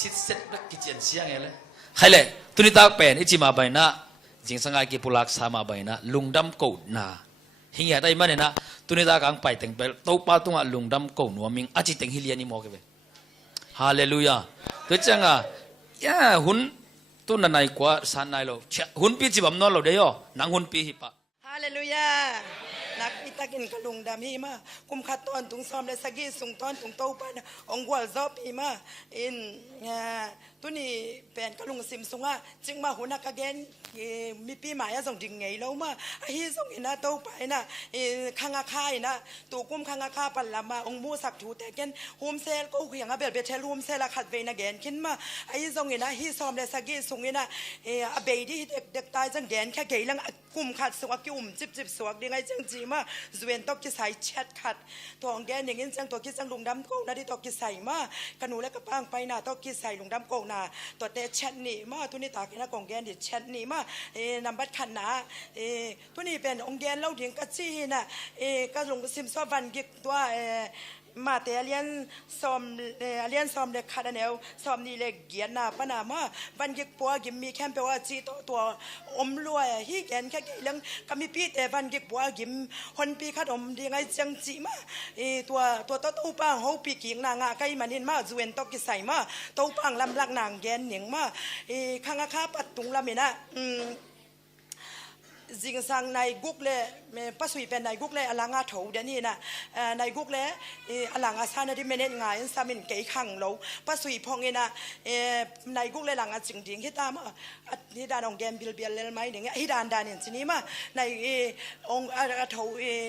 สิทธิ์เสร็จแบบกิจเสียงไงเลยใครเลยตุนิตาเป็นอิจิมาใบนะจิงสังไงกิปุลักสามาใบนะลุงดำกูนาหิงยาได้มาเนี่ยนะตุนิตากางไปแต่งไปตัวป้าตุงอ่ะลุงดำกูนัวมิงอาจิแต่งฮิเลียนี่มอกเว้ยฮาเลลูยาตัวจังอ่ะยาหุ่นตัวนั้นไหนกว่าสันไหนเราหุ่นปีจิบัมนอเราเดียวนังหุ่นปีฮิปะฮาเลลูยานักอิตากินกะลุงดำฮีมากุมขัดตอนตุงซ้อมเลยสกีสุงตอนตุงโตไปนะองวัวซอบฮีมาอินตัวนี้เป็นกะลุงซิมสุงอ่ะจึงมาหัวนักกะเกนมีปีใหม่ส่งดิ่งไงแล้วมาฮีส่งอินะโตไปนะข้างอาคายนะตัวกุมข้างอาคาปัลลามาองมูสักถูแต่เกนโฮมเซลก็เขียงอ่ะเบลเชลโฮมเซลขัดเวนะเกนขึ้นมาฮีส่งอินะฮีซ้อมเลยสกีสุงอินะเบย์ที่เด็กตายจังเกนแค่เกยลังกุมขัดสวกยุ่มจิบสวกยังไงจังจีมาจวนตอกกิใส่แชทขัดตัวของแกนอย่างนี้จังตัวกิจังลุงดำโกนะที่ตอกกิใส่มาขนูและกระปังไปนาตอกกิใส่ลุงดำโกนาตัวเตะแชทนี่มาทุนี่ตากินะของแกนดิแชทนี่มานำบัตรขันนาทุนี่เป็นองแกนเล่าถึงกะจีน่ะก็ลงซิมซอวันกิตัวมาแต่เรียนซ้อมเล็กขัดแนวซ้อมนี่เล็กเกียนนาปนามาวันกิปัวกิมมีแค่เปว่าจีตัวอมรวยฮีแกนแค่เรื่องก็มีปีแต่วันกิปัวกิมคนปีขัดอมดีไงจังจีมาตัวโตปังเขาปีกิ่งนางาไก่มันเห็นมาจวนตอกกิใส่มาโตปังลำลักนางแกนเหนียงมาข้างข้าปัดตุงลำเห็นนะจิงสังในกุกเล่ปัสวีเป็นในกุกเล่อลังอาถูเดี๋ยวนี้นะในกุกเล่อลังอาซานะที่เมเนจงานสามินเกยขังเราปัสวีพองเงินะในกุกเล่หลังอาจิงดิ่งที่ตามที่ดานองแกมบิลเล่ไหมอย่างเงี้ยที่ดานเนี่ยทีนี้มาในองอาถู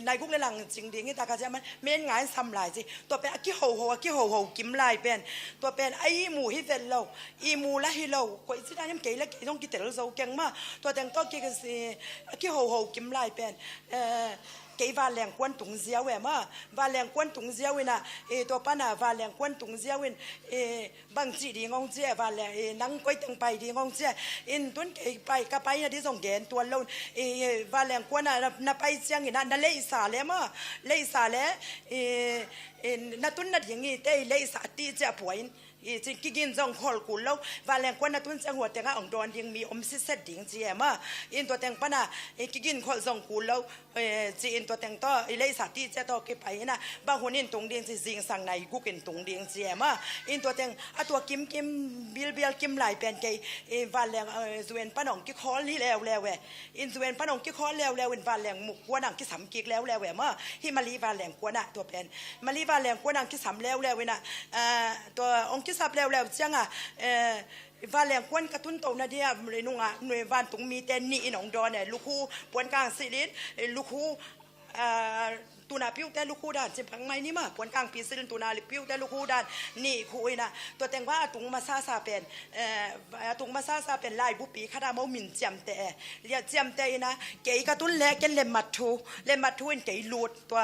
ในกุกเล่หลังจิงดิ่งที่ตากาจะมันเมนงานซ้ำหลายสิตัวเป็นกิโฮกิมลายเป็นตัวเป็นไอหมูฮิเซลเราอีมูละฮิเราก็ที่ดานยังเกยละเกยต้องกิเตลเราเก่งมาตัวแต่งตัวเกยกี่โหกิมไล่เป็นเกี่ยวกับแรงควันตุงเสียวเว้มาว่าแรงควันตุงเสียวนะตัวป้าน่ะว่าแรงควันตุงเสียวบางจีดีงงเสียว่าแรงนั่งก้อยตึงไปดีงงเสียต้นเกี่ยวไปก็ไปนะที่ส่งแกนตัวเราว่าแรงควันน่ะไปเสียงนั่นเลยสาเลยมาเลยสาเลยนั่นต้นนั่นอย่างงี้แต่เลยสาตีเจ้าป่วยจริงกินจงขอลกุลแล้วว่าแรงกว่านั้นตุนจังหัวแต่งอ่างดอนยังมีอมสิเสดิ่งเจียมาตัวแต่งปนะกินขอลจงกุลแล้วจีนตัวแต่งต่อเลยสาธิตจะต่อเก็บไปนะบางคนตรงเดียงสิจิงสั่งในกูกินตรงเดียงเจียมาตัวแต่งตัวกิมบิลกิมไหลเป็นไงว่าแรงจวนป้าหนองกิคอลี่แล้วจวนป้าหนองกิคอแล้วว่าแรงหมุกกว่านังกิสามกิกแล้วมาฮิมาลีว่าแรงกว่าน่ะตัวเป็นมาลีว่าแรงกว่านังกิสามแล้วนะตัวองค์สับแล้วจังว่าแรงควนกระตุ้นโตนะเดียเลยนุ่งหน่วยวันตุงมีแต่นี่หนองดอนเนี่ยลูกคู่ปวนกลางสิริลูกคู่ตูนาพิวแต่ลูกคู่ด้านจิมพังไม้นี่มาปวนกลางปีสิริตูนาลิพิวแต่ลูกคู่ด้านนี่คุยนะตัวแต่งว่าตุงมาซาเป็นตุงมาซาเป็นลายบุปีข้าดามามินเจียมแต่เรียกเจียมแต่นะเก๋กระตุ้นแลกกันเลมัดทูเอ็นเก๋ลูดตัว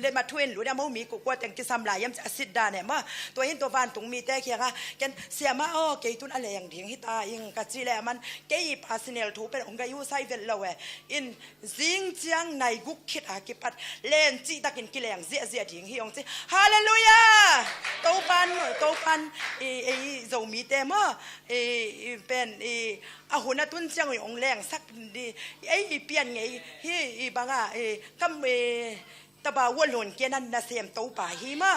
เลมัดทูเอ็นลูดเนี่ยมามีกูกว่าแต่งกิสามลายย้ำจะสิดดาเนี่ยมาตัวเห็นตัวบ้านตุงมีแต่เขียงกันเสียมาเก๋ตุ้นอะไรอย่างเถียงฮิตาอิงกัจจิแลมันเก๋พาสเนลทูเป็นองค์กายุไซเวลเราอินซิงจังในกุกคิดอากิปัดเลนจีตะกินกิเลงเสียถิงฮิยองจีฮาเลลูยาโตปันโจมีเตมเป็นอาหุนตุนจังองแรงสักดีเปลี่ยนไงฮีบางกำตบาวัวหล่นเกนันนาเสียมโตป่าฮีมา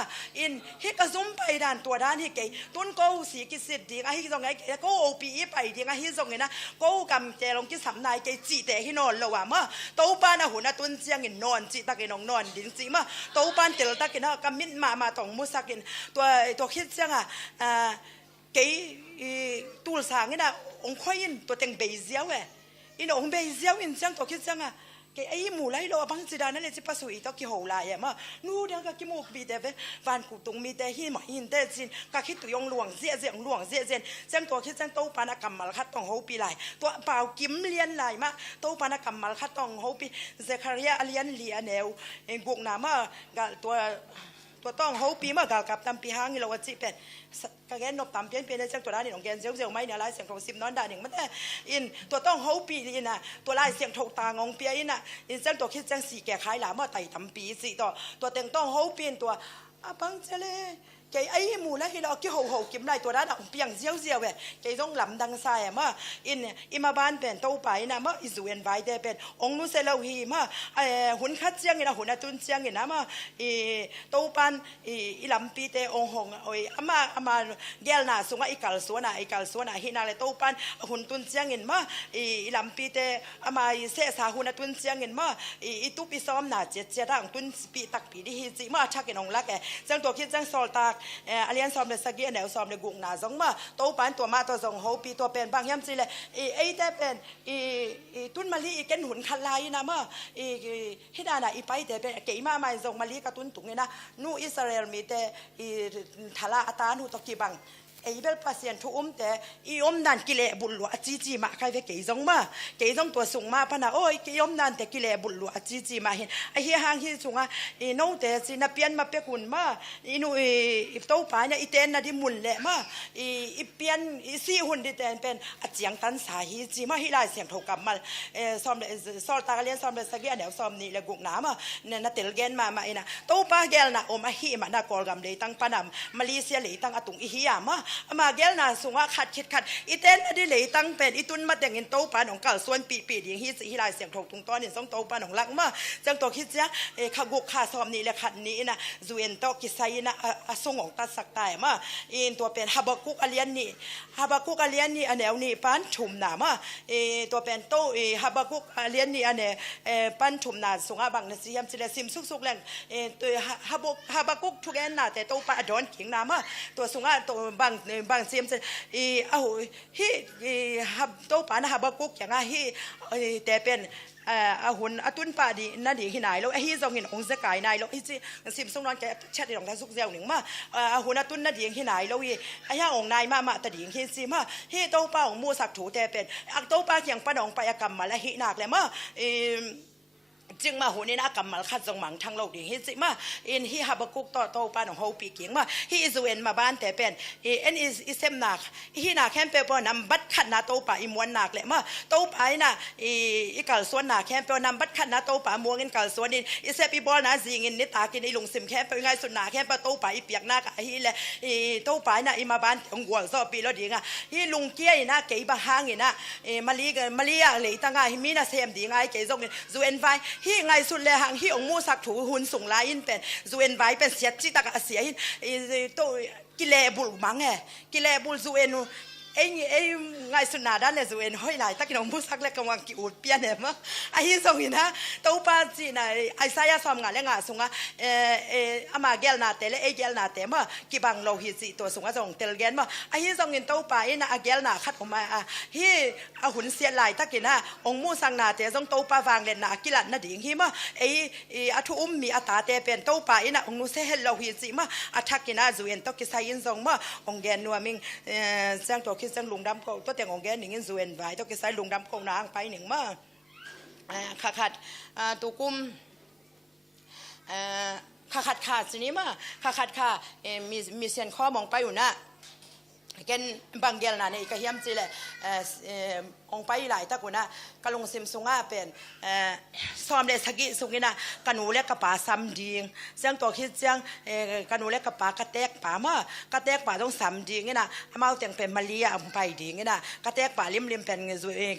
ฮิกระซุ่มไปด้านตัวด้านฮิเกต้นก็สีกิสิดีไงฮิส่งไงก็โอปีไปดีไงฮิส่งไงนะก็กำเจลงกิสำนายเกจีแต่ฮินอนละว่ามาโตปานะหุนตุนเจียงนอนจีตะกินองนอนดินจีมาโตปานเตลตะกินกำมินมาตองมุสักินตัวคิดจังเกตูลสางนี่นะองคอยตัวเต็งเบยเซียวองเบยเซียวจังตัวคิดจังเกไอ้หมูไล่เราบางสิดานั่นเลยจะผสมอีตอกี่หัวลายมานู่นก็กี่หมูบีแต่เว้วันกูตรงมีแต่หินหมหินแต่จินก็คิดตัวยงหลวงเสียหลวงจังตัวคิดจังโตปานกรรมมาคัดต้องหัวปีลายตัวเปล่ากิมเลียนลายมาโตปานกรรมมาคัดต้องหัวปีเซคาริยาเลียนเลียแนวกุกนามตัวต้องหัวปีมากกับตามปีหางเราจิเป็นกางเกงนบตามเปลี่ยนจังตัวด้านนี่ของแกนเจียวไม่เนี่ยลายเสียงของซิมนอนด้านหนึ่งมันแต่ตัวต้องหัวปีนี่นะตัวลายเสียงถูกตางงเปียนะจังตัวคิดจังสีแก่ขายหลามาไต่ทำปีสิตัวแต่งต้องหัวปีตัวบังเจเลแก cái ấy mù là khi đó cái hậu kiếm lạiตัวนั้นอ่ะเปียงเจียวเว้cáiต้องลำดังใส่มาอิมาบ้านเป็นตู้ไปนะมาอิสุเอ็นไว้แต่เป็นองค์นู้นเซลล์ฮีมาหุ่นคัดเจียงนะหุ่นตุนเจียงนะมาตู้ปันลำปีแต่องค์หงอามาเกลน่ะสุงอิกัลสวนน่ะฮินาเลยตู้ปันหุ่นตุนเจียงมาลำปีแต่อามาเสสาหุ่นตุนเจียงมาตู้ปีซ้อมน่ะเจียร่างตุนปีตักปีที่ฮิจิมาชักกันองละแกจังตัวคิดจังสอลตากเลียนซ้อมเลยสักเกียแนวซ้อมเลยกุกหนาสองมาตู้ปันตัวมาตัวสองเขาปีตัวเป็นบางย่ำสิเลยไอ้แต่เป็นตุนมาลีเกนหุ่นคันไลนะมาฮิดานะไปแต่เป็นเกี่ยมาไม่ส่งมาลีกระตุนตุงเนี่ยนะนู่อิสราเอลมีแต่ทาราอัตานูตกีบังไอ้เบลปาเซียนทุแต่นั่นกิเลบุลลัวจีมาใครไปเกี่ยงมาเกี่ยงตัวส่งมาพนะโอ้ยเกี่ยนั่นแต่กิเลบุลลัวจีมาเห็นไอ้เฮียหางที่ส่งน้องแต่สินะเปียนมาเปียกุนมานู่โต๊ะป่าเนี่ยเต้นน่ะที่มุนแหละมาเปียนซี่หุ่นที่เต้นเป็นเจียงตันสาฮีจีมาฮิลายเสียงถูกกำมาซ้อมซ้อมตากเลียนซ้อมเลยสักอย่างเดี๋ยวซ้อมนี่เลยกุกน้ำเนี่ยน่ะเตลเกนมาไอ้น่ะโต๊ะป่าแกลน่ะโอ้มาฮีมาน่ะกอลกำเลยตั้งปนามมาเลเซียเลยตั้งอตุงอิฮิยามาเกลน่ะสุงว่าขัดอีเต้นอดีเลยตั้งเป็นอีตุนมาแต่งเงินโต๊ะปานของเก่าส่วนปีอย่างฮิลายเสียงถูกตรงต้นเนี่ยส่งโต๊ะปานของลักมาจังตัวคิดจ้ะข้ากุกข้าซ้อมนี่แหละขัดนี้น่ะจูเอ็นโตกิไซน่ะส่งของตัดสักตายมาอินตัวเป็นฮาบากุกอเลียนนี่อันแนวนี่ปานถุมหนามาตัวเป็นโตฮาบากุกอเลียนนี่อันเนี่ยปานถุมหนาสุงอาบังนะสิยามสิเลซิมสุกแรงตัวฮาบากุกทุกแอนน่ะแต่โตปาดอนเขียงนามาตัวสุงอาตัวบางเสียมสิเอาฮีโตปานะฮาบากุกอย่างอ่ะฮีแต่เป็นหุ่นตุนป่าดีนั่นดีที่ไหนแล้วไอ้ที่ทรงเห็นองค์สกายนายแล้วไอ้ที่ซิมทรงนอนแกชัดในหลงทางสุกเซลหนึ่งมาหุ่นตุนนั่นดีที่ไหนแล้วไอ้ย่าองค์นายมาแต่ดีที่ซิมาที่โตป่าของมูสักถูแต่เป็นโตป่าเขียงป้าหนองไปกรรมมาและหิหนักเลยมาจึงมาหัวนี้นะกำมัลขัดจงหมังทางโลกดีฮิจิมาฮิฮาบกุกต่อโตปานของเฮาปีเกียงมาฮิอิสเวนมาบ้านแต่เป็นอิเซมนักฮินาแคมเปปนำบัดขัดนาโตปาอิมวนนักเลยมาโตปาน่ะอิกัลส่วนนาแคมเปนำบัดขัดนาโตปามัวเงินกัลส่วนอิเซปิบอลนะสิเงินนิตากินในหลงซิมแคมเปไงสุดนาแคมเปโตปาอิเปียกนักฮิเลยโตปาน่ะอิมาบ้านของหัวซอปีแล้วดีงะฮิลุงเกี้ยนะเกย์บะฮางเงินนะมาลีอะเลยตั้งไงฮิมีน่ะเซมดีไงเกย์จงเงินจูเอ็นไฟฮีไงสุดเลยหางฮีองมูสักถูหุ่นส่งลายอินเป็นจูเอ็นไว้เป็นเสียจิตตะเสียหินโตกิเลบุลมังกิเลบุลจูเอ็นไอ้ไงสุดนาด้านเนี่ยจูเอ็นห้อยไหลตะกี้องมูสักเล็กกำลังกิวเปียนเนี่ยมั้งไอ้หินส่งหินนะโตป้าจีน่ะไอ้สายซ้อมงานเล่นงานส่งอ่ะอามาเกลนาเตเลเกลนาเตมั้งกิบังโลหิตสิตัวส่งอ่ะส่งเตลเกนมั้งไอ้หินส่งหินโตป้าไอ้น่ะเกลนาคัดออกมาฮีหุ่นเสียไหลตะกี้น่ะองมูสังนาเตส่งโตป้าฟังเล่นน่ะกิลันน่ะดิ่งหิมั้งไอ้ทุมมีอัตาเตเป็นโตป้าไอ้น่ะองนูเสเฮลโลหิตสิมั้งอัทักกิน่ะจูเอ็นโตกิไซยินส่งมั้งองแกนนัวมิงจังตัวคิดจังลุงดำก็ตัวแต่งองแกนหนึ่งจูเอ็นไว้ตัวกิไซลุงดำก็นางไปหนึ่งมั้งขัดตุกุมขาดสินี้มาขาดมีเสียนข้อมองไปอยู่นะแกนบางเกลน่ะเนี่ยก็เฮียมจีเลยองไปหลายตะกุนะกะลงซิมซุงอาเป็นซ้อมเลยสกิซุงนี่นะกะหนูเล็กกะป๋าซ้ำดิงเสียงตัวคิดเสียงกะหนูเล็กกะป๋ากะแตกป๋ามากะแตกป๋าต้องซ้ำดิงนี่นะมาเอาแต่งเป็นมาเลียองไปดิงนี่นะกะแตกป๋าลิมเป็น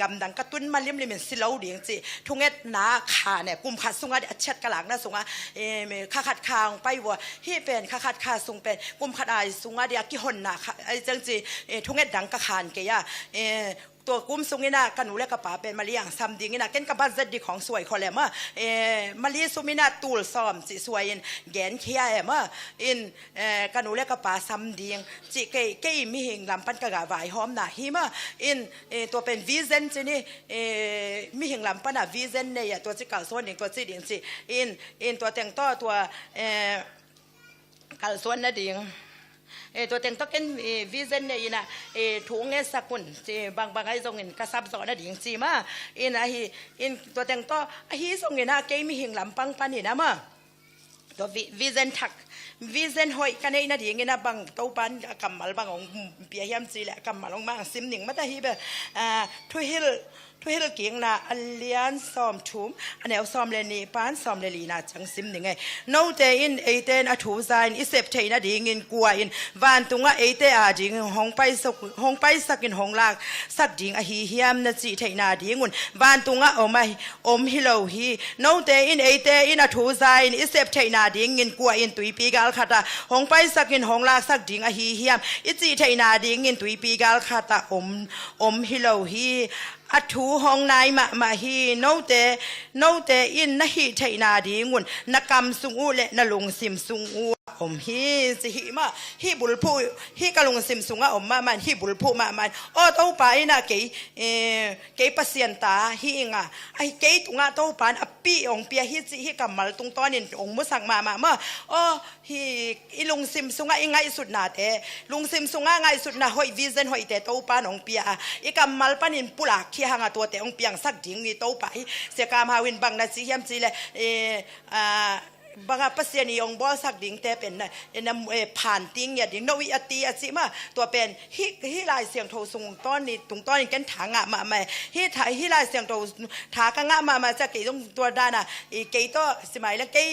กำดังกะตุ้นมาลิมเป็นสิเลาดิงจีทุ่งเอ็ดนาขาเนี่ยกุมขัดซุงอาเช็ดกะหลังนะซุงอาขาดคางไปวัวที่เป็นขาดซุงเป็นกุมขัดไอซุงอาเดียกิหนนะไอจังจีทุ่งเอ็ดดังกะขานเกียตัวกุ้มซุงนี่นะกันหนูเล็กกระป๋าเป็นมาเลี้ยงซ้ำดิ่งนี่นะเก้นกระบะเจ็ดดีของสวยคนแหลมมาเลี้ยงซุมินาตูลซ้อมสิสวยแกนเคียกันหนูเล็กกระป๋าซ้ำดิ่งจิเกยมีหิงลำปันกระกาไหวหอมหนาหิมตัวเป็นวิเซนจีนี่มีหิงลำปันวิเซนเนี่ยตัวจิเก่าส่วนหนึ่งตัวจิดิ่งจิตัวแต่งต่อตัวเก่าส่วนนั่นดิ่งตัวเต็งต้องเป็นวิเซนเนี่ยนะถุงเงี้ยสักคนบางไอ้ทรงเงินกระซับซ้อนนะดิ่งจีมาตัวเต็งต้องไอ้ทรงเงินนะเกยมีหิงลำปังปันนี่นะมา ตัววิเซนทักวิเซนหอยกันเองนะที่เงี้ยนะบางเต้าปันกำมัลบางของเปียยำจีแหละกำมัลลงมาซิมหนึ่งมาแต่ฮีแบบทุเฮลเกียงนะอัลเลียนซ้อมทุ่มอันเดียวซ้อมเลนีปานซ้อมเลลีนะจังซิมหนึ่งไงโน้ตเตอินเอเตนอัทูไซน์อิเซปเทนะดีเงินกัวอินวันตุงะเอเตอาจิงหงไปสักินหงลากสักจิงอหิเฮียมนะจีเทนาดีงุนวันตุงะอมฮิโลฮีโน้ตเตอินเอเตอินอัทูไซน์อิเซปเทนาดีเงินกัวอินตุยปีกาลคาตาหงไปสักินหงลากสักจิงอหิเฮียมอิจีเทนาดีเงินตุยปีกาลคาตาอมฮิโลฮีอัทูห้องนายมาฮีโนเตอินนะฮีไทนาดีงุนนักกำสุงอูและนลุงซิมสุงอูอมฮีสิฮีมาฮีบุลพูฮีกะลุงซิมสุงอ่ะอมมามันฮีบุลพูมามันโอ้เต้าไปนะเกยปัสยันตาฮีงอ่ะไอเกยตุงอ่ะเต้าปานอปีองเปียฮีกำมัลตุงตอนนี้องมุสังมาโอ้ฮีอีลุงซิมสุงอ่ะง่ายสุดนาเตลุงซิมสุงอ่ะง่ายสุดนะหอยวิเซนหอยเตเต้าปานองเปียอีกำมัลปานินปุลาขี้หางตัวแต่องเปียงสักดิ่งนี่เต้าไปเสียกามหาวินบังนะสิเฮียมสิเลยบางปัสยานีองบอสักดิ่งแต่เป็นผ่านติ้งเนี่ยดิ่งนวิอตีอสิมาตัวเป็นฮิลายเสียงโทสุงต้อนนี่ตุงต้อนนี่กันถางะมาไม่ฮิลายเสียงโทถากงะมาจะกี่ต้องตัวด้านะกี่ตัวสมัยแล้วกี่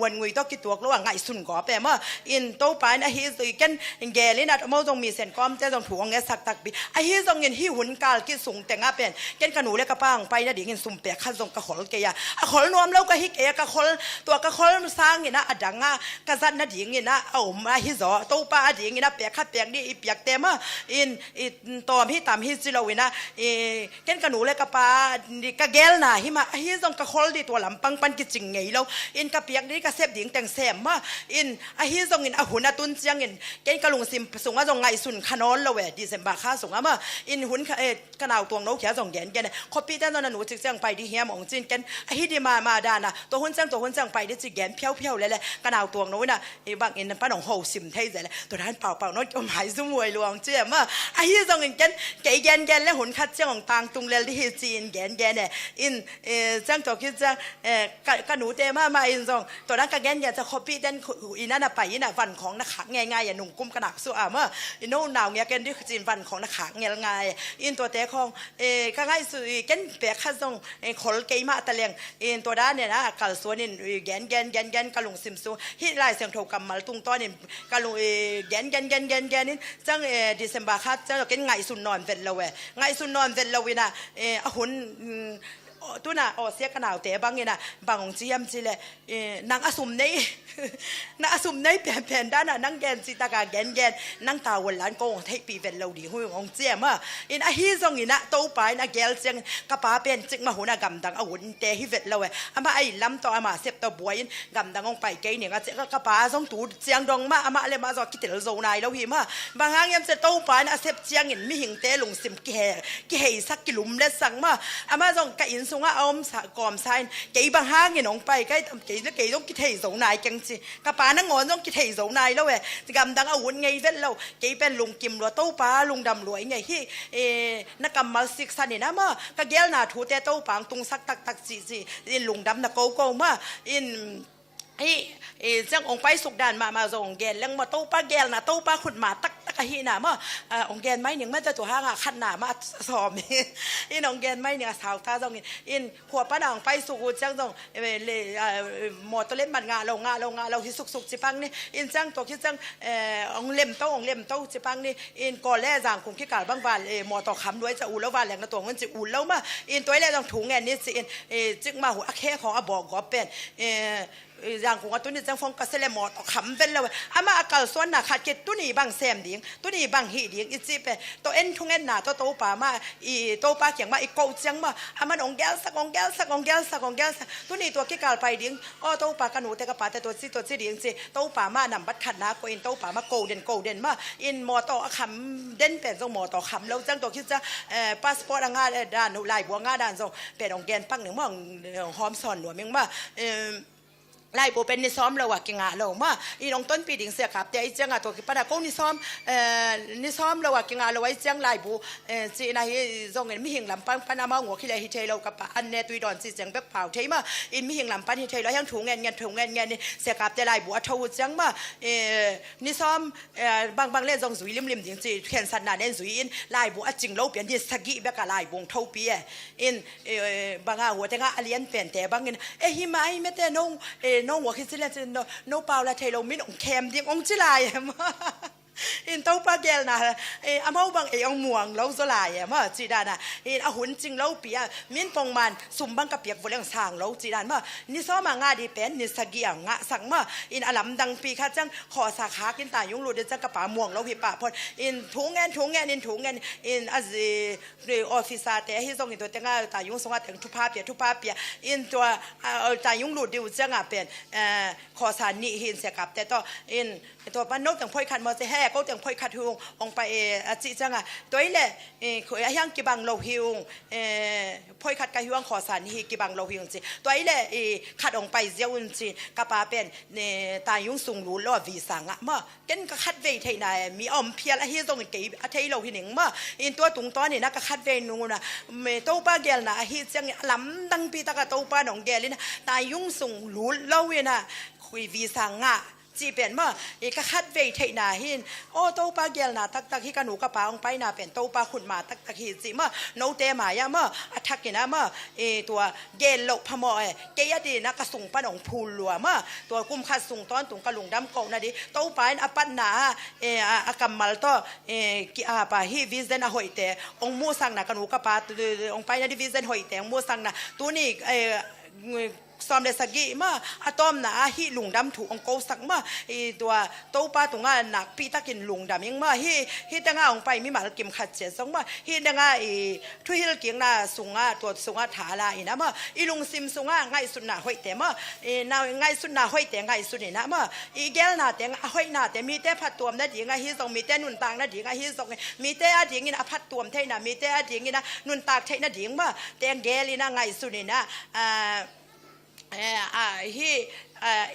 วันงุยตัวกี่ตัวระหว่างไงสุนก่อแปลว่าอินโตไปนะฮิสกันแกเลยนะมอต้องมีเส้นก้อมจะต้องถูกองเงสักตักบีไอฮิต้องเงินฮิหุ่นกาลกี่สูงแต่งะเป็นกันขนูเล็กกระปังไปนะดิ่งเงินสุ่มเปียกข้าส่งกระขอลเกียขอลนวมแล้วก็ฮิเกียกระขอลตัวกระขอลสร้างเงี้ยนะอดังอ่ะกษัตริย์นะดิ่งเงี้ยนะเอามาฮิจอโตป้าดิ่งเงี้ยนะเปียกขัดเปียกนี่เปียกเต็มอ่ะอินตอมฮิตามฮิจิโลวินะเก่นกันหนูเลยกับป้ากะเกลนะฮิมาฮิจงกะคอลดีตัวลำปังปันกิจิงไงเราอินกะเปียกนี่กะเสพดิ่งแต่งแซมมาอินฮิจงอินหุ่นตุนเจียงอินเก่นกะลุงซิมส่งว่าจงไงสุนขนอนเราเวดิเซมบาค่าส่งมาอินหุ่นกะนาวตัวโน้ตแค่จงแกนแกนคอปีแต่ตอนนั้นหนูจิเจียงไปดิเฮียมองจินกันฮิดีมาดานะตัวหุ่นเจียงไปดิจิแกนเพียวเลยกระนาวตัวโน้นน่ะบางอินป้าหนองโฮซิมไทยเลยตัวนั้นเปล่าโน้ตก็หมายสมวยหลวงเจียมาฮิจงอินกันเกยแกนแล้วหุ่นคัดเจียงของต่างตุงเลที่ฮิจีนแกนเนี่ยอินจังตัวคิดจังกะหนูเตมาอินจงตัวนั้นกะแกนอยากจะคอปี้เดนอินนั่นน่ะไปอินน่ะวันของนักขังง่ายๆอย่าหนุ่มกุ้มกระหนักสู้มาอินโน่หนาวเงี้ยแกนที่จีนวันของนักขังง่ายอินตัวเตะของก็ง่ายสุดแกนเปียกข้าจงขอลเกยมาตะเลียงอินตัวด้านเนี่ยนะกัลส่วนอินแกนกะลุงซิมซูฮิลายเสียงโทกำมาตุงต้อนอินกะลุงแกนนี่จังดิเซมบาคัดจังแกนไงสุนนอนเวลเลยไงสุนนอนเวลเลยนะหุ่นตัวน่ะเสียกระหนาวแต่บางเนี่ยนะบางของเจียมจีเลยนางอสุมในนางอสุมในแผ่นด้านน่ะนางแกนจิตากาแกนนางตาวันล้านโกงไทยปีเป็นเราดีหุ่นของเจียมอินฮิซงอินะโตไปนะแกลเจียงกระป๋าเป็นจิกมาหัวนากำดังหุ่นแต่ฮิเวตเรามาไอ้ลำต่อมาเสพตัวบวยกำดังองไปเกยเนี่ยก็เจ้ากระป๋าส่งตูเจียงดงมาเลยมาจอดกิเตลโซนายแล้วหิมบางครั้งยังจะโตไปนะเสพเจียงเห็นไม่หิงเตะลงซิมแก่สักกิลุมเล็ดสั่งมาจงกะอินส่งเอากอมไซน์กี่บางห้างเงี้ยน้องไปใกล้กี่แล้วกี่ต้องกิเทยสงนายจังสิกระป๋านั่งงอนต้องกิเทยสงนายแล้วเว้ยกำดังเอาหุ่นไงเว้นเรากี่เป็นลุงกิมรัวโต้ป้าลุงดำรวยไงที่นักกำมัลสิกสันเนี่ยนะมากะเกลนาถูแต่โต้ปังตุงสักตักสิลุงดำนักโกมาอินจังองไปสุกดานมาส่งแกนแล้วมาโต้ป้าแกนนะโต้ป้าขุดมาตักฮีน่ะมาองแกนไม่หนึ่งมันจะตัวห้างขันหนามาสอมอินองแกนไม่เนี่ยสาวตาส่งอินหัวป้าหนังไปสุกจังส่งหมดตัวเล่มมันงาเราที่สุกจิปังนี่อินจังตัวคิดจังองเล่มโต้จิปังนี่อินก่อนแรกจางคงคิดการบางวันหมอต่อคำด้วยจะอูแล้ววันแหลงกระตัวมันจะอูแล้วมาอินตัวแรกต้องถุงแงนนี่สิจึงมาหัวแค่ของบอกก็เป็นอย่างของตัวนี้จังฟงกัสเลมอตขำเป็นเลยอามาอากาศส่วนหนาขาดเกตตัวนี้บางแซมดิ่งตัวนี้บางฮีดิ่งอีจีเป็นตัวเอ็นทุ่งเอ็นหนาตัวโตป่ามาโตป่าเขียงมาโกจังมาอามันองแก้วสักตัวนี้ตัวกี่กาลไปดิ่งโตป่ากันหนูแต่กระป๋าแต่ตัวซีดิ่งสิโตป่ามานำบัดขันนะก็อินโตป่ามาโกเด่นมาอินมอต่อขำเด่นเป็นทรงมอต่อขำแล้วจังตัวคิดจะพาสปอร์ตงาด้านลายบัวงาด้านทรงเป็นองแกนปังหนึ่งมั่งหอมสอนหลวงมั่ง ไล่ปูเป็นนิซ้อมเราว่ากิงาเรามาอีน้องต้นปีดิ่งเสียครับแต่ไอ้เจ้าตัวกิปนาโกนิซ้อมนิซ้อมเราว่ากิงาเราไอ้เจ้าไล่ปูจีนายจงเงินไม่หิงลำปันปนามาหัวขี้เลยฮิเทเรากับอันเนตุยดอนจีเสียงเบ็กเผาเทมาอินไม่หิงลำปันฮิเทเรายังถุงเงินถุงเงินเสียครับแต่ไล่ปูทวูจังมานิซ้อมบางเล่นจงสุยลิมดิ่งจีแขนสันนาเล่นสุยอินไล่ปูจริงเราเปลี่ยนที่สกิเบกไล่ปูทวีอินบางหัวแต่ก็อเลียนเปลี่ยนแต่บางเงินฮิมาไม่แต่น้องหัวคิดสิแล้วน้องเปล่าละเทโลมินองแคมดิ้งองจิลายมาอินเต้าปลาเกลนะอามาบางองม่วงเราสลายมาจีดานะอาหุ่นจริงเราเปียมินปองมันสุ่มบังกับเปียกบริเวณสางเราจีดานมานี่ซ้อมางาดีเป็นนี่สกียงงะสังมาอินอลัมดังปีข้าจังขอสาขากินตายุงรูเดจังกระป๋าม่วงเราหิปะพออินถุงเงินอินอาจีออฟฟิศแต่ที่ส่งอินตัวแต่งตายุงส่งแต่งทุพาเปียอินตัวตายุงรูดิวจังเป็นขอสารนี่หินเสียกับแต่ต่ออินตัวปนกแต่งพ่อยขัดมอเตอร์ก็แต่งพ่อยขัดหิวองไปจิจังตัวนี้แหละขอยยังกิบังโลหิวพ่อยขัดกะหิวขอสารนี่กิบังโลหิวจิตัวนี้แหละขัดองไปเจ้าอุ่นจิกระป๋าเป็นตายุงสูงรู้ล้อวีสังมาเกินก็ขัดเวทไหนมีอมเพียละที่ตรงกี่อาทิตย์เราที่หนึ่งมาอินตัวตุงตัวนี่นะก็ขัดเวนูนะเมโตป้าเกลนะที่จังลำดังปีตะกะโตป้าหนองเกลินะตายุงสูงรู้เล่าเวนะคุยวีสังจีเป็นมาก็คัดเวทนาหินโอ้โตปาเกลนาตักที่กันหนูกระป๋าองไปนาเป็นโตปาขุนมาตักหินจีมาโนเตมายามาอัฐกินะมาตัวเกลโลพมอเกียดีนะกระสุงปนองพูลัวมาตัวกุมขัดสุงตอนตุงกระลุงดำเก่านะดิโตปานอปันนาอากำมัลโตกิอาปาฮิวิเซนหอยเตองมูสังนะกันหนูกระป๋าองไปนะดิวิเซนหอยเตองมูสังนะตัวนี้ซ้อมเลสกี้มาอะตอมนะฮิลุงดำถูกองโกสักมาตัวโตป้าตุงหนักปีตะกินลุงดำยังมาฮิดังองไปมีหมาเก็มขัดเจ็ดสองมาฮิดังทุยฮิลเกียงน่ะสุงตัวสุงถาลาอีนะมาอีลุงซิมสุงง่ายสุดน่ะห้อยแต่มานาง่ายสุดน่ะห้อยแต่ง่ายสุดนี่นะมาอีแก้วน่ะแต่ห้อยน่ะแต่มีแต่พัดตัวนั่นดีง่ายฮิส่งมีแต่นุนต่างนั่นดีง่ายฮิส่งมีแต่อดีงี้นะพัดตัวเท่น่ะมีแต่อดีงี้นะนุนตากเท่น่ะดีมาแต่แกลีน่ะง่ายสุดนี่นะ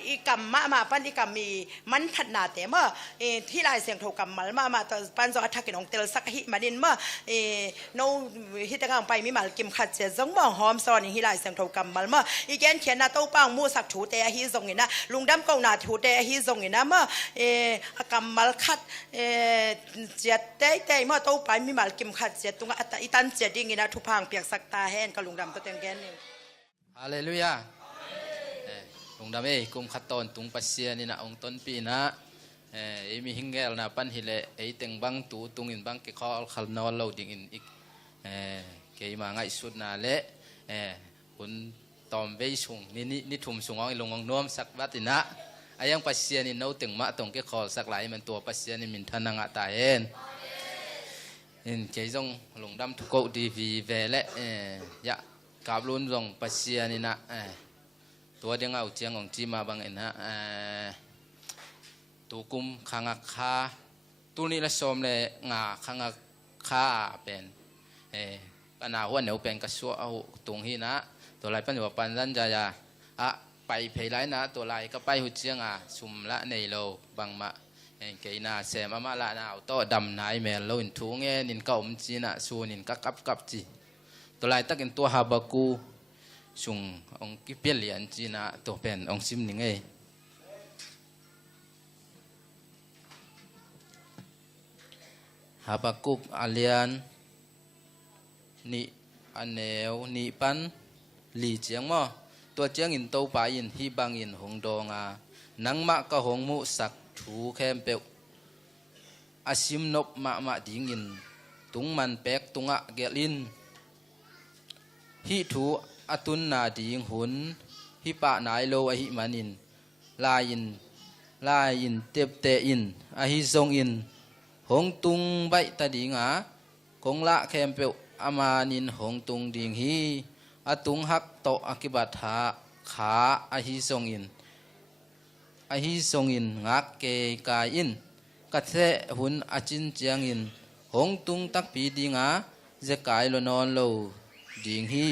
อีกรรมมาปันอีกรรมมีมันถัดหนาแต่เมื่อที่ลายเสียงโทกรรมมาตอนปันจะอัฐกินของเตลสักหิมาดินเมื่อโนฮิตกางไปมีมากิมขัดเสียงบ่หอมซอนที่ลายเสียงโทกรรมมาเมื่ออีแกนเขียนนาโต้ปังมูสักถูแต่ฮิซงอินะลุงดำเกาหนาถูแต่ฮิซงอินะเมื่อกรรมมาขัดเจ็ดแต่เมื่อโต้ไปมีมากิมขัดเสียตรงอีตันเจ็ดดิ่งอินะทุพังเปียกสักตาแห้งกับลุงดำตัวเต็งแกนนี่ฮาเลลูยาลุงดำกุมขัดตอนตุงปัสเซียนี่นะองต้นปีนะมีหิงเกลนะปันฮิเลเต็งบังตูตุงอินบังเกขออัลขัลนอลเราดิ่งอินอีกเกี่ยมาง่ายสุดนะเละคุณตอมเบยสุงนี่ทุ่มสุงเอาลงองน้อมสักวัดนะอายังปัสเซียนี่โนตึงมาตรงเกขอสักหลายมันตัวปัสเซียนี่มินทันนังอัตาเองเกี่ยจงลุงดำทุกคนดีวีเวเละยะกับลุนจงปัสเซียนี่นะตัวเดียงเอาเจียงของจีมาบางเอ็นะตัวกุมขังคาตัวนี้ละสมเลยงาขังคาเป็นปัญหาหัวเหนียวเป็นกระชัวเอาตรงที่นะตัวไรปัญหาปันรันจะไปเพลายนะตัวไรก็ไปหุ่นเจียงชุมละในโลบางมะเกยนาเสมามาละนาเอาโตดำนายแมนโลอินทุ่งนินเก่ามันจีนะสูนินกับจีตัวไรตักเป็นตัวฮาบากูสุงองกิเปียเลียนจีน่าตัวเป็นองซิมนิงฮาบากุกอาเลียนนี่อันเนวนี่ปันหลีเจียงมั้ตัวเจียงอินโตปายินฮีบังอินหงดองนังมะก็หงมุสักถูแคมเปวอาซิมนบมะดิงินตุงมันแปกตุงเกลินฮิถูอตุนนาดิงหุนฮิปะนายโลอหิมานินลายินเตบเตอินอหิซงอินหงตุงใบตะดิงคงละแคมเปวอามานินหงตุงดิงฮีอตุงฮักโตอกิบัตหาขาอหิซงอินงักเกกายอินกัดเสหุนอจินเจียงอินหงตุงตักปีดิงจะกายโลนอนโลดิงฮี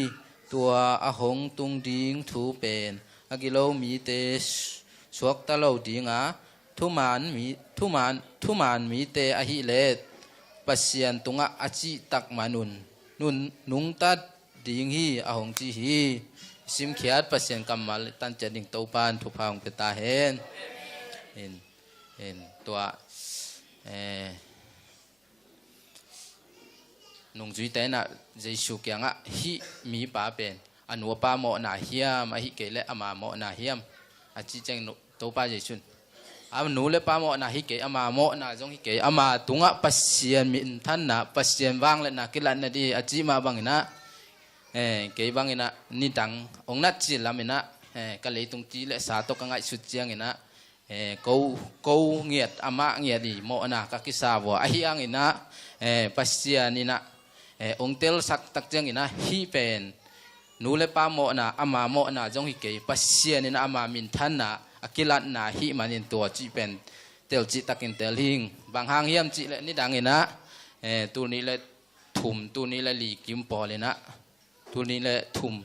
ตัวหงตุงดิงถูเป็น อากิโลมีเตสวกตะโลดีงาทุมานมีเตอหิเลปัสยันตุงะอจิตักมานุนตัดดิงฮีอหงจีฮีซิมเขียดปัสยันกำมาตันจะดิ่งโตปานทุพางเปตาเห็นตัวนงจุยแต่น่ะใจสุกยังอ่ะฮิมีป้าเป็นอันวัวป้าโมนาเฮียมอหิเกเลอมาโมนาเฮียมอจิจังโตป้าใจชุนอาหนูเลป้าโมนาฮิเกอมาโมนาจงฮิเกอมาตุงะปัสยันมินท่านนะปัสยันวางเลยนะกิลันนะดีอจิมาบังนะเกบังนะนี่ดังองนัดจิลามินะก็เลยตรงจีเลสาตกังไงสุดเจียงนะกูเงียดอามาเงียดีโมนะกักิสาวะอหิยังนะปัสยันนี่นะองเตลสักตักเจียงนะฮิเป็นหนูเลป้าโมนะอามาโมนะจงฮิเกปัสยันนี่นะอามามินท่านนะอากิลันนาฮิมันยันตัวจีเป็นเตลจิตักินเตลหิงบางหางเฮียมจิเลนี่ดังเองนะตัวนี้เลยถุ่มตัวนี้เลยหลีกิมปอเลยนะตัวนี้เลยถุ่ม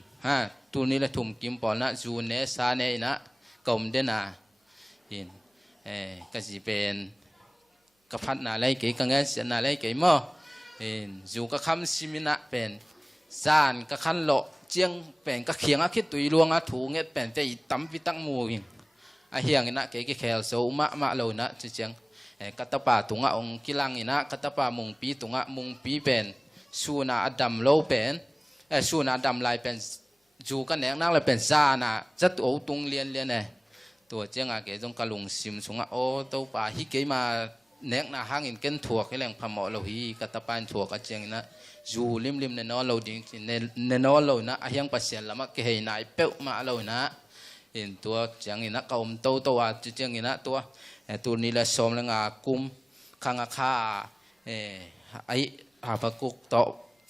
ตัวนี้เลยถุ่มกิมปอนะจูเนซาเนนะกลมเดนะเห็นก็จะเป็นกระพัดนาไรเก๋กังเงินเสียนาไรเก๋มั่วเห็นจูก็คำซิมินะเป็นซานก็ขันโลเจียงเป็นก็เขียงอาคิดตุยลวงอาถูเงี้ยเป็นไปตั้มพิตั้งมูหิงอาเฮียงนะเก๋แขลโซมะโลนะจะเจียงกัตตาปาตุงะองกิลังนะกัตตาปามุงปีตุงะมุงปีเป็นสูนาอดัมโลเป็นสูนาอดัมลายเป็นจูกันแหนงนั่งเลยเป็นซานะจัดโอตุงเลียนเนี่ยตัวเจียงอาเก๋จงกะลุงซิมสุงะโอตัวป่าฮิเก๋มาแหนงนาหางอินเกินถั่วให้แรงพมอโลฮีกัตตาปานถั่วกะเจียงนะจูลิมเนนอโลดิงเนนอโลนะอาเฮียงปัสเซียนละมักเกยนายเป้ามาโลนะเห็นตัวเจียงอินะก็อมโตจุเจียงอินะตัวนี้แหละสมแล้วงากุมขังอาคาไอหาพกุกโต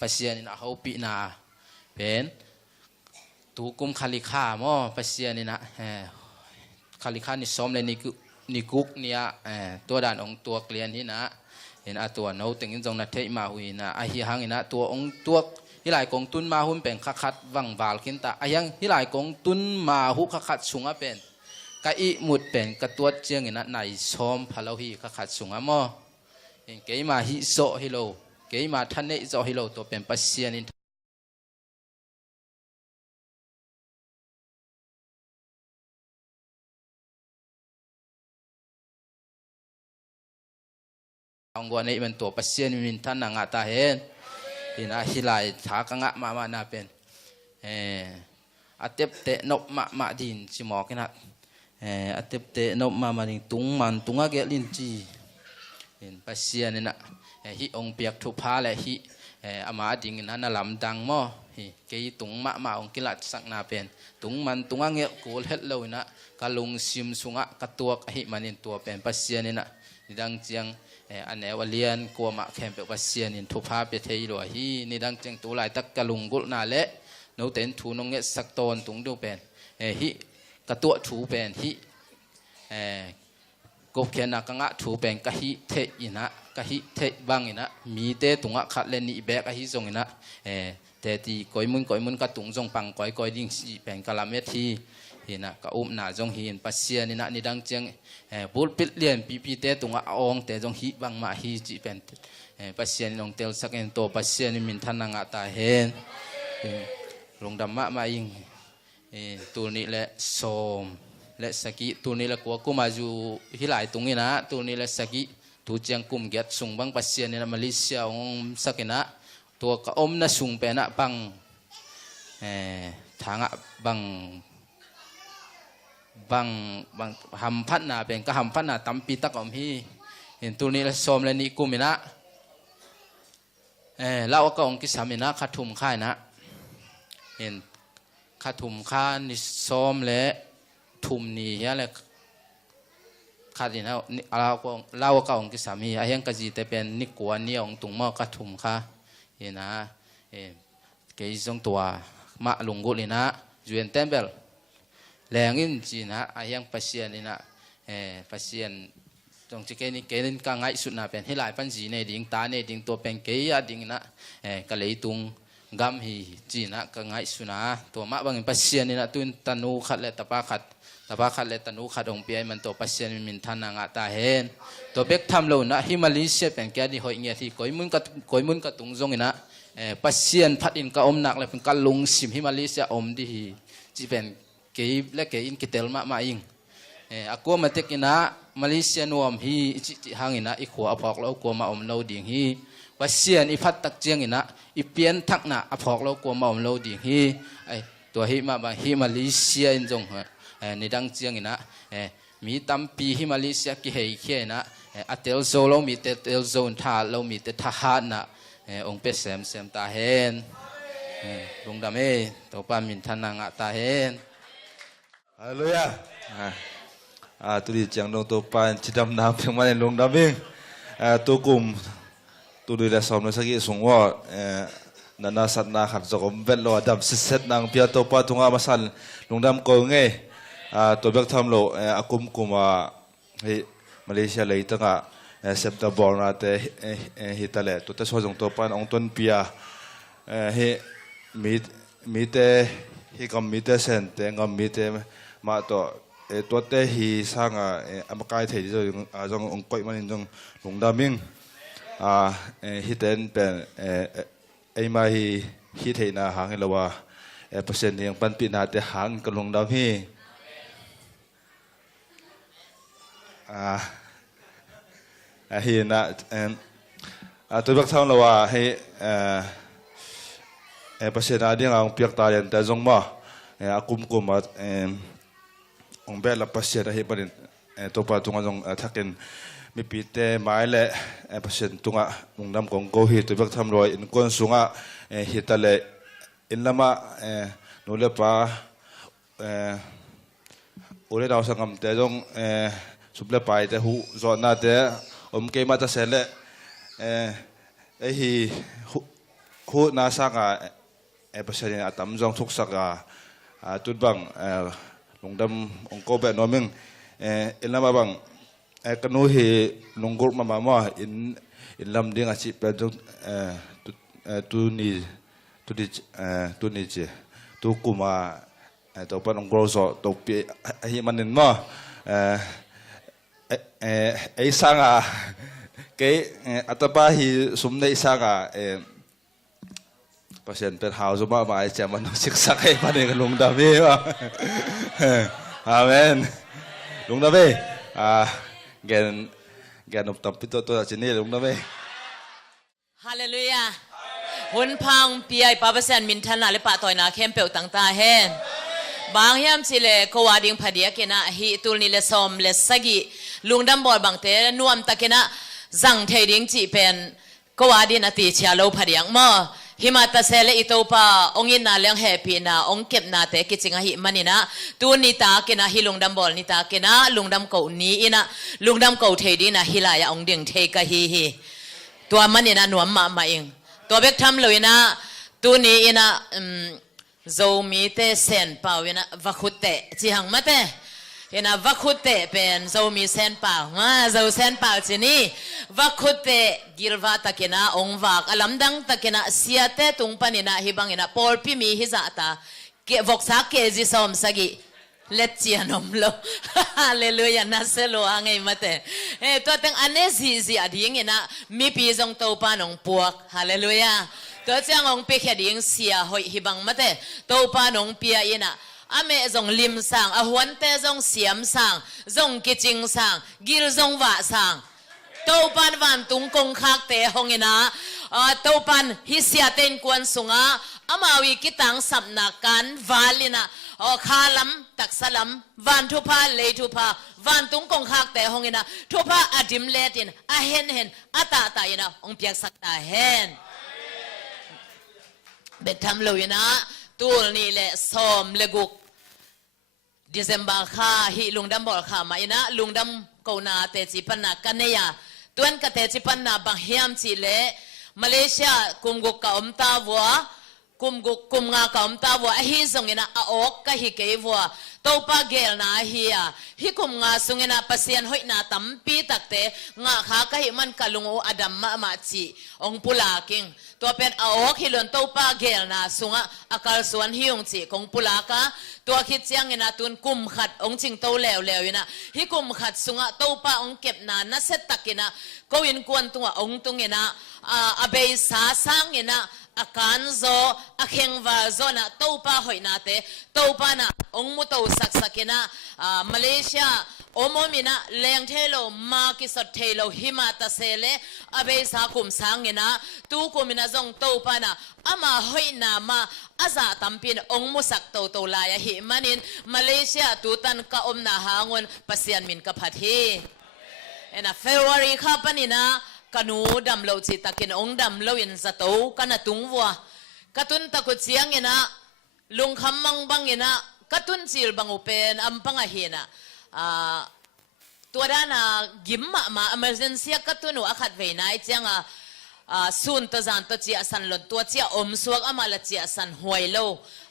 ปัสเซียนนะเขาปีนาเป็นตัวกุมคาลิคามอปัสเซียนนะคาลิคานี่สมเลยนี่กุกเนี่ยตัวด่านองตัวเกลียนที่นะเห็นตัวโน้ตถึงจงนัดเทมาหุยนะไอฮีหังนะตัวองตัวฮิหลายกงตุนมาหุ่นเป็นคัดวังบาลขินตาไอยังฮิหลายกงตุนมาหุคัดสุงะเป็นกะอีมุดเป็นกะตัวเจียงนะในซ้อมพะโลฮีคัดสุงะมอเห็นเกยมาฮิโซฮิโลเกยมาทันเนโซฮิโลตัวเป็นปัสเซียนินองกว่านี้เป็นตัวปัสเซียนินท่านนางาตาเห็นนะฮิลายถากงะมานาเป็นอัตเตปเตนบมาดินชิมอกินะอัตเตปเตนบมาดินตุงมันตุงะเกลินจีเห็นปัสเซียนี่นะฮิองเปียกทุพาและฮิอามาดิงนั้นลำดังมั่อเกยตุงมาองกิลัดสักนาเป็นตุงมันตุงะเงะกูเฮ็ดเลยนะกะลุงซิมสุงะกะตัวฮิมันตัวเป็นปัสเซียนี่นะดังเจียงอันเนวเลียนกลัวมาแข่งเป็นปัสเซียนินทุพาเปเทยหลวฮีนี่ดังจังตัวหลายตักกะลุงกุลนาเละโนเต็นถูนงเงสักตอนตุงดูเป็นฮิกะตัวถูเป็นฮิกบเขียนนักงะถูเป็นกะฮิเทอินะกะฮิเทบังอินะมีเตตุงะขัดเลนิแบกะฮิทรงอินะแต่ที่ก้อยมุนกะตุงทรงปังก้อยดิ่งสีเป็นกะลาเมทีเห็นนะก็อุ้มหน้าจงเห็นปัสเซียนี่นะนี่ดังเจียงบุลปิดเลียนปีเตตุงอองแต่จงฮิบังมาฮิจิเป็นปัสเซียนี่น้องเตลสักเอ็นตัวปัสเซียนี่มินทันนางตาเห็นลงดำมาอิงตัวนี้แหละโสมและสกิตัวนี้แหละกัวกุมาจูฮิหลายตรงนี้นะตัวนี้แหละสกิตัวเจียงกุมเกียรส่งบังปัสเซียนี่นะมาเลเซียองสักนะตัวก็อมนะส่งเป็นนะบังทางบังหำพัดนาเป็นก็หำพัดนาตำปีตะกอมฮีเห็นตัวนี้ละสมเลยนี่กุมินะเล่าก็องค์กิสามินะขัดถุมค่ายนะเห็นขัดถุมค่านี่สมและถุมนี่เฮียเลยขัดนี่นะเล่าก็องค์กิสามีอายังกะจีแต่เป็นนิกวนนี่องตุงมอขัดถุมค่าเห็นนะเกยจงตัวมะลุงกุลินะจูเอนเทมเบลแรงอินจีนะอายังปัสเซียนนี่นะปัสเซียนตรงที่เกนี่เกนินกังไงสุดนะเป็นให้หลายปัญจีในดิ่งตาในดิ่งตัวเป็นเกียดิ่งนะก็เลยตุง กัมฮีจีนะก็ง่ายสุนะตัวมะบางปัสเซียนนี่นะตุนตนูขัดและตะปาขัดและตนูขัดองเปียมันตัวปัสเซียนมินทานังอาตาเห็นตัวเบกทำโลนะฮิมาลิเซียเป็นแก่ที่หอยเงียที่ก้อยมุนกับตุงจงนี่นะปัสเซียนพัดอินกับอมหนักเลยเป็นการลงสิมฮิมาลิเซียอมดีจีเป็นเกยและเกยอินกิเตลมาอิงอากัวมาเทกินะมาเลเซียนวมฮีจิหางอินะอีขวอพอกแล้วกัวมาอมโลดิ่งฮีปัสเซียนอีพัดตักเจียงอินะอีเปียนทักนะอพอกแล้วกัวมาอมโลดิ่งฮีไอตัวฮีมาบางฮีมาเลเซียอินจงในดังเจียงอินะมีตัมปีฮิมาเลเซียกิเฮเคียนะอัตเตลโซเรามีเตลโซนท่าเรามีเตทหารนะองเป็ดเซมตาเห็นลงดำตัวปามินทานังอาตาเห็นฮาเลลูยาตุลีจังดงตัวปานจิดำน้ำเพียงมาในลงดำเองตัวกลุ่มตัวดูแลสอบในสักกี่สงว่านานาสัตนาขัดสกมเวทโลดำสิเซตนางเปียตัวปาทุ่งอามาสันลงดำโกงไงตัวเบิกทำโลอากุมกุมให้มาเลเซียเลยตั้งเซปตาบอลนาเตฮิตาเลตัวเตสวจงตัวปานองต้นเปียให้มีเตฮิกำมีเตเซนเตงำมีเตมาตัวเตฮีสร้างอเมริกาไทยที่จงองค์ก้อยมันจงลงดามิงฮิตเตนเป็นไอมาฮิตเทน่าหางเราว่าเปอร์เซ็นต์ยังปันปีนาเตหางกับลงดามีฮีน่ะตัวเบิกทางเราว่าให้เปอร์เซ็นต์อะไรที่เราเปียกตาเรียนแต่จงมาอากุมมาองเบลละเปอร์เซ็นต์ให้ประเด็นตัวปาตุงจงทักกันมีปีเตไม้และเปอร์เซ็นต์ตุงลงดำของโกหิตัวเบิกทำรอยอินก้นสุงฮิตาเลอินละมาโนเลปาโอเลดาวสังคมแต่จงสุบเลปายแต่หูจอดนาแต่อมเกมาตะเสเลไอฮีหูนาสังเปอร์เซ็นต์อาตมจงทุกสักตุดบังลงดำองโกแบบน้อยมึงอินละมาบังกันนู้ฮีลงกุลมาอินลำเดียงอาชีพเป็นจงตุนีเจตุกุมาตัวเป็นองโกโซตัวเปียฮีมันนินมาไอสังเกยอัตบาฮีสมในสังเปอร์เซ็นต์เป็นหาวสมมาไอเจมันศึกษาให้มันเองลงดำเองอาเมนลงดำเองแกนอบตับพิตัวจีนี่ลงดำเองฮาเลลูยาหุ่นพังปีไอปาเปเซนมินทันนาเลปะตอยนาเข้มเปียวต่างตาเฮนบางยามสิเลกวาดิงพเดียกินะฮิตุลนิเลสอมเลสกิลุงดำบอลบางเตนวมตะกินะจังเทดิงจีเป็นกวาดินอติเชียโลพเดียงมอหิมาตาเซเลอิโตปาองอินนาเลียงแฮปปี้นาองเก็บนาเตกิจิงหิมันินะตูนิตากินะฮิลุงดำบอลนิตากินะลุงดำเกานีอินะลุงดำเกาเทดินะฮิลายาองดิงเทกะฮิตัวมันนี่นะหนวมมาเองตัวเบกทำเลยนะตัวนี้นะโจมีเตเซนเปล่านะวักขุดเตจีหังมาเตนะวักขุดเตเป็นโจมีเซนเปล่าโจเซนเปล่าจีนี่วักขุดเตกิรวาตะกินะองวักอลัมดังตะกินะเสียเตตุงปนินะฮิบังนะปอลพิมีฮิซาตาเกวกสักเกจิสอมสกิเลตจีนอมโลฮาเลลูยานาเซโลอังไงมาเตตัวตั้งอันนี้สิอดียงนะมีปีจงโตปานองปวกฮาเลลูยาตัวเจ้าองเปียขดิงเสียหอยฮิบังมาเตโตปานองเปียอินะอเมจงลิมสังอหวนเตจงเสียมสังจงกิจิงสังกิลจงวะสังโตปานวันตุงกงคักเตหงอินะโตปานฮิเสียเต็นกวนสุงะอามาวิกิตังสัมนักการวาลินะคาลัมตักสลัมวันทุพาเลทุพาวันตุงกงคักแต่หงอินะทุพาอดิมเลตินอเห็นอตาตายนะองเปียกสักตาเห็นเบ็ดทำเลยนะตัวนี้แหละซ้อมเลกุกเดซembahข้าฮิลุงดำบอกข้ามาอินะลุงดำกูนาเตจิปันนากันเนียตัวนั้นก็เตจิปันนาบางเฮียมจิเลมาเลเซียกุมกุกกับอมตาวัวกุมงากับอมตาวัวฮิซงอินะออกก็ฮิเกวัว to pa gel na hiya hikum nga sungena pasien hoi na tampi takte nga kha ka hi man kalungo adam ma chi ong pulaking to pen aok hilon to pa gel na sunga akal suan hiung chi kong pulaka to khit chiang ina tun kum khat ong ching to lew lew ina hikum khat sunga to pa ong kep na na set takina ko in kwan tunga ong tungena abei sa sang ina akan zo akheng wa zo na to pa hoi na te to pa na ong mu to sak sakina Malaysia omomina leng thelo ma ki sot thelo himata sele abe sa kum sangena tu kumina zong to pa na ama hoi na ma aza tampin ong musak to la ya hi manin Malaysia tu tan ka om na hangon pasian min ka phathi ena February kha panina kanu dam lo chi takin ong dam lo in za to kana tungwa katun takut siang ina lung khamang bang ina katun sil bang upen ampanga hinaตัวด้านกิมมา emergency ก็ตัวหนูอาคัดเวนัยเจ้าส่วนตัวจานตัวเจียสันหล่นตัวเจียอมสวกอามาละเจียสันหวยโล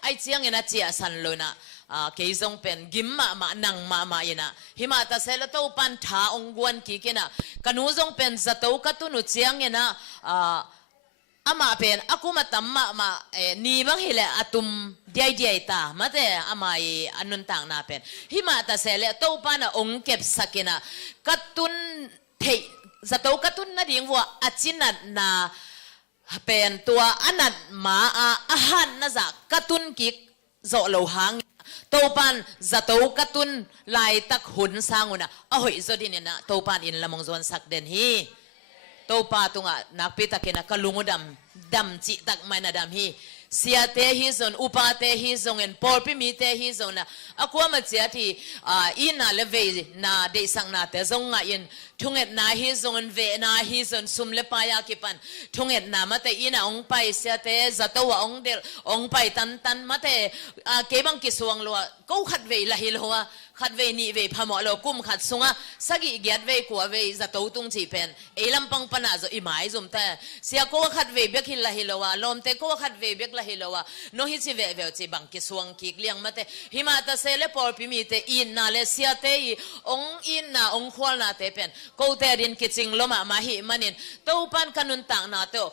ไอเจียงเงินเจียสันหล่นเกี่ยงเป็นกิมมานังมาเนะหิมาตาเซลตัวปันท้าองกวนกี่กันกันูจงเป็นจัตุก็ตัวหนูเจียงเงินอามาเป็นอากูมาตั้มมานี่บางทีแหละอาตุมเดียตามาแต่อามาอันนุนต่างนาเป็นหิมาตาเสลตัวปานะองเก็บสักนะกัตุนเทจะตัวกัตุนนั่นเองว่าอาจินัดนาเป็นตัวอันนั้นมาอาหารนะจ๊ะกัตุนกิกโจโลหังตัวปานจะตัวกัตุนลายตักหุ่นสร้างนะอ้อยจดินเนี่ยนะตัวปานอินละมงจวนสักเดนฮีตัวปาตุงนักพิทักษ์นักลุงดำจิตักไม่นาดำฮีเสียเตฮิซอนอุปาเตฮิซอนเอ็นพอลพิมีเตฮิซอนนะอากูมาเจียที่อินนาเลเวนาเดสังนาเตซงงาอินทุงเอ็ดนาฮิซอนเวนาฮิซอนซุมเลปายากิปันทุงเอ็ดนามาเตอินาองไปเสียเตจัตวะองเดลองไปตันมาเตเก็บังกิสวงลัวกูขัดเวละฮิลัวขัดเวนี่เวพมอโลกุมขัดสุงะสักอีเกียดเวกัวเวจัตวตุงจีเป็นเอลัมปังปนาโจอิหมายจุมเตเสียกูขัดเวเบียกิละฮิลัวลมเตกูขัดเวเบียกละฮิลัวโนฮิจิเวเวจีบังกิสวงกิกเลียงมาเตหิมาตาเซเลปอลพิมีเตอินนาเลเสียเตยองอินนาองควอลนาเตเป็นกูเตรินกิจิงลมาหิมันินตัวปันกันุนต่างนาเตอ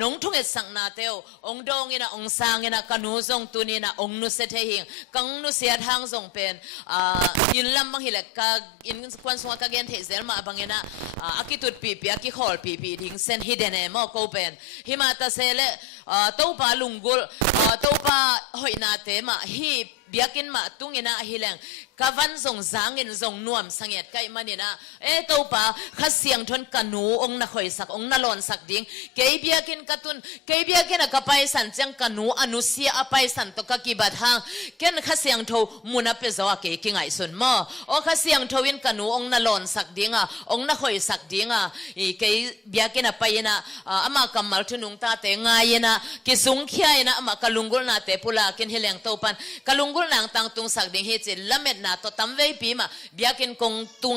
นงทุ่งเอสังนาเตองดงอินะองสางอินะกันูซงตุนีนะองนุเสเทหิงกังนุเสียทางซงเป็นอินลำบังฮิเลกอินควันสวงกเกนเทเซลมาบังอินะอากิตุดปีอากิขอลปีทิ้งเซนฮิเดเนมอกูเป็นหิมาตาเซเลตัวปาลุงกุลตัวปาหอยนาเตมาฮีเบียกินมาตุงอินะฮิเลงกวันส่งจางอินส่งนวมสังเกตไกมันนี่นะตัวปาขัดเสียงทนกันูองนักหอยสักองนัลอนสักดิ้งเกยเบียกินกตุนเกยเบียกินกับไปสันจังกันูอนุเสียอไปสันตกกิบัดหางเกนขัดเสียงโทมุนับเปซาวเกยกิงไอส่วนมอโอขัดเสียงโทวินกันูองนัลอนสักดิ้งองนักหอยสักดิ้งเกยเบียกินไปนะอามากำมัลทุนุงตาเตงายนะกิสุงเขียนะอามากะลุงกุลนาเตปุลากินเฮเลงโตปันกะลุงกุลนางตังตุงสักดิ้งเฮจิละเม็ดนาตัวตั้มเวปีมาเบียกินคงตุง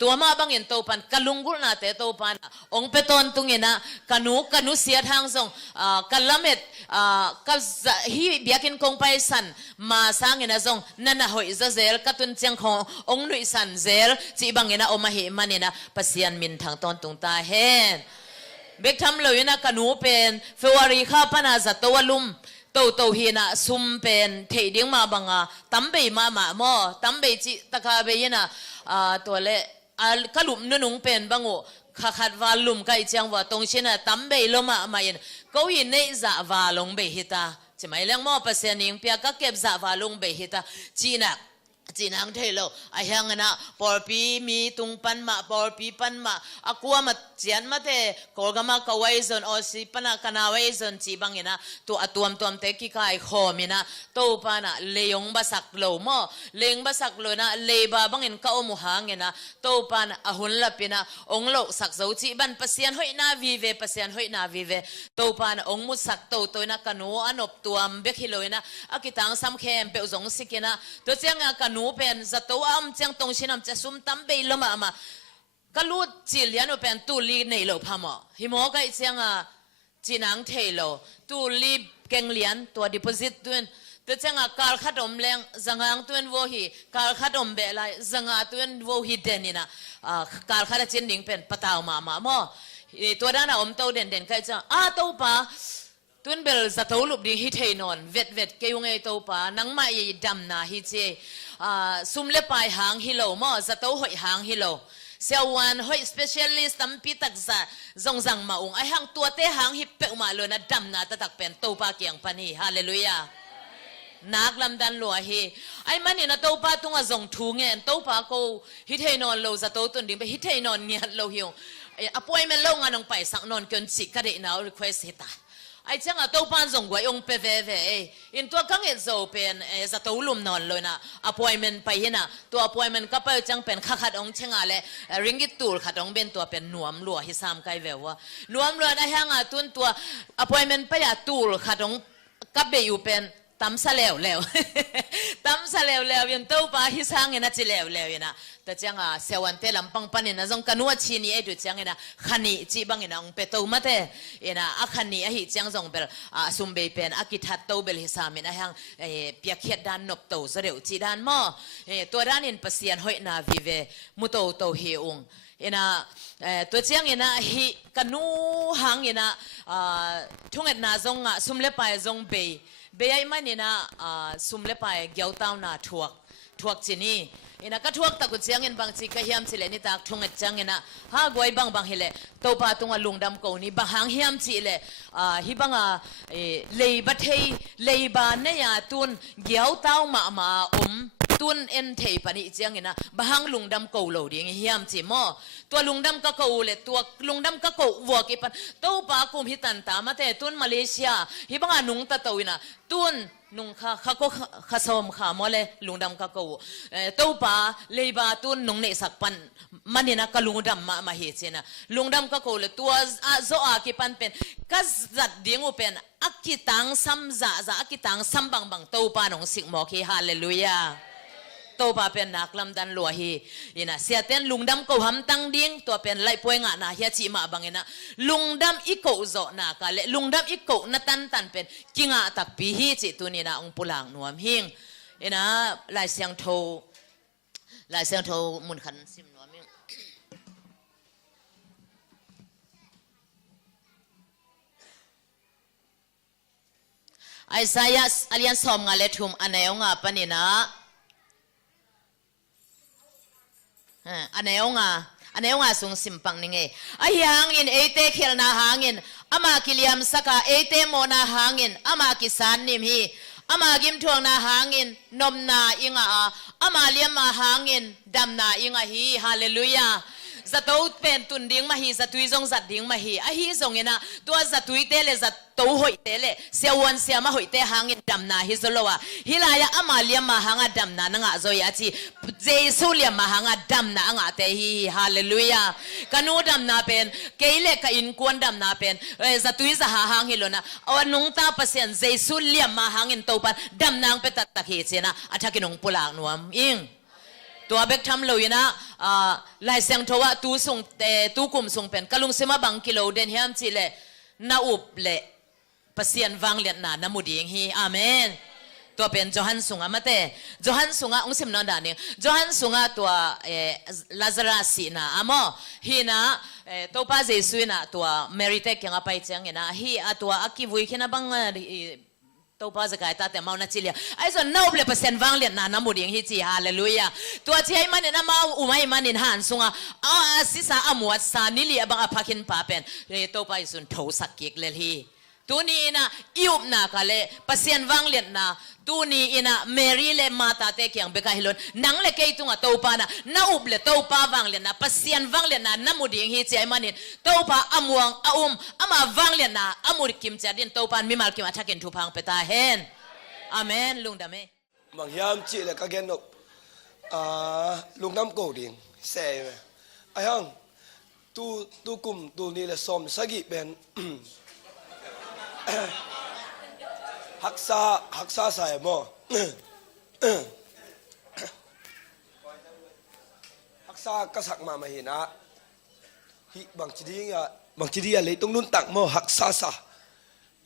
ตัวมาบังเงินโตปันกะลุงกุลนาเตโตปันองเปตอนตุงเงินะกันูเสียทางส่งกัละเม็ดกับฮีเบียกินคงไปสันมาสร้างเงินะส่งนั่นน่ะหอยจะเซลกัตุนเจียงขององนุยสันเซลจีบังเงินะอมาเหมันเงินะปัสยันมินทางตอนตุงตาเฮนเบกทำเลยนะกันูเป็นเฟวารีข้าปนาจัตวลุมโตฮีนะซุมเป็นเทดิ้งมาบังตั้มเบยมาหม้อตั้มเบยจิตะคาเบยนะตัวเละกะลุมนุ่งเป็นบังโอขัดวาลุมไกจังว่าตรงเช่นตั้มเบยลมามาเย็นก็ยินในจ่าวาลงเบยฮิตาจะไม่เลี้ยงหม้อเปอร์เซ็นต์นิงเปียก็เก็บจ่าวาลงเบยฮิตาจีนังเทโลไอเฮงนะปอปีมีตุงปันมาปอปีปันมาอากัวมาเจียนมาเตโกลกามาคาวายซอนอสิปนาคานาวายซอนจีบังเงนะตัวตัวเตกิกายขอมินะโตปานะเลยงบาสักโลมอเลงบาสักโลนะเลยบาบังเงินก้าวมุหางเงนะโตปานะอาหุนลับปินะองโลสักเจ้าจีบันปัสยันหอยนาวีเวปัสยันหอยนาวีเวโตปานะองมุสักโตนะกันูอันอบตัวมเบกิโลนะอากิตังซัมเข้มเปอุจงสิกินะตัวเจียงกันูเป็นจัตวามเจียงตรงชินามจะซุ่มตั้มเบลมาก็รู้จิลยันเป็นตูลีในโลพามอหิมอก็เจียงจีนังเทโลตูลีเกงเลียนตัวดิโพซิตด้วย ตัวจังกาลขัดอมแรงจังางตัววัวฮีกาลขัดอมเบลัยจังตัววัวฮีเดนนี่นะกาลขัดจินดิงเป็นปะตาวมาหม้อตัวด้านอมโตเด่นใครจะโตป่าตัวเบลจะโตลุบดิฮิตเฮนอนเวทเกยงไอโตป่านังไม่ยดำนาฮิเจซุ่มเล็บไปหางฮิโลหม้อจะโตหอยหางฮิโลเสียวันหอยสเปเชียลิสต์ตั้มปีตักซะจงจังมาไอหางตัวเตหางฮิปเปอมาเลยนะดำนาตะตักเป็นโตป่าเกียงปนีฮาเลลูยานักลำดันลัวเฮไอ้มันนี่นะโตป้าตุงอ่ะส่งทูเงินโตป้ากูฮิตเฮนอนโลจะโตตุนดิ่งไปฮิตเฮนอนเงียโลหิวอป่วยมันลงอ่ะน้องไปสักนอนเกินสิกระเดนเอารีเควสฮิตาไอ้จังอ่ะโตป้าส่งไว้องเปเวเวอินตัวกังเอโซเป็นจะโตลุมนอนเลยนะอป่วยมันไปเห็นนะตัวอป่วยมันก็ไปจังเป็นขัดองเชงอะไรริงกิตูลขัดองเป็นตัวเป็นหนวมลัวฮิสามไกเววะหนวมลัวไอ้ห่างอ่ะตุนตัวอป่วยมันไปอ่ะตูลขัดองกับเบอยู่เป็นตั้มซะแล้วตั้มซะแล้วยันโตป้าฮิสังเงินจิแล้วยันนะแต่จังเสวันเตลำปังปันยันจงกันวัวชีนี่ดูจังยันขันนี่จีบังยันองเปโตมาเตยันขันนี่ฮิจังจงเปลซุมเบย์เป็นกิทัดโตเบลฮิสามินยังเปียกเขียดด้านนบโตเสด็จจีด้านหม้อตัวด้านอินปัสยันหอยนาวิเวมุโตโตเฮองตัวเจียงฮิกันนูหังทุ่งเอ็ดนาจงซุมเลไปจงเบย์เบียมันนี่นะซุ่มเล็บไปเกี่ยวเต้าหน้าทวกจีนี่ก็ทวกตะกุเจียงบางทีก็เฮียมสิเลนี่ตากทุ่งจังฮะกวยบางเฮเลโตปาตุงลุงดำกูนี่บางหางเฮียมสิเลฮิบังเลยบัดเฮเลยบานเนี่ยตุนเกี่ยวเต้ามาตุนเอ็นเทปนี่เจียงบางลุงดำกูโลดีเฮียมสิมอตัวลุงดำก็กูเลตัวลุงดำก็กูวัวกี่ปันโตปากุมฮิตันตามาแต่ตุนมาเลเซียฮิบังนุงตะโตตุนนุงข้าก็ข้าสมข้ามอเลลุงดำก็กูโตปาเลยบาตุนนุงเนสักปันมันนี่นะก็ลุงดำมาเห็นนะลุงดำก็กูเลตัวโซอากี่ปันเป็นก็จัดเดียงอุเป็นอักกิตังซัมซาอักกิตังซัมบังโตปาหนงสิกหมอคีฮาเลลูยาโตปาเป็นนักลำดันลัวฮีเสียเต้นลุงดำกูหำตั้งดิ้งตัวเป็นไล่ป่วยงะนะเฮียจีมาบังลุงดำอีโกโซนะกะเลลุงดำอีโกนัตันเป็นกิงะตักปีฮีจิตุนี่นะองปุลังนวมหิงลายเสียงโทมุนขันซิมนวมหิงไอซายาสอเลียนสอมงาเลทุมอันไหนองะปนินะอันไหนองะสุงสิมปังนี่ไงไอ้หางอินเอเตเขลนาหางอินอามากิเลียมสกาเอเตโมนาหางอินอามากิสานนิมฮีอามากิมทวงนาหางอินนมนาอิงอามาเลียมมาหางอินดำนาอิงฮีฮาเลลูยาจะโตเป็นตุนดิ้งมาฮีจะตุยจงจัดดิ้งมาฮีไอ้ฮีจงตัวจะตุยเตเลจะโตหอยเตเลเสียวันเสียมาหอยเตหางอินดำนาฮิสโลวะฮิลายาอามาเลียมมาหางดำนานังอาโซยาจีเจสุเลียมมาหางดำนาอ่างเตฮีฮาเลลูยากันูดำนาเป็นเกยเลกอินกวนดำนาเป็นจะตุยจะหางฮิโลนะเอานุงตาเปอร์เซ็นต์เจสุเลียมมาหางอินโตปันดำนางเป็นตักเหตุเจนะอัฐกินงปุลางนวมอิงตัวเบกทำเลยนะลายเสียงทว่าตูส่งตูกุมส่งเป็นกะลุงเสมาบังกิโลเดนเฮียมจิเลนาอุบเลปเสียนวังเลียนนานามุดีงฮีอาเมนตัวเป็นจอหันสุงอามาเตจอหันสุงอาองสิมนอนดานี่จอหันสุงอาตัวลาซารัสนะอามอฮีนะตัวป้าเจสุนะตัวเมริเตกยังไปเจียงนะฮีตัวอากิวุยขี้นะบังตัวป้าจะกลายตาแต่เมาหน้าจิเลียไอ้ส่วนนอบเลยเปอร์เซ็นต์วังเลียนนามุดีงฮีจีฮาเลลูยาตัวที่ไอ้มันเนี่ยนะมาอุมาไอ้มันเนี่ยหันสุงอาสิสาอมวดสานิลีบังอภักินป้าเป็นตัวป้าส่วนโถสักเกกเลยฮีตัวนี้นะอิบนาคาเลเปอร์เซ็นต์วังเลียนนาตัวนี้นะเมรี่เลมาตาเตกียงเบกาฮิลอนนังเลกไอตุงตัวป้านะนาอุบเลตัวป้าวังเลียนนะเปอร์เซ็นต์วังเลียนนะนามุดีงฮีจีไอ้มันเนี่ยตัวป้าอมวงอามาวังเลียนนะอามุริกิมเจดินตัวป้ามีมาลกิมอัฐกินทุพังเปตาเฮนอาเมนลุงดาเมบางยามจีเลยก็เกนกลุงน้ำโกดิงเซ่ไหมไอ้ฮังตูกลุ่มตูนี่เลยสมสกิเป็นฮักษาใส่หม้อฮักษากษักมาเห็นนะฮิบางทีนี่เลยตรงนู้นตักหม้อฮักษาซะ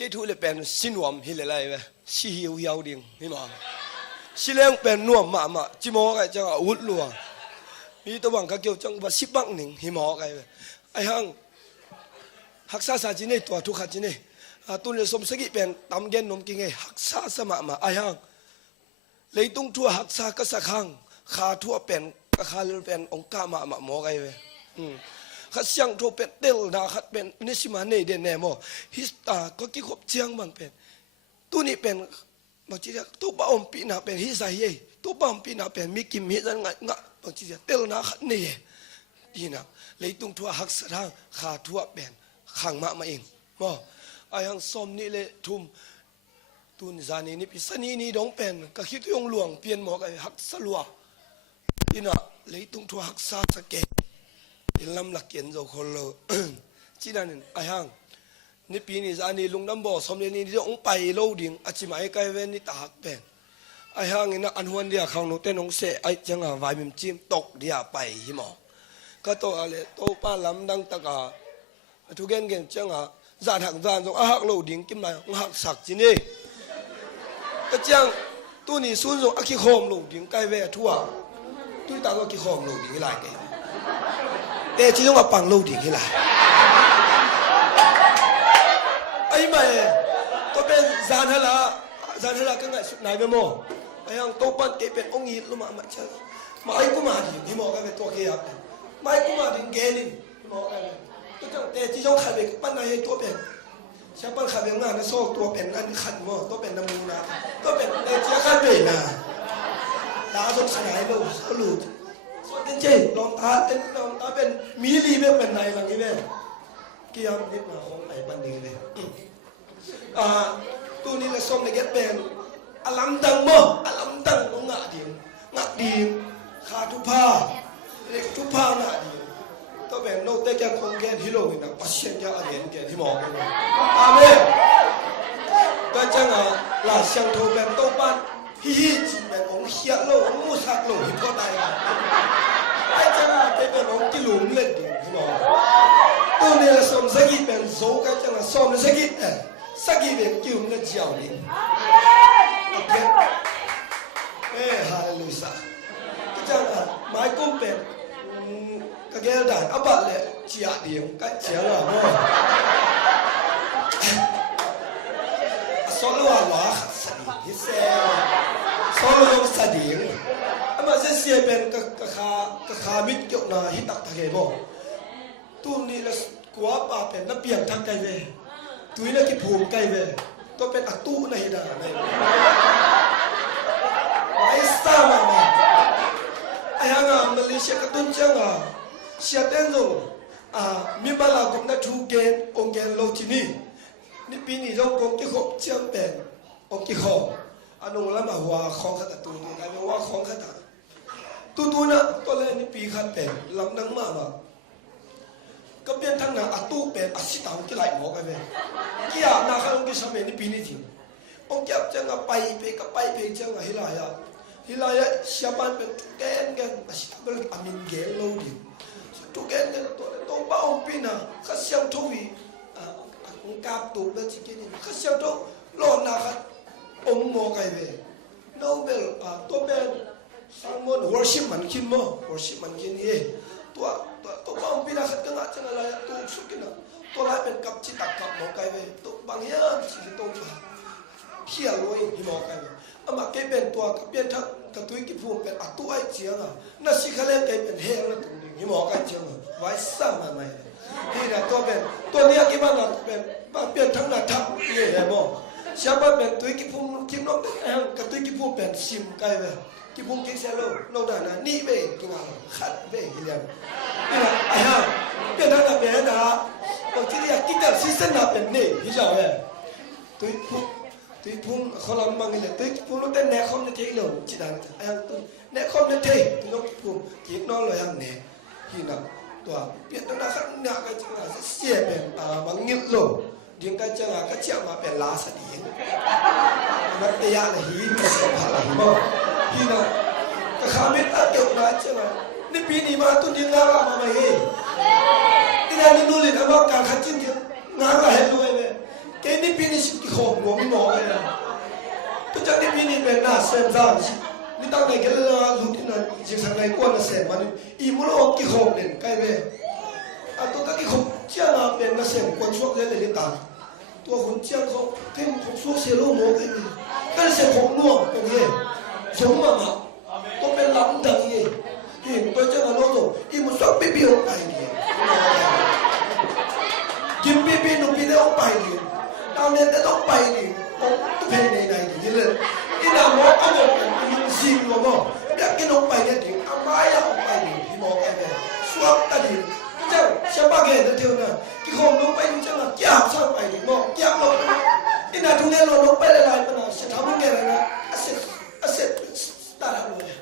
cái thu là bèn xin nuông hi lại về si hiu hiu điên hi mà si leng bèn nuông mà chỉ mò cái chẳng út luôn mi tao bằng cái kiểu chẳng và ship băng nín hi mò cái về ai hang hắc sa sa chỉ này tua thu khát chỉ này tu le som sagi bèn tam gen nom kinh ấy hắc sa sa mà ai hang lấy tung thua hắc sa cái sa khang khá thua bèn cái khá lên bèn ông ca mà mò cái về khát xiang thua bèn tel na khát bènนี่สิมาเนี่ยเด่นแน่มอฮิสตาก็กี่ขบเจียงบางเป็นตัวนี้เป็นบางทีตัวบ้าอมปีน่าเป็นฮิสายเย่ตัวบ้าอมปีน่าเป็นมีกิมฮิสันงะบางทีเตลนาขัดเนี่ยดีนะเลยตุงทัวหักสะทางขาทัวเป็นขังมาเองมอไอ้ยังสมนี่เลยทุ่มตุนจานี่นี่พิษนี่นี่ดงเป็นก็คิดยงหลวงเปลี่ยนหมอกไอ้หักสลัวดีนะเลยตุงทัวหักซาสเกลำหลักเกียนเจ้าคนเลยจีนั่นไอ้ฮังนี่ปีนี้จานี่ลุงน้ำบ่อสมเด็จนี่ที่องไปโลดิ่งอาจิมาไอ้ไก่เว้นนี่ตาหักเป็นไอ้ฮังนี่นะอันวันเดียขังโนเต้นองเสไอ้จังหวายมิมจิ้มตกเดียไปหิมอก็โตอะไรโตป้าลำดังตะกาทุกเก่งจังอ่ะจานหักจานตรงหักโลดิ่งกินมาหักสักจีนี่ก็จังตัวนี้ส่วนตรงอาคิโคมโลดิ่งไก่เว้ทั่วตัวตาก็อาคิโคมโลดิ่งหลายแกแต่ที่ต้องมาปังโลดิ่งให้หลายไอ้แม่ตัวเป็นจานฮะละก็ไงสุดไหนไปมั่วไอ้ยังโตปั้นเกเป็นองค์ยีรู้มาเชื่อมาไอ้กูมาดิที่มอกันเป็นตัวเกียร์มาไอ้กูมาดิเกนินที่มอกันตัวจังแต่ที่ต้องขัดเป็นปั้นนายตัวเป็นใช่ปั้นขัดเป็นงานนะโซ่ตัวเป็นอันขัดมั่วตัวเป็นน้ำมูนะตัวเป็นแต่เจ้าขัดเป็นนะตาสงสัยเราเขาหลุดส่วนเจ๊ลองตาเป็นมีลีเป็นนายหลังนี้แม่เกี่ยมนิดมาของไหนปันนี้เลยตัวนี้ละส้มในแกเป็นอลัมดังมั้งอลัมดังงะดีขาทุพาเล็กทุพาหน้าดีตัวเป็นโนเตแกคงแกฮิโร่นะปัชเชนยาเรียนแกที่มองกันอาเมนก็จังลาเซียงโทเป็นโตปันฮิจีเป็นองเฮียโลมูสักโลฮิพอได้ไอ้จังเป็นองกิลุมเล่นดีที่มองตัวนี้ละส้มสกีเป็นโซก็จังส้มสกีสกีเป็นกิลุมเล่นเจ้านี่ฮาเลลูยาก็จังไม้กุ้งเป็นก็แก่ด่านอับบัดเลยเจียเดียวก็เจียละมั้งสอนว่าว่าสดีฮิเซสอนว่าสดีอามาเสียเป็นกะขามิดเกี่ยวนาฮิตักทะเกบ่ตุ้มนี่ละกัวป่าเป็นนับเปียงทางไกลเวตุ้ยนักกิภูมิไกลเวตัวเป็นอัตุในด่านเลยไอ้สามาไอ้ฮังมาเลเซียกตุ้นจังเสียเต้นโซมีบาลากุมนัทูเกนองเกนโลจินีนี่ปีนี้เราคงที่ขบเชื่อมเป็นองค์ของอันนู้นละมาว่าของขัดตัวนี่ได้ไหมว่าของขัดตัวนะตัวแรกนี่ปีขัดเป็นลำนังมากก็เปลี่ยนทั้งนั้นอัตุเป็นอาศิตาองค์ไหลหมอกันไปกี่อ่ะนาคาองค์สมัยนี่ปีนี้จริงองค์จับจังไปกับไปจังฮิลายะเสียบ้านเป็นแกนอาศิตาเป็นอามินเกลโลดิทุกแกนตัวบ้าองค์ปีน่ะข้าเสียงทวีองค์กาบตัวเป็นสิ่งนี้ข้าเสียงทวีโลนาคาองค์หมอกันไปโนเบลตัวเป็นสังมน worship มันกินมั้ง worship มันกินเย่ตัวบ้าองค์ปีน่ะขัดกันจังอะไรตัวสุกินะตัวไรเป็นกับจิตตกับหมอกันไปตัวบางอย่างสิ่งตัวเขี่ยรวยที่หมอกันอามาเก็บเป็นตัวกับเปลี่ยนทั้งกับตัวกิภูมิเป็นอัตุไอเจียงน่าสิเขาเล่นเก็บเป็นเฮงแล้วตรงนี้ที่หมอกันเจียงไว้สร้างมาใหม่นี่แหละตัวเป็นตัวนี้กี่บ้านเป็นเปลี่ยนทั้งหน้าทับนี่แหละหมอเชื่อว่าเป็นตัวกิภูมิกินน้องกับตัวกิภูมิเป็นซิมไกลไปกิภูมิกินเซลล์น้องด่านะนี่เบ้กินอะไรขัดเบ้กินอะไรนี่แหละไอ้ห่าเปลี่ยนทั้งหน้าเป็นนะบางทีอยากกินแต่ซีซันหน้าเป็นนี่ที่จะเอาไว้ตัวพุ่งเขาลำบากเลยตัวพุ่งเราเต้นแนคอมในเทเลยจีดังไอ้ยังตัวแนคอมในเทตัวน้องพุ่งจีบน้องเลยยังแนที่นั่นตัวเปลี่ยนตัวนั้นหน้าก็จะเสียเป็นบางงิ้วโลยิ่งก็จะก็เชื่อมาเป็นลาสดีนักเตะอะไรฮีเป็นสภาพอะไรบ้างที่นั่นก็ขามิดอัดเกี่ยวมาใช่ไหมนี่ปีนี้มาตัวนี้งานมาไหมที่นั่นนี่ดูเลยนะว่าการขัดจิ้นงานอะไรด้วยไหมแกนี่ นี่ปีนี้สิกิโคหลวงหมอเลยนะทุกจากนี่ปีนี้เป็นหน้าเซมซ่านี่ตั้งแต่กันแล้วลูกที่นั่นจิงสังไงกวนน่ะเซมมันอีมุโลกิโคเนี่ยใกล้เว้ยตัวกิโคเจ้าน่ะเป็นน่ะเซมกวนช่วงเลยเลยตาตัวคนเจ้าเขาเท่งของช่วงเซโลโมกันนี่ก็เลยเซมของนัวเป็นไงสมมาตัวเป็นลำดังไงที่ตัวเจ้าน่ะโลโซอีมุสอกปีปีออกไปนี่กินปีหนุ่มปีได้ออกไปนี่ดาวเน็ตได้ต้องไปนี่ต้องเพลงไหนนี่เลยอีน่ะหมอเอาหมดซิงหรอมั้งอยากกินออกไปเนี่ยถึงอามาอยากออกไปนี่พี่หมอแกเนี่ยสวมตาดิเจ้าเชื่อป่ะแกเดี๋ยวนะที่เขาลงไปนี่เจ้าน่ะแก้วช่างไปนี่หมอแก้วลงอีน่ะทุกเนี่ยเราลงไปเลยมันน่ะเสียทำยังไงนะอาเสร็จตาดำเลย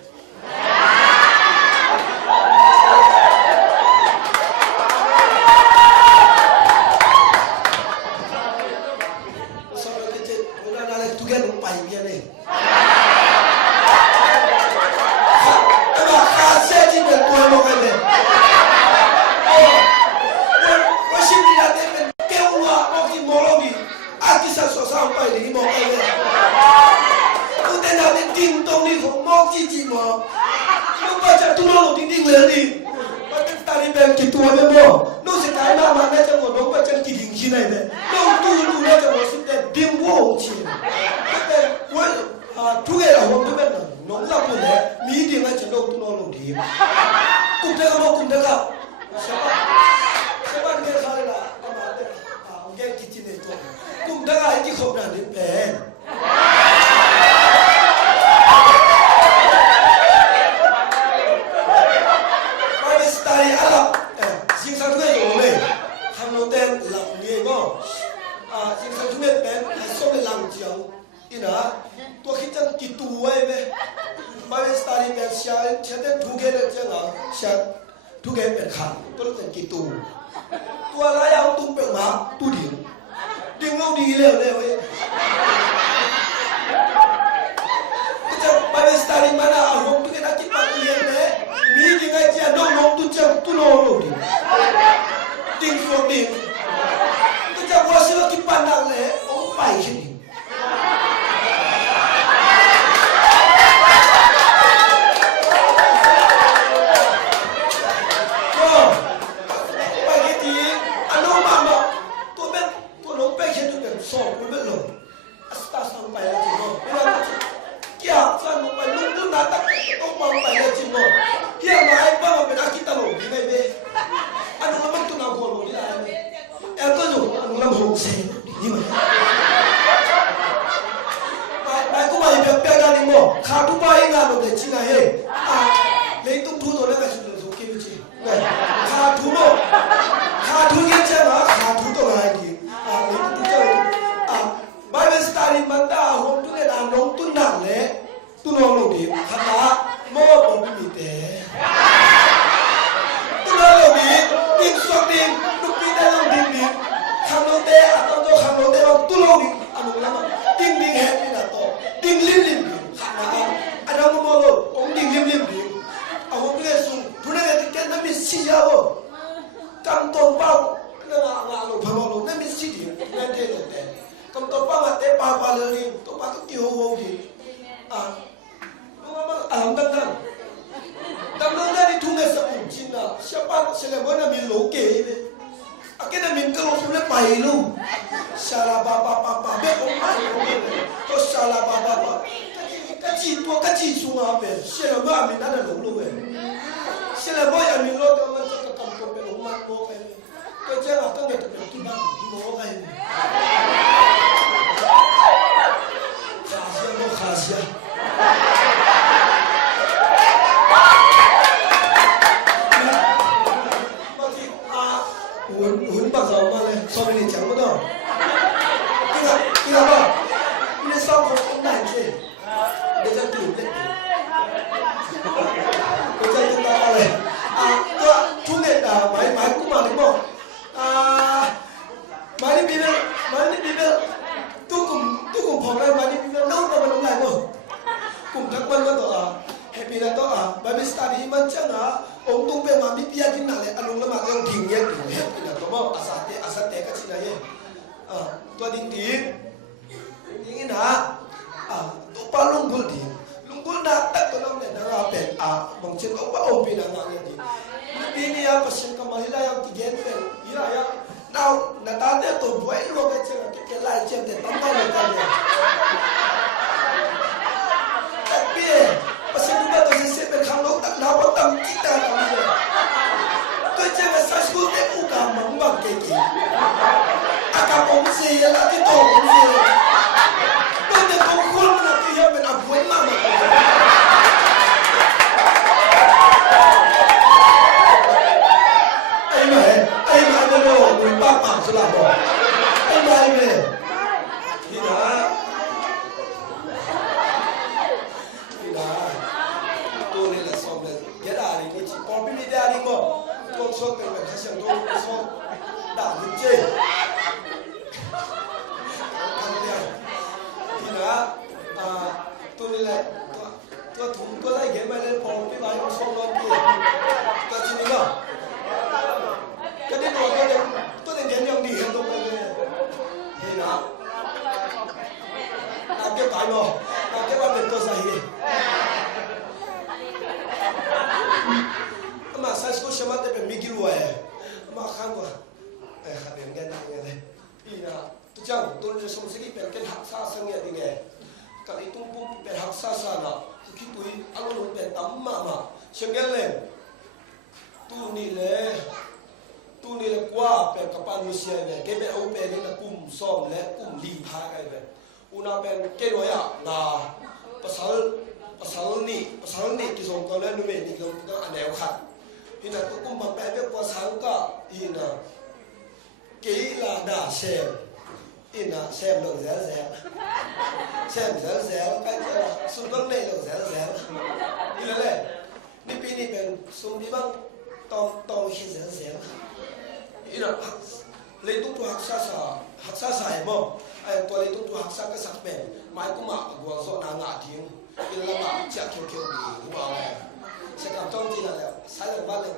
ตัวดิ้งดิ้ง เก็บไก่หมอเราเก็บว่าเป็นตัวใส่มาไซส์ก็ชมาแต่เป็นมิกิรัวมาข้างกว่าขับเป็นกันยังไงเลยพี่นะทุกอย่างตัวจะสมสิเป็นกันหักซาสังเกตยังไงกับไอ้ตุ้มปุ๊บเป็นหักซาซานะทุกที่ปุยอารมณ์เป็นตั้มมาเชื่อกันเลยตู้นี่เลยกว่าเป็นกับปานุเซียเนี่ยแกเป็นเอาเป็นนี่นะกุ่มซ้อมและกุ่มลีพากันแบบอุณาเป็นแกรวยนาภาษานี่ที่ส่งตอนนั้นนู่นนี่เราต้องอันแนวขัดพี่นะกุ่มบางแปลเป็นภาษาก็อีนะเกลาดาเซมอีนะเซมลงแซลไปสุดลงในลงแซลนี่แหละนี่ปีนี้เป็นสมดีบ้างตองคิดแซลอีนะเลยตุ้งตัวหักซาเห็นมั้งไอ้ตัวเลยตุ้งตัวหักซาก็สักเป็นไม้กุมะกวางโซนางาทิ้งอีละมาจะเขียวดีกูเอาเลยสกัดจ้องจีนั่นแหละสายหลังบ้านเลย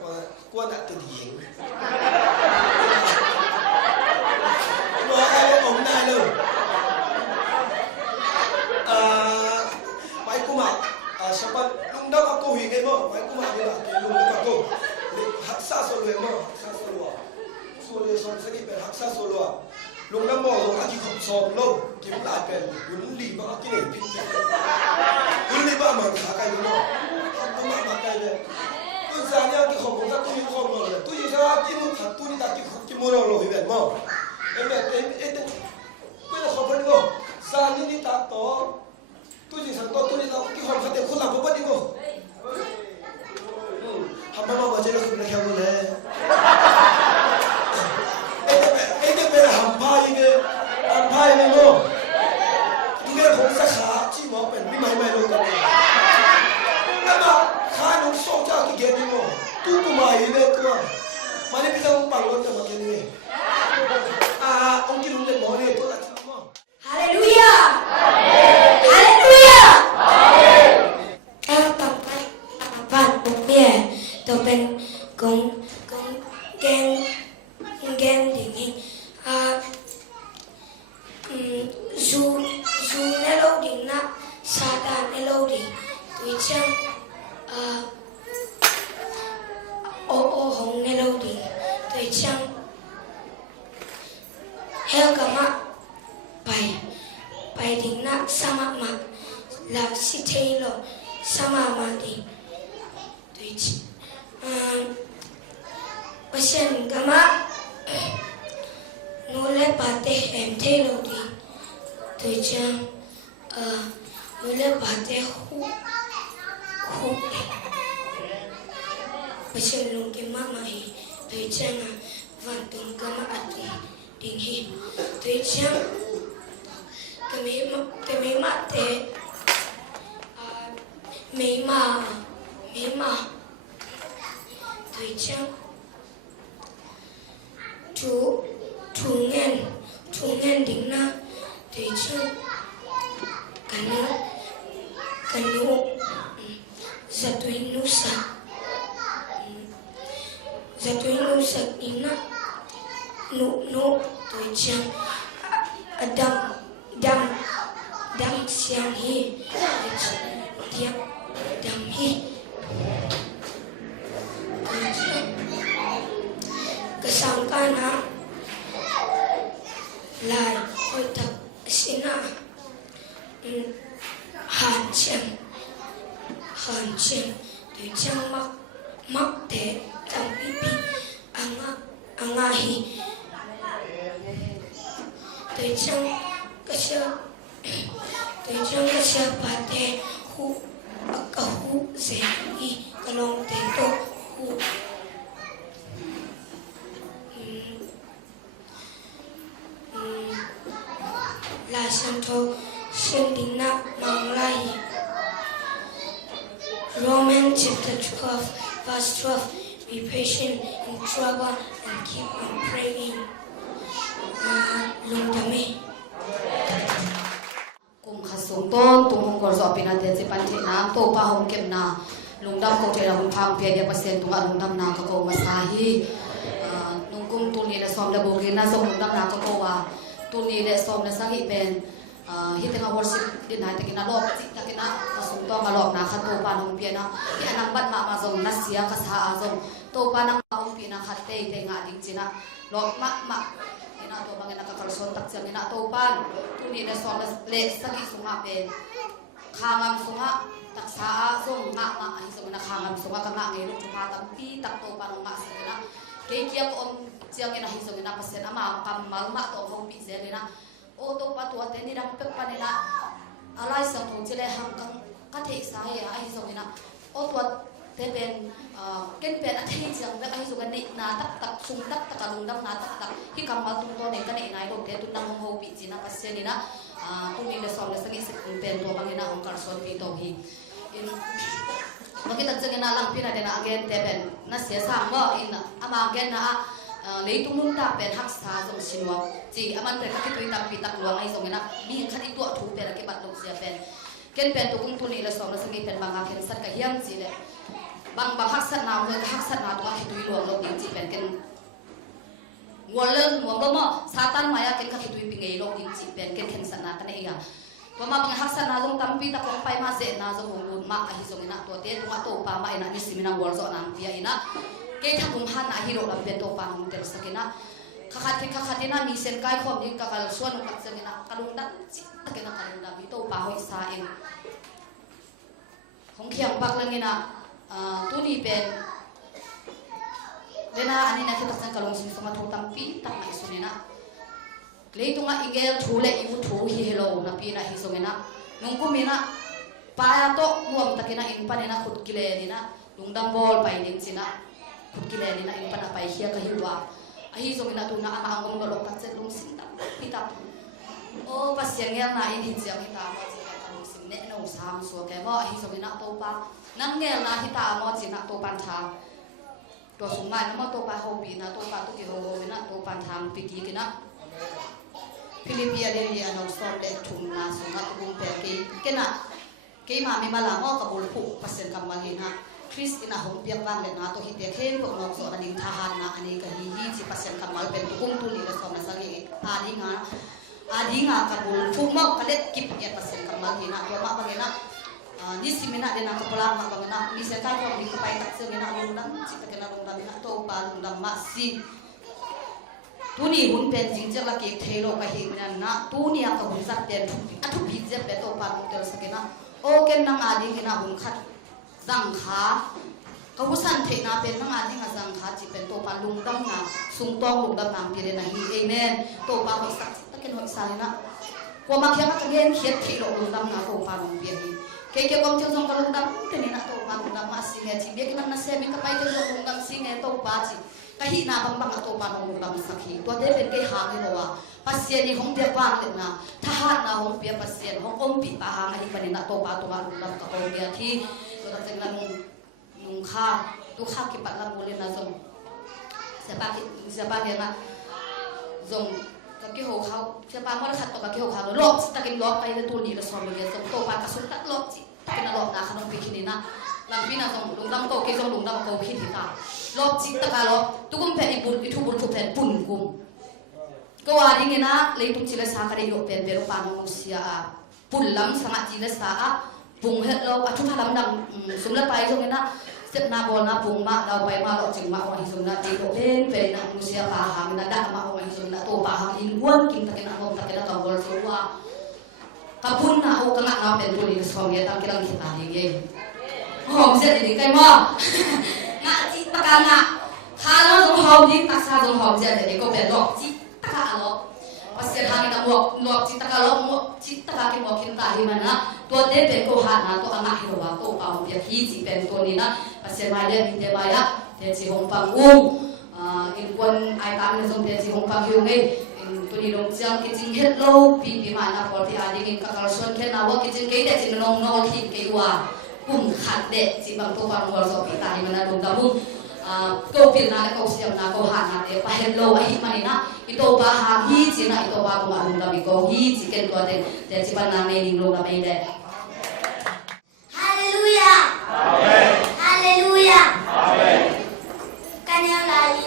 กวนน่ะตัวดีเองรอไอ้ผมได้เลยไม้กุมะสปันลุงดำมากูหิงไอ้มั้งไม้กุมะนี่แหละลุงดำมากูหักซาโซเลยมั้งหักซาโซลัวโซเลยโซนสกิเป็นหักซาโซลัวลุงน้ำมองลงอาทิตย์ขบซ้อมลงกินหลายเป็นหุ่นลีบ้ากินเองพิษหุ่นลีบ้ามันขาไก่เนาะตุ้มมาไก่เลยตุ้มสารยังกินของผมก็ตุ้มของเราเลยตุ้มยังจะกินขัดตุ้มนี่ตากินมือเราเลยแบบมั้งแบบก็จะขอบคุณก็สารนี่ตาโตตุ้มยังสังโตตุ้มนี่ตากินของขัดเด็กคนหลับผมก็ดีก็ทำมาบ้าเจริญขึ้นในแคมป์เลยเป็นหัมพายเลยโม่ทุกอย่างของสาขาที่หมอเป็นไม่ลงกันเลยแล้วมาข้าน้องโซ่จ้าที่เกณฑ์นี่โม่ตู้กูมาอีเลยตัวมาเนี่ยพี่ต้องปังรถจะมาเกณฑ์นี่องค์กินลุงเด็กหมอเนี่ยตัวละที่โม่ ฮาเลลูยาฮาเลลูยาต่อไปบ้านผมเนี่ยตัวเป็นกงแกนอย่างนี้ซูในโลกนี้นะซาตานในโลกนี้ตัวเช่นโอหงในโลกนี้ตัวเช่นเฮลกามาไปถึงนะสมามาลาสิเทโลสมามาดีตัวเช่นเปเชนกามานูเลปาเตเอ็มเทโลดีตัวเช่นนูเลปาเตฮูเปเชนลุงกิมามาฮีตัวเช่นวันตุงกามาอัตุงดิงฮีตัวเช่นกมีมาเตมีมาตัวเช่นทุงเงินดิ่งนะตัวเช่นกันนุzatuin nusa ini na nu tu jam dam siang hi dia dam hi kesangkana lai oi tak sina han chen tu jam mak te tam pipi anga hi tu jam kasya pate hu ze hi kalong te to hu la santo sendina manglai Romans chapter 12 verse 12 be patient in trouble and keep on praying ลุงจะไม่กุมขสงต้นตุงหงกอสอบปีนาเดจิปันเทน้ำโตปาหงเก็บนาลุงดำก็เทระหุนพังเพียเดียเปอร์เซ็นต์ตุงลุงดำนากะโกมาสาฮีลุงกุมตุนีและซ้อมและโบกินนะส่งลุงดำนากะโกว่าตุนีและซ้อมและสักอีเป็น hi tenga worship din hai takina lop chi takina kasung to kalop na khato pa nong pia na hi anang bat ma zong na sia ka sa azong to pa nang maung pi na khatte te nga ding china lop ma ina to bangena ka kalson tak chang ina to pan tu ni na so le sagi sunga pe khangam sunga tak sa zong nga hi so na khangam sunga ka nga ngai lu pa tam pi tak to pa nong nga sina ke kia ko chiang ina hi so na pasen ama kamal ma to ho pi ze na ô tô pa tua te ni dang pe pa ni na alai sang thong chile hang kang ka the sa ya ai so ina ô tua te ben ken pen a thei chang da ai so ga ni na tak sung tak lung dam na tak hi kam ma tung to ne ka ni nai lo te tu nang ho pi chi na pa se ni na tu ni le som le sangi se kun pen to bang ina ong kar so pi to hi in makita chang ina lang pi na de na again te ben na sia sang mo in ama again na lấy tung nung ta pen hắc sa dòng xin wa chỉ aman pen cái tuổi tam pi tak luang ai dòng ina mi khát itu thu pen cái bat dong sia pen ken pen tu kung tu ni la som la sangi pen bang ken sat ka hiam chi le bang hắc sat na le hắc sat na tu ka tu luang lo ding chi pen ken ngolen mo mo satan maya ken ka tu pi ngei lo ding chi pen ken sat na ka ne ya to ma bang hắc sat na dong tam pi tak ko pai ma se na dong hong ma ai dong ina to te tu ma to pa ma ina ni siminang wor zo na pia ina cái thằng cùng han na hero làm việc tổ pan hong tel sakina khakhatina mi sen kai khom ni ka kal suan kat sakina kalung dak chi takena kalung dak to pa hoi sa en hong khiang bak langina tu ni pen lena ani na khitak sang kalung sin sama thotam pi tak mai sunena leitunga ingel thule imu thu hi hello na pi na hi somena nungku mina pa to nuam takina in panena khut kile ni na lungdam bol pai ding sina kile ni na in pana pai hia ka hiwa ahi zo mina tu na ama angom lo ka chet lung sin ta pita o pasyang ya na in hi chiang hi ta mo chi ka lung sin ne no sam so ke mo ahi zo mina to pa nang ngel na hi ta mo chi na to pan tha to sumai mo to pa ho pi na to pa tu ki ho ho na to pan thang pi ki ki na Philippia le ya no so le thum na so na tu pe ke na ke ma mi mala mo ka bol pu pasen kam ma hi na Chris ina hong piang bang le na to hi te khen ko nok so na ning thahan na ani ka hi chi pasien kamal pen tu kum tu ni le som na sangi adi nga ka bul fu mo ka let kip ya pasien kamal hi na to ma bang na ni simina de na ka pala ma bang na ni se ta ko ni ka pai tak se na lung dam chi ta na lung dam na to pa lung dam ma si tu ni hun pen jing cha la ke thelo ka hi na tu ni ka hun sat pen thu bi je pe to pa mo tel sakena o ken nang adi kina hun khat zang kha ka husan the na pen nang adi nga zang kha chi pen to pa lung dam na sung tong lung dam na pi re na hi amen to pa ho sak ta ken ho sa na ko ma khya ka gen khiet the lo lung dam na to pa lung pi hi ke kom chu song ka lung dam te ni na to pa lung dam ma si nge chi be kin na se mi ka pai te lo lung dam si nge to pa chi ka hi na bang bang to pa lung dam sakhi to de pen ke ha ni lo wa pasien ni hong te pa le na tha ha na hong pia pasien hong om pi pa ha ngai pa ni na to pa to ma lung dam ka ko dia thi to ta chang la nung kha tu kha ki pat la mole na zong se pa ke na zong ka ki ho khao se pa mo khat to ka ki ho khao lo ta ki lo pa ile tu ni la som le zong to pa ka sun ta lo chi ta ki na lo na khanong pi ki na lam pi na zong lung dam ko ke zong lung dam ko phi thi ta lo chi ta ka lo tu kum pe i bun i thu bun thu pen pun kum ko wa ding na le tu chi la sa ka ri lo pen pe ro pa no sia a pun lam sa ma chi la sa a bung het lo a thu thalam dang sum la pai zong na sep na bol na bung ma la pai ma lo ching ma wa hi sum na ti lo pen pe na mu sia pa ha na da ma wa hi sum na to pa ha in won king ta ke na ngom ta ke na ka bol so wa ka pun na o ka na pen tu ni so ye ta ke lang ki ta ni ye hom se ni kai mo nga chi pa ka na kha lo zong hom ni ta sa zong hom je de ko pe lo chi ta ka lo pasien ha ni na mo lo chi ta ka lo mo chi ta ka ki mo kin ta hi ma na to de pe ko ha na to anga hi wa to pa hom ya hi chi pen to ni na pasien mai de ni de ba ya de chi hong pang in quân ai ta ni zong de chi hong pang hiu ngai in tu ni long chiang ki ching het lo pi ma na por ti a ding in ka kal son khen na wa ki ching ke de chi nong no thi ke wa kum khat de chi bang to pa ngol so pi ta ni ma na long da bung câu tiền nào câu siêu nào câu hàng nào để phải hello ấy mà này na itu bah hàng hi chỉ na itu bah cũng ăn làm câu hi chỉ cần tua tiền để chỉ ban nam này luôn làm ấy đấy Hallelujah Amen Hallelujah Amen Kanya lagi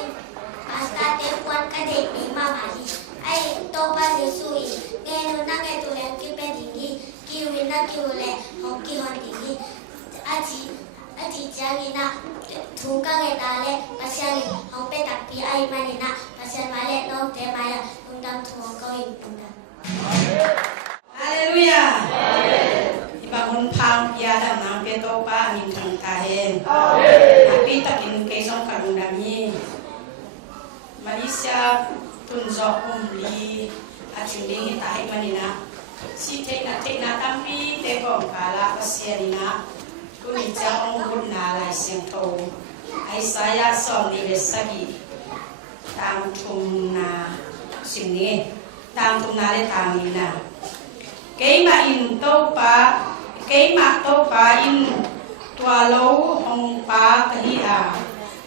hasta te kuat kade ni mama hi ai to pa sui nge no na nge tu len ki na kiule hongki hondini aji jangina thungkange dale pasiani hongpe takpi ai manina pasian male nom te maya undam thong ko impunda Hallelujah Iba hun phang pia da nam pe to pa min thang ta hen api takin ke song karung dami Malaysia tun zo umli achinding tai manina si te na tampi te ko pala pasianina kuni jang hun na lai siang to ai saya som ni le sagi tam thum na sim ni tam thum na le tam ni na cái mà in tô pa in tua lâu hong pa cái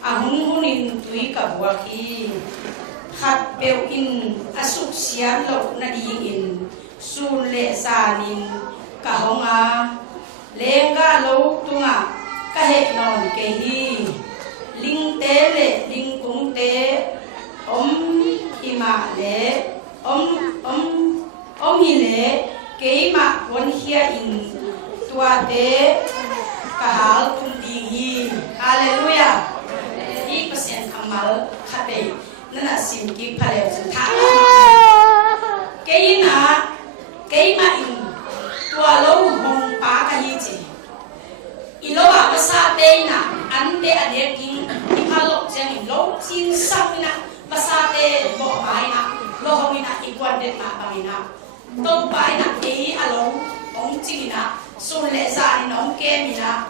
hung hun in tui ka bua ki khat beu in asuk sian lo na di in sun le sanin ka hong a lenga lo tunga ka he non ke hi ling te le ling kung te ima le hi le cái mà vốn hia in tua tế cả hal tung đi hi hallelujah đi có sen kamal khát đây nên là xin kí phá lệ chúng ta cái mà in tua lâu hong pa cái gì chứ ilo à cái sa tê na ăn tê ăn đẹp kinh đi phá lộc chẳng in lâu chín sắc na cái sa tê bỏ bài na lo hong na igual đẹp mà bài na tô bài na cái alo ông chỉ na xuân lệ ra đi nóng kem na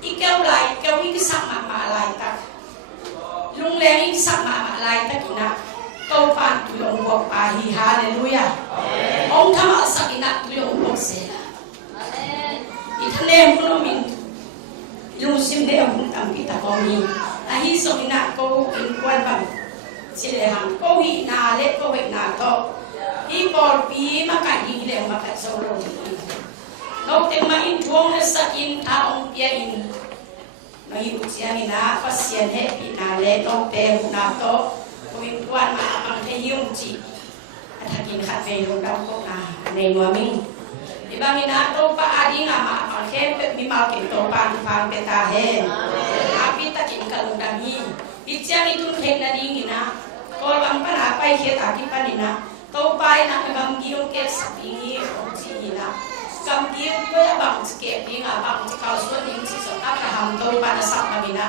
ít kéo lại kéo ít cái sắc mà lại ta lung lên ít sắc mà lại ta kỹ na tô pan tụi ông buộc bà hi hallelujah ông tham ở sắc kỹ na tụi ông buộc xe ít thân em cũng mình lung sim để ông tạm bị ta có mi hi so kỹ na cô in quan bằng chỉ là hàng cô hi na lệ cô hi na to hi bol pi mà cái gì để mà phải sâu rồi đâu tiếng mà in chuông nó sắc in ta ông bia in nó hi uchiang ina pasien he pi na lệ đâu te na to cô in quan mà bằng thế hiu chỉ thằng in khát về luôn đâu cô này mà mình thì bằng ina đâu pa adi ngà mà bằng khem pe mi mau kin to pan phang pe ta he api ta kin kalung dam hi Ichiang itu kek na ding ina, kalau bang pan apa ikhya taki pan ina, tau pai na bang giung kek sapingi onci ina, kam giung kaya bang kek ding bang cikau suat ding si sok apa ham tau pan asap bang ina,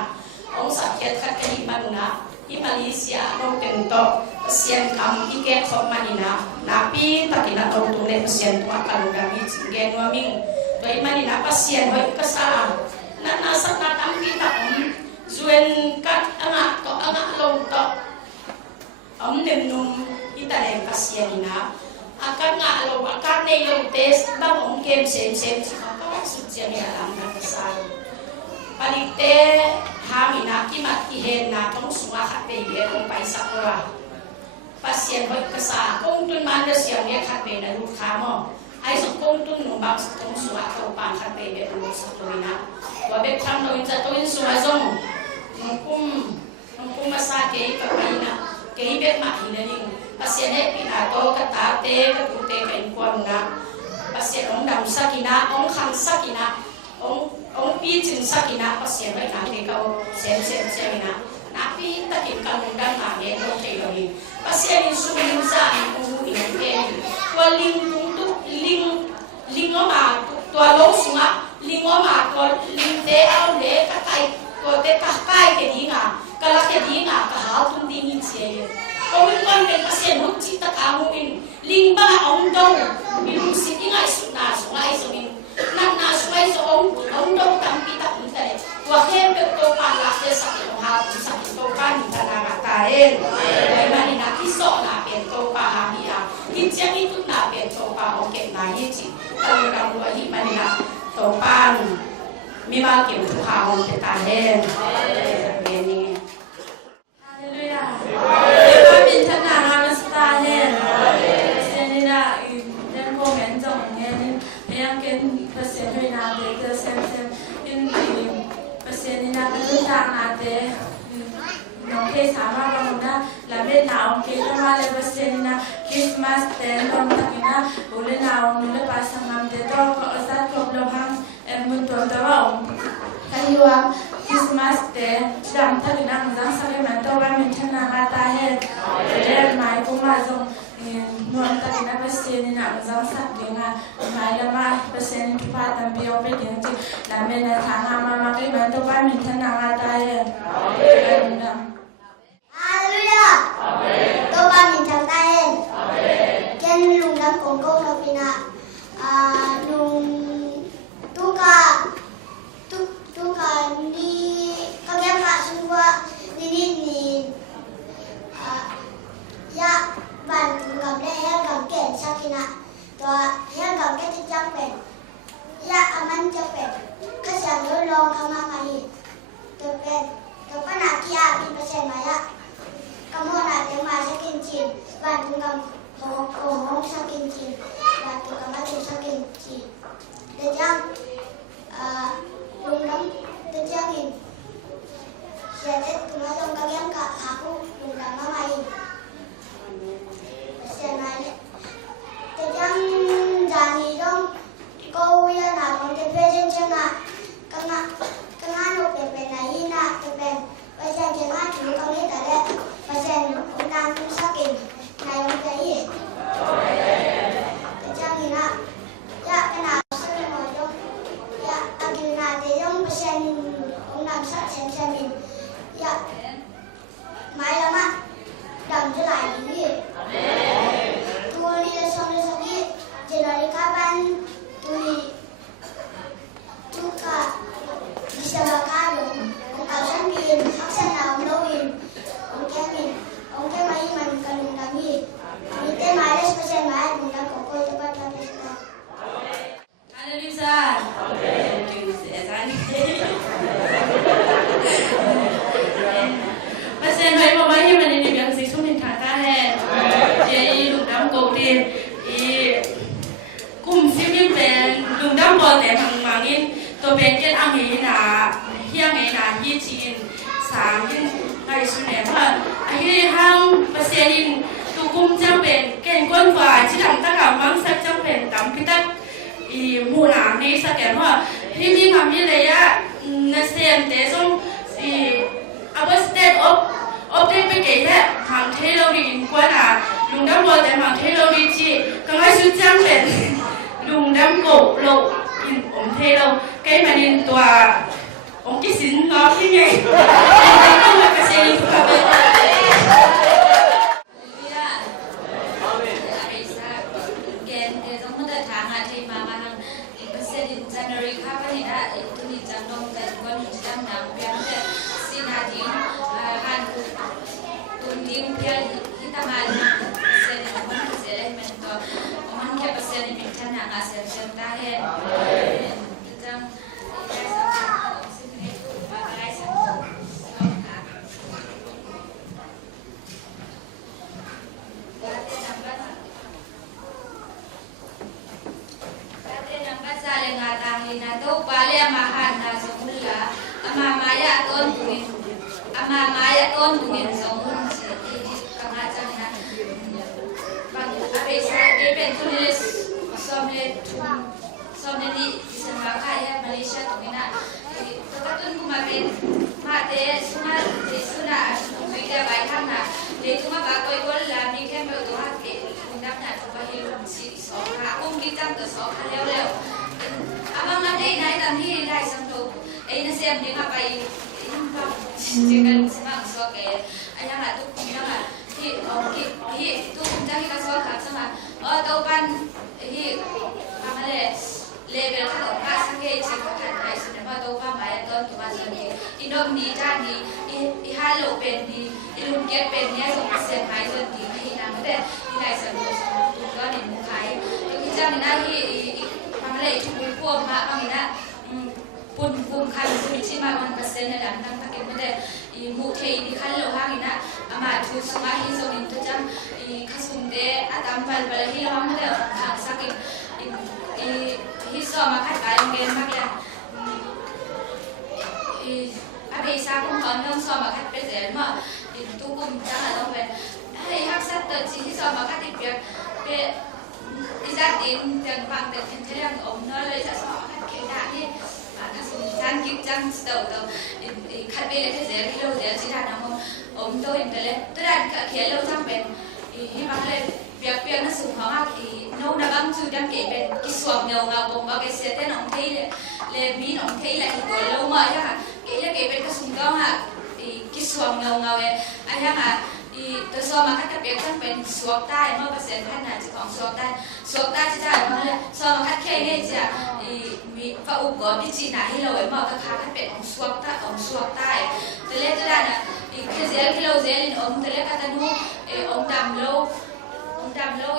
ong sakit kat kehiman na, di Malaysia ong tento pasien kam ikek sok man ina, napi tak ina tau tunai pasien tua kalau kami cinggen waming, tuai man ina pasien hoi kesal, na nasak na tampi tak Zuen kat anak long to nem num ita le pasien ina akan nga lo akan nei lo test bang ong kem sem chi ka sujia ni alam na kasal palikte hamina kimat ki hen na tong sunga khat pe ye ong paisa ora pasien hoi kasa kong tun man da siam ye khat pe na lu kha mo ai so kong tun no bang tong sunga to pang khat pe ye lu sa to ina wa be tham no in za to in sunga zong nung masa kay pagkaina kay bet mahinaning pasien he pinato katate katute kay kuam na pasien ong dam sakina ong khang sakina ong pi chin sakina pasien bai na ke ka sem na napi takin ka mong dam ma ge no kay lo ni pasien in sumin sa ong in ke kwa ling tu ling ma tu lo sunga ling ma tu ling te au le ka kai ko te ka kai ke dinga kala ke dinga ka ha tum ding in se ko win kon be pasien hu chi ta ka mu in ling ba ong do mi lu si inga su na su ngai su min na su ngai su ong do tam pi ta un tare wa ke be to pa la te sa ke ha tu sa ke to pa ni ta na ta en ai ma ni na ki so na pe to pa ha mi a ki chang i tu na pe to pa o ke na hi chi ta lu ra lu hi ma ni na to pa mi ma kim tu ha hong te ta hen ni hallelujah eva min thana ha na sta hen senina den ko men jong hen yang ken pasien hui na de ke sem in pasien na tu ta na de no ke sama ba na la me na on ke ta ma le pasien na Christmas ten on ta na sắc tiếng à mai là mà persen tu pa tam biêu pe tiếng chỉ làm bên là thằng mà cái bên tôi ban mình thân nào à tai Hallelujah. Tôi ba mình chẳng tay hen. Ken lùng đâm cùng câu đầu pin à. Lùng tu cả ni các em cả xung quanh ni ya bạn gặp đây em gặp kẹn sao kia nè. Tôi em gặp cái chiếc chắc bền. Ya aman chắc bền. Cái sản lượng lo không mang gì. Tôi bền. Tôi phải nạp kia đi bớt xe mà ya. Kamu nak tema sakin chin, bantu kamu hong sakin chin, bantu kamu sakin chin. Dejang, lungdam dejangin. Siapa cuma dong kalian kak aku lungdam mamai. Siapa dejang jani dong kau ya nak kau terpesen cina, kena no pepe na ina pepe. Pasal jangan dulu kami tak ada. Pasal undang sakit, naik undang Jangan nak, ya kena semua dong. Ya akhirnya dong pasal undang sakit semin. Ya, mai lama, dam jelai ini. Tuli lesong lagi, jenari kapan tuli juga bisa bakar dong. Kalau sambil aksen nào knowing ông cái máy mình cần làm gì mình tên máy đấy special máy mình đang có coi tôi bắt đầu đi ra. Hallelujah. Persen vậy mà mấy mình đi biển dịch xuống mình thả ta hè. Vậy lùng đám cầu tiền, cùng siêu nhiên về lùng đám bò để thằng màng in tôi bên cái anh ấy là hiang ấy là hi chín sáng in ngày xuân này mà ai hang persen in tu cung trang bên cái quân và chỉ làm tất cả mang sắc trang bên tắm cái tất mùa nắng này sao kém mà hi mà mi lấy á na xem thế xong our state of the big hệ hàng thế lâu đi qua là lùng đám bò để hàng thế lâu đi chị còn ai xuân trang bên lùng đám cổ lộ in ổn thế lâu cái mà in tòa ông cái xin nó thế này không là cái gì cũng phải เปียกๆนะสูงของอากีโน่นนะบางจุดยังเก็บเป็นกิสวมเงาบงบางเสียแต่น้องที่เลยมีน้องที่แหละอีกตัวเรามาจ้ะเก็บเป็นกระสุนก้องอ่ะกิสวมเงาไอ้ยังอ่ะตัวซ้อมมาคัดเปียกทั้งเป็นสวมใต้เมื่อเปอร์เซ็นต์ขนาดจะของสวมใต้จะได้มาเลยซ้อมมาคัดแค่นี้จะมีฝ่าอุปกรณ์ที่จีน่าที่เราไว้มาก็คัดเป็นของสวมใต้แต่เล็กจะได้นะคือเสียที่เราเสียลินอมแต่เล็กก็จะดูอมดำโล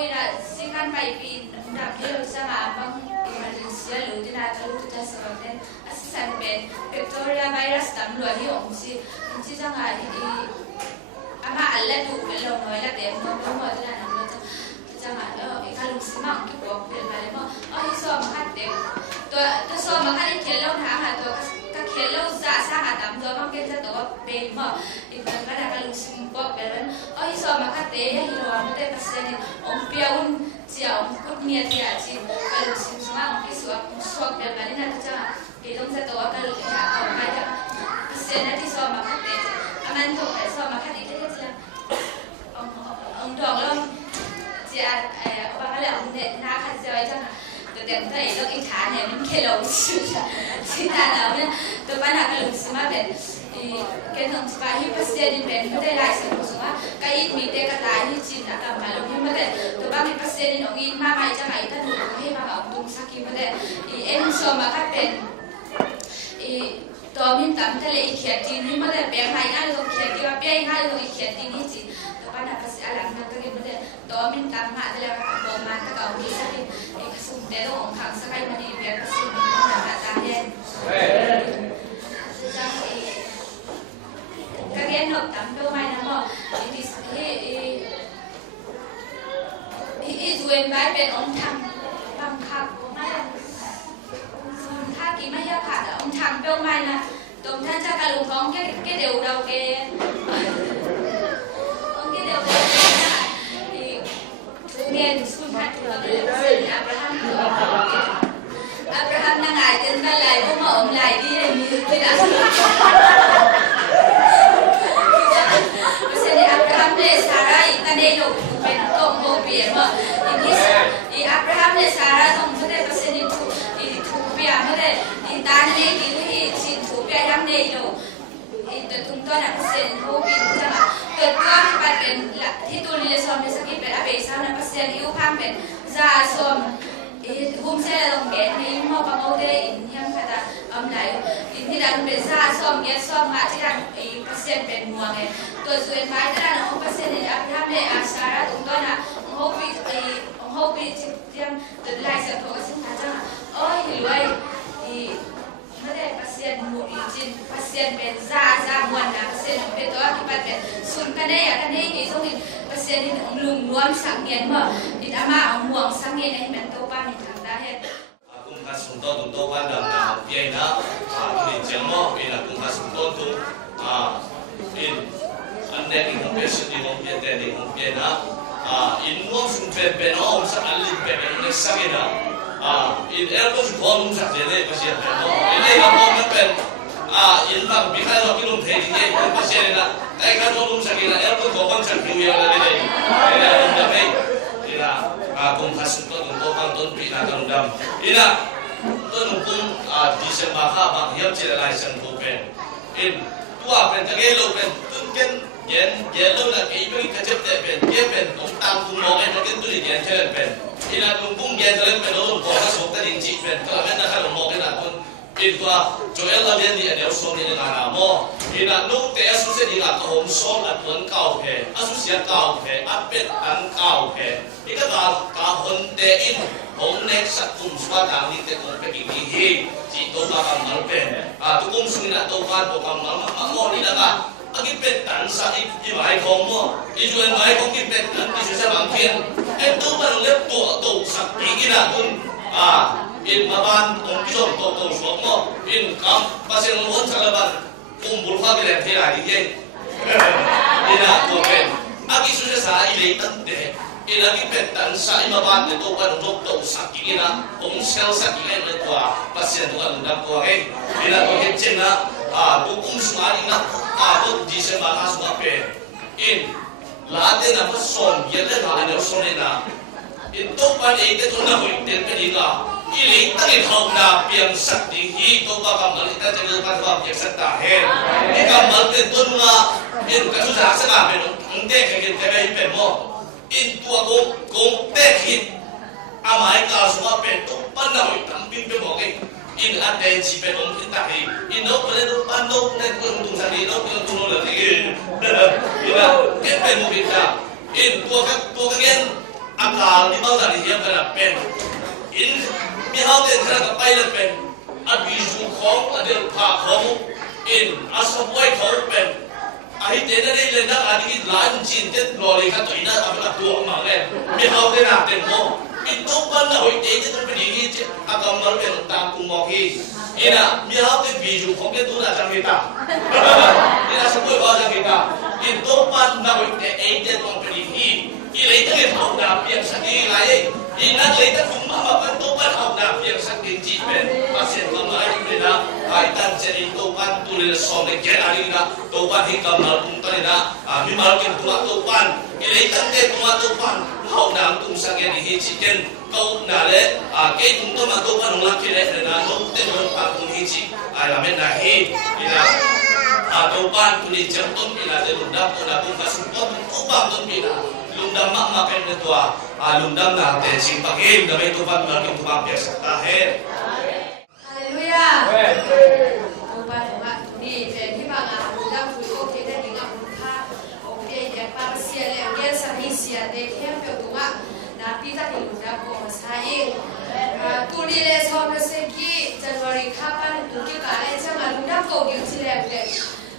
อีน่ะสิ่งนั้นไปปีอมดำที่เราจะมาบางemergency lalu dia nak tahu kita sebabnya asisten ben Victoria virus dam luar ni si jangan ama Allah tu belum noi lah dia mau dia nak jangan kalau semang tu buat balik mau iso makan dia tu so makan ikhlas hang tu ikhlas sah dam tu bang kita tu ben mau itu kan kalau semang balik iso makan dia hilang tu pasal piaun siapa pun niat dia kalau semang suap balik nanti jangan kita tu kalau orang macam pasal nanti so makan dia aman tu so makan dia ông thường luôn chị bà cái là ông đệ na khát rơi cho tôi đem thấy lúc ít tháng này mình kêu lâu chị ta là mình tôi bán hàng cái lồng xí mà bên cái thằng chị bà hiếp bác sĩ đi bên tôi đây lại sử dụng á cái ít mình đây cái lái như chị đã cầm mà lồng hiếp mà đây tôi bán hiếp bác sĩ đi nó ít mà mày cho mày ta đủ hiếp mà ông tung sắc kia mà đây em so mà các bên tôi mình tắm thế là ít khiết tin nhưng mà đây bé hay ngay luôn khiết kia bé ngay luôn ít khiết tin như chị pada pasti alam nak pergi pada doamin tamat dalam doaman tak kau ni sakit kasum dia tu orang khang sakai mani biar pasti nak tahan. Kalian nak tampil main nama ini jual baik ben orang thang bang khak khak kỹ mấy giờ khak ông thang tampil main lah tôm than cha kalau kong cái đều đầu cái Tumian sunat Abraham na ngài trên ta lại có mà ông lại đi này như thế đã Bây giờ Abraham này Sarah ta đây đâu bên tôm hồ biển mà thì Abraham này Sarah tôm thế này bây giờ đi thủ biển mà đây đi tan này thì chỉ thủ biển ham này đâu itu tuntun apa sen hobi sama ketua paten itu lihat suami sakit ber apa sana pasien iu pampen za som hum saya long get ni mau bangun deh ini yang kata lai ini dan ber za som get som nggak sih dan pasien ber muang tu suin mai dan orang pasien ni apa hamil asara tuntun hobi yang terlai sesuatu saja oh hilai Mereka pasien mudi jin pasien ben za muan na pasien ben tu akibat ben sun kan ni so pasien ni lung luam sang yen ma di ama muang sang yen ni ben tu pa ni thang da he kum kha sun to tu pa dam na pi na ni jeng mo ina kum kha sun to tu in an ne ni ko pasien ni mo pi te ni mo pi na in mo sun ben om sa an li ben ni sang yen in airport su khom sa je le pasien ben no ile ga mo na ben in bang bi khai lo ki lum the ni ye pasien na dai ka lo lum sa ki na airport ko bang sa ki ya la le ina da me ina kum kha sun to bang ton pi na dam dam ina ton kum December kha ba hiam che lai san ko ben in tua ben ta ge lo ben tun ken yen lo na ke bi ka chep te ben ke ben tum tam kum mo en ken tu ni yen che ben ina tum kum yen le ben lo ko ka so ta din chi ben ka ben na kha lo mo ke na tun in tua joel la ben ni anel so ni na na mo ina nu te asu se ni la ko hom so la tun kau phe asu sia kau phe a pet an kau phe ika ka hon te in hong nek sat kum swa dang ni te kum pe ki hi chi to ba ka mal pe tu kum su ni na to ka to ka mal ma mo ni na ka agi pet tan sa i mai khom mo i juan mai khom ki pet tan ki sa bang kien en tu ba le to sak ki ina kun in maban ong ki som to so mo in kam pa sen lo sa la ban kum bul kha ki le the la di ye ina to pen agi su sa i le tan de ina ki pet tan sa i maban le to ban to sak ki ina ong sel sak ki le to pa sen to an dam ko he ina to ke chen na tu kum su ari na tu December ha su pe in late na fa som ye le na ne so ne na in to pan e te to na ho ten pe ni ka i le ta ni thau na piang sat ti hi to ba ka mal ta te ka ba piang sat ta he e ka mal te to na in ka tu sa sa ka me no ang te ke ke te be pe mo in tua ko te hit amai ka so ma pe to pan na ho tam pin pe mo ke in at day chi pe om in ta hi in no pe no pan no ne ko tung sa ni no ko tung no le ni ina ke pe mo ke ta in tua ka gen akal di bawah ni dia kena pen in mihau te kena ka pai le pen at bi su khong adel pha khong in asapoi khong pen ai te na le na ani lan chin te lo le ka to ina ka tu ma le mihau te na te mo in to pan na hoi te te pe ni che akam mal pen ta ku mo hi ina mihau te bi su khong ke tu na sang kita ina sapoi ba sang kita in to pan na hoi te ai te to pe ni hi ilai ta ke thau na piang saki lai ina lai ta kum ma pa to pan thau na piang saki ji pen pa sen ma mai ni na ai tan che in to pan tu le so le ke ari na to pan hi ka mal kum ta na mi mal ke tu to pan ilai ta ke tu to pan thau na tum sa ke ni hi chi ken kau na le ke tum to ma to pan la ke le na no te no pa tum hi chi ai la men na hi ina to pan tu ni jam tom ina de na ko na kum ka su to pa tom ina lungdam mak mak pen tua lungdam na te sing pakim da mai tu pan mar kim tu pa pes ta he haleluya tu pa tu ma tu ni pe ni ba nga lungdam tu ko ke de ni nga mun kha o ke de pa sia le nge sa ni sia de kem pe tu ma na pi ta ni lungdam ko sa i tu ni le so me se ki January kha pa ni tu ki ka le cha ma lungdam ko gi chi le le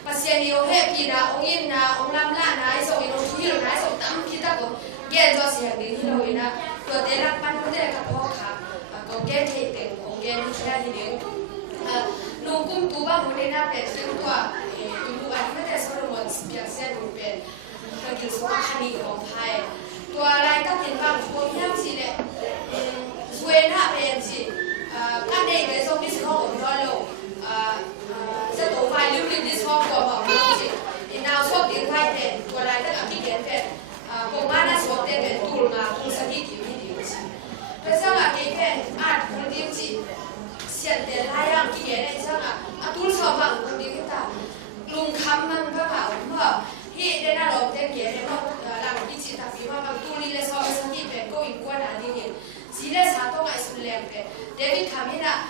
pasiani o he pi na ong in na ong lam la na i so i no thu hi na i so tam ki ta ko gen zo sia ni hi lo ina to te la pan ko te ka pho kha ko gen the te ong gen ni cha ni ni no kum tu ba mo ne na pe se to tu lu a ni te so lo mo spia se lu pe ka ki so ka ni ong phai to lai ta tin ba ko hiam si le zue na pe ji ka nei ke so ki so ko lo sẽ tổ vài lưu niệm đi so của họ chị thì nào so tiếng vai thế của lại tất cả cái kiến thế cùng ba là số tiền để tụi mà cũng sẽ đi kiểu đi điều chị bây giờ là cái thế cũng điều chị hiện tiền hai hàng cái kiến này sao là tụi so bằng cũng điều ta lùng khăm mang các bảo mà hiện đây là đầu tiên kiến này mà làm cái chị tập phim mà tụi đi lên so với sáng về cô in quan là đi liền chỉ là sao tôi ngại sụn lẹm thế David thầm như là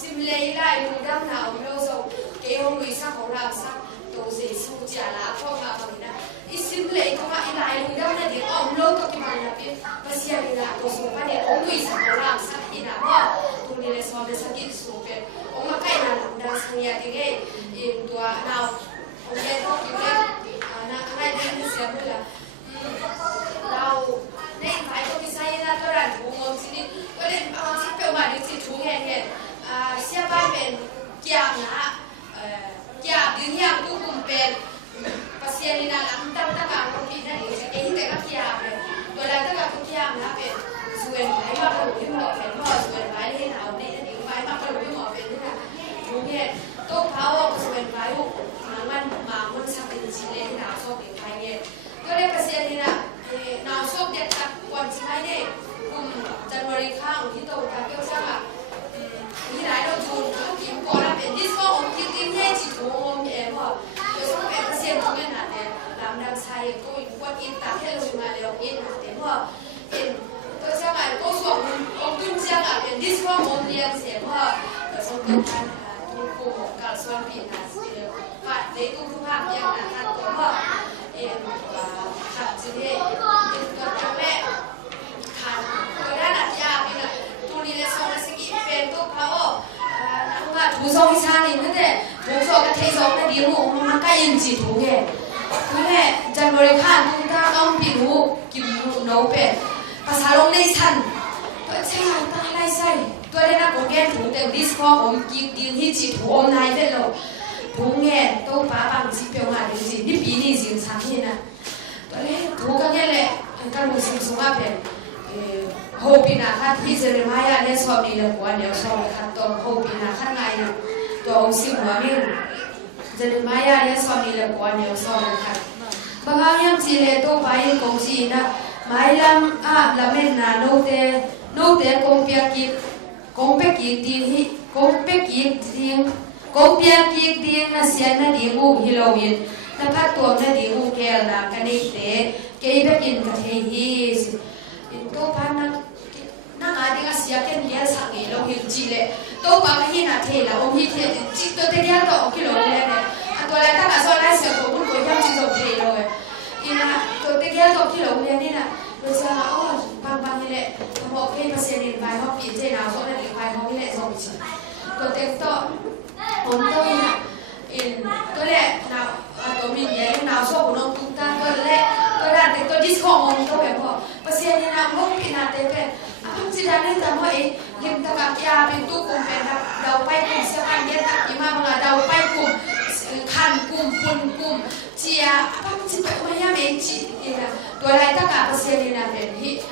sim lấy lại lùng đâm nào lâu rồi cái hôm người sang họ làm sao đồ gì su trả lá phong mà bằng đó ít sim lấy có phải lại lùng đâm này thì ông lâu tôi cái bàn là biết và xia đi là đồ số cái này ông người sang họ làm sao thì nào mà tôi đi lên so với sang kia số về ông mà cái nào làm đang sang nhà thì cái tua nào ông nghe thôi cái na hai đứa đi xem là nào nên phải có cái sai ra tôi làm cũng ngon xí đi tôi lên chỉ biểu mà được chỉ chú nghe nghe sia baเป็นเกี่ยมนะเกี่ยมดึงยามกูคุมเป็นปัสยานีน่ะลำตั้งตะการคนปีนั่นเองจะเองแต่ก็เกี่ยมเลยตัวแรกตะการก็เกี่ยมนะเป็นส่วนไหนมาก็รู้ที่หมอเป็นหมอส่วนไหนที่หนาวนี่นั่นเองไหนมาก็รู้ที่หมอเป็นนี่ค่ะรู้เนี่ยโต๊ะเขาส่วนไหนมันสักเป็นจีเล่ที่หนาวชอบเป็นใครเนี่ยตัวแรกปัสยานีน่ะหนาวชอบเด็ดจับวันที่ไหนเนี่ยกุมจันวารีข้างที่โตกับเกี่ยวซ่า你来了就经过那边，你说我们今天去做我们也嘛，有时候别个先做那的，咱们菜都我一打开了就买了，一拿的嘛，都想买，都说我们东江那边，你说我们两些嘛，有时候跟他都过搞算品啊，把雷都不怕别人他多嘛，他今天都准备看，我那那家边的，都里来送了些。เป็นตัวเขานั่งมาถูซองวิชาลินนั่นแหละถูซองกับเทซองนั่นดีหูมันก็ยินจีถูกแก่คือแม่จันบริการตุ้งตาต้องปิดหูกินหูโนเป็นภาษาลงในชั้นตัวใช่ตาไล่ใส่ตัวได้นักของแกถูกแต่ดิสคอผมกินดินที่จีถูกออนไลน์เป็นเราถูกแง่ตัวป้าบางจีเปียวงานจริงนี่ปีนี้จริงสามที่นะตัวนี้ถูกกันแง่เลยการรู้สึกสงบเป็นHopina kan hi Jeremiah le so ni le kwa ne so kan to hopina kan ngai na to ong si wa mi Jeremiah le so ni le kwa ne so kan บางอย่างจีเลโตไปกงจีนะไม่ลำละเมนนาโนเตกงเปียกิกงเปกิดีฮิกงเปกิดีกงเปียกิดีนะเสียนะดีหูฮิโลวินนะพัดตัวนะดีหูแกลนะกันนี่เตเกยเปกินกันเฮีอินโตปานะนั่งอาดิกาเสียกันเลี้ยสังเกโลหินจีเลโตปาหินาเทละอมฮิเทจิตตัวเทียโตกิโลเลยเนี่ยตัวแรกตั้งแต่โซนไลเสียของคุณก็ยังจิตตัวเทียเลยอินะตัวเทียโตกิโลเลยนี่นะโดยเฉพาะบางนี่แหละพอเพย์พัศนีไปเขาปีนเจนาวโซนนี่ไปเขานี่แหละส่งจีตัวเต็มโตผมตัวนี่นะอินตัวแรกนาวตัวมินใหญ่นาวโซกุนองตุ้งตาตัวแรกตัวด้านตัวดิสโก้มองตัวแบบพอพัศนีนาวห้องกินอาเต้เป็นTidak ada tamu kita kakak pintu kumpen dau pai kum sekarang dia tak ima menga dau pai kum kan kum pun kum cia apa sih pak maya menci ina dua lai tak apa sih ni nak ni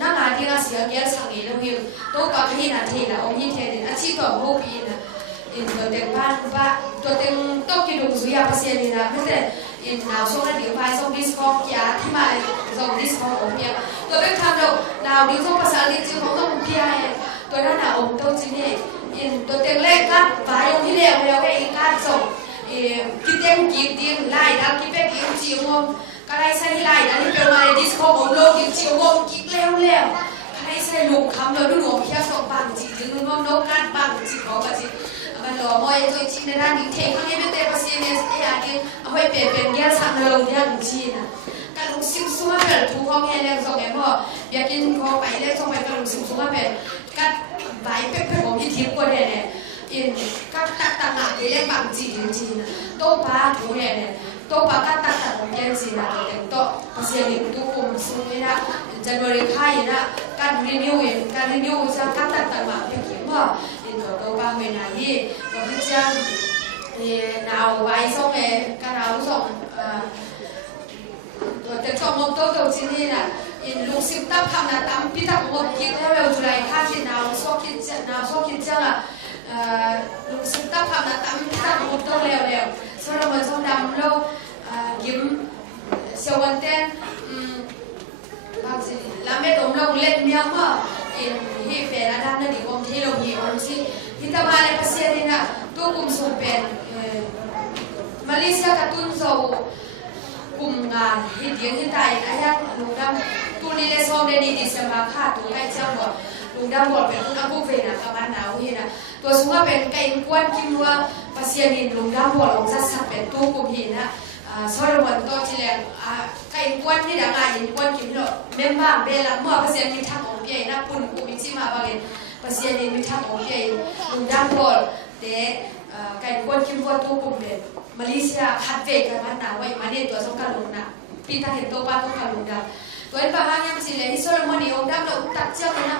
nang ada yang sih dia sangi lo hiu tu kakak ni nanti lah om ni tiada aci tu hobi ina in depan pak tu teng tu kita suya apa sih ni nak betul in nào số là điều bài số discount kia thì mà dùng discount ổn bia tôi biết tham đâu nào điều số pasal đi chứ không dùng bia này tôi đã nào ổn tôi chỉ này in tôi tiền lệ cắt và用ที่เร็วcái cắtส่งคิดเต็มคิดเต็มไล่ดังคิดไปคิดจิ๋วงก็ได้ใช้ไล่ดังที่เป็นมาใน discount ของโลกคิดจิ๋วงคิดเร็วก็ได้ใช้ลูกคำเราดูหนูเพียงสองบางจีจึงดูน้องกัดบางจีเขาก็จีมันหล่อมวยตัวจริงในด้านนี้เทคเขาเนี่ยไม่แต่ภาษีเนี่ยเอาไปเปลี่ยนแง่สั่งเราลงที่ลุงชีนะการลุงซิมซูมาเป็นทุกข้อแง่แรงส่งแง่พ่ออยากกินข้อไปแรงส่งไปการลุงซิมซูมาเป็นการใบเป็ดของพี่ทิพย์ก็ได้เนี่ยอินการตักหนักเรียกบางจีนะโต๊ะปลาถูเนี่ยโต๊ะปลาการตักของแง่จีนะตัวเต็มโต๊ะภาษีเนี่ยทุกกลุ่มซุ้มนี่นะจันทร์ค่ายนะการรีวิวจะการตักหนักเป็นกี่พ่อตัวบางเวลาที่ตัวที่จะนาวไว้ส่งเองการนาวส่งตัวแต่ส่งงบตัวจริงนี่นะอินลูกสิบตับคำนะตามพิทักษ์งบคิดแล้วเราจุฬาค่าที่นาวโซคิดเจ้าลูกสิบตับคำนะตามพิทักษ์งบตัวเร็วส่วนเราส่งดำเรากิมเสวันเต้นบางสิ่งแล้วไม่ตรงเราเล่นเมียงว่าที่เป็นอาจารย์นั่นดีกว่าที่เราเห็นที่ที่ทำอะไรภาษีนี่นะตัวกลุ่มส่วนเป็นมาเลเซียกับตุนโซกลุ่มงานที่เดียงที่ไทยอาญาลุงดำตัวนี้เลยส่งเดนิดิเซมาค่าตัวใกล้เจ้าบ่ลุงดำบอกเป็นอาบุเวนะกับบ้านหนาวนี่นะตัวสูงว่าเป็นไก่กวนกินว่าภาษีนี่ลุงดำบอกลงจะสับเป็นตัวกลุ่มหินนะสรุปวันตัวที่แรกไก่กวนที่ดังไงยินกวนกินหรอเม่บ้างเบลล์มั่วภาษีนี่ทำของใหญ่นะปุ่นกูมิชิมาบางเองภาษีนี่มีทำของใหญ่ลุงดำบอกเด็กไก่กวนกินวัวตัวกลุ่มเด็กมาเลเซียคัดเวกกันมันหนาวไว้มาเนี่ยตัวสงการลุงนะพี่ตาเห็นตัวป้าตัวการลุงดำตัวเอ็นบางอย่างสิเลยที่สรุปวันนี้องดำเราตัดเจ้าเลยนะ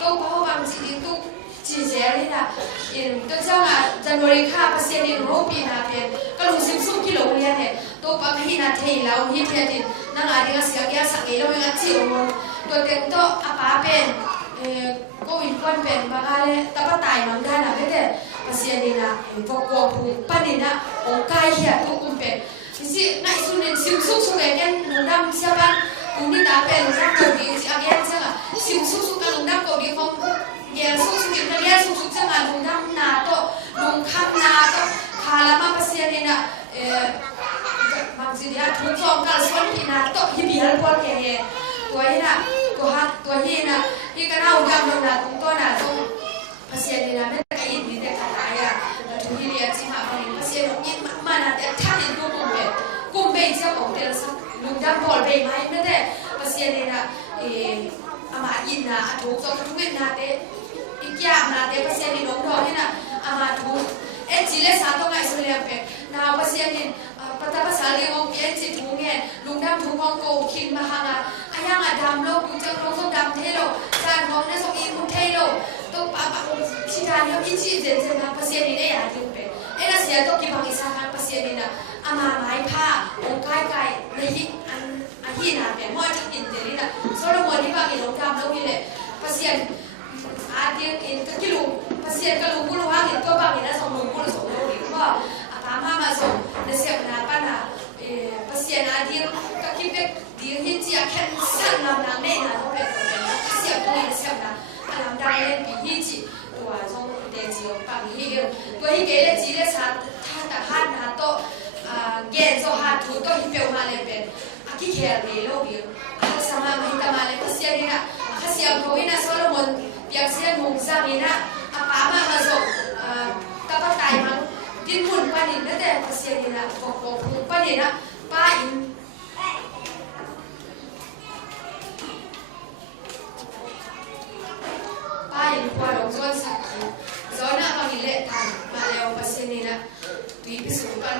ตัวป้าบางสิ่งตัวจีเซเลยนะตัวเจ้าอ่ะจันทร์ค่าภาษีนี่รูปีนาเป็นก็ลุง10กิโลเรียนเนี่ยตัวป้าพี่นาเทเราที่เทียดินนั่งอะไรกันเสียแก่สักเอเราไม่งั้นจิ๋วตัวเต็มโตอาป้าเป็นก็วินควันเป็นบางอะไรแต่ป้าตายมันได้นะไม่ได้ภาษีนี่นะพวกกวงผู้ป้านี่นะองค์กายเหี้ยตัวกุมเป็นสินายสุนินซิมซุกสุกเองลุงดำเสียบ้านลุงนี่ตาเป็นลุงดำเกาหลีสิอาเกียนเสียละซิมซุกสุกกับลุงดำเกาหลีของเกียนซุกสุกกินเรียนซุกสุกเสียมาลุงดำนาโตลุงข้ามนาโตขาละมาภาษีนี่นะบางสิ่งที่ถูกฟ้องกันส่วนที่นาโตที่บีฮัลพอลเองตัวนี้นะตัวนี้นะที่กันเอาดำลงนะตรงตัวนะตรงภาษีนี่นะไม่ได้ยินดีแต่ขายอ่ะทุกที่เรียนสิมาคนนี้ภาษีนี่มันนะแต่ถ้าเห็นตัวกุมเบย์เจ้าของเดลซักลุงดำบอลเบย์ไหมไม่ได้ภาษีนี่นะอามาอินนะถูกสองทุกเวทนาเตอีกอย่างนะเตภาษีนี่น้องดอนี่นะอามาถูกจีเลสาต้องไงสุดเลยเป็นนาภาษีนี่ปัตตาภาษาเรียกว่าเปลี่ยนจิตถูกเงี้ยลุงดำถูกของโกคินมาหางอายังดำโลกดูจังโลกต้องดำเทโลจานของเนี่ยส่งอีมุเทโลต้องปะชิดาเนี่ยอิจิเจนนะภาษีนี่ได้ยาดูเป็นน่ะเสียต้องกี่บางอีสานภาษีนี่นะอามาไม้ผ้าองค์ไก่ในหินอันหินนะเป็นม้อยทักอินเดลินะส่วนวันนี้บางอีหลงดำแล้วนี่แหละภาษีอาเดียนอินตะกิลูภาษีกะลูกุลว่างอินตัวบางอีนะส่งลุงกุลส่งโลกอีกว่าอาตามาส่งในเสียงนาป้านะภาษี สียนาดิ้งก็คิดเป็นดิ้งที่เจียแค่สั่นลำนางเน่นะเขาเป็นตัวเป็นเสียตัวนี้เสียนะอารมณ์ดังเล่นปีที่จีตัวจงเดจิโอปังฮิเอลตัวฮิเกเลจีเลสัตท่าตาฮันนะโตเกณฑ์โซฮาทูโตฮิเปลมาเลเป็นอากิเคร์เมโลบิลสมามาฮิตามาเลก็เสียนี่นะข้าเสียโควินะโซโลมอนเปียกเสียหงซามีนะอาป้ามาส่งตาปตายมันดินหุ่นป้าดินนั่นแต่ข้าเสียนี่นะบอกป้าดินนะป้าอินป้าอินควาดงจวนสักจวนน่ะบางทีเละทันมาแล้วข้าเสียนี่นะตุยพิสูจน์กัน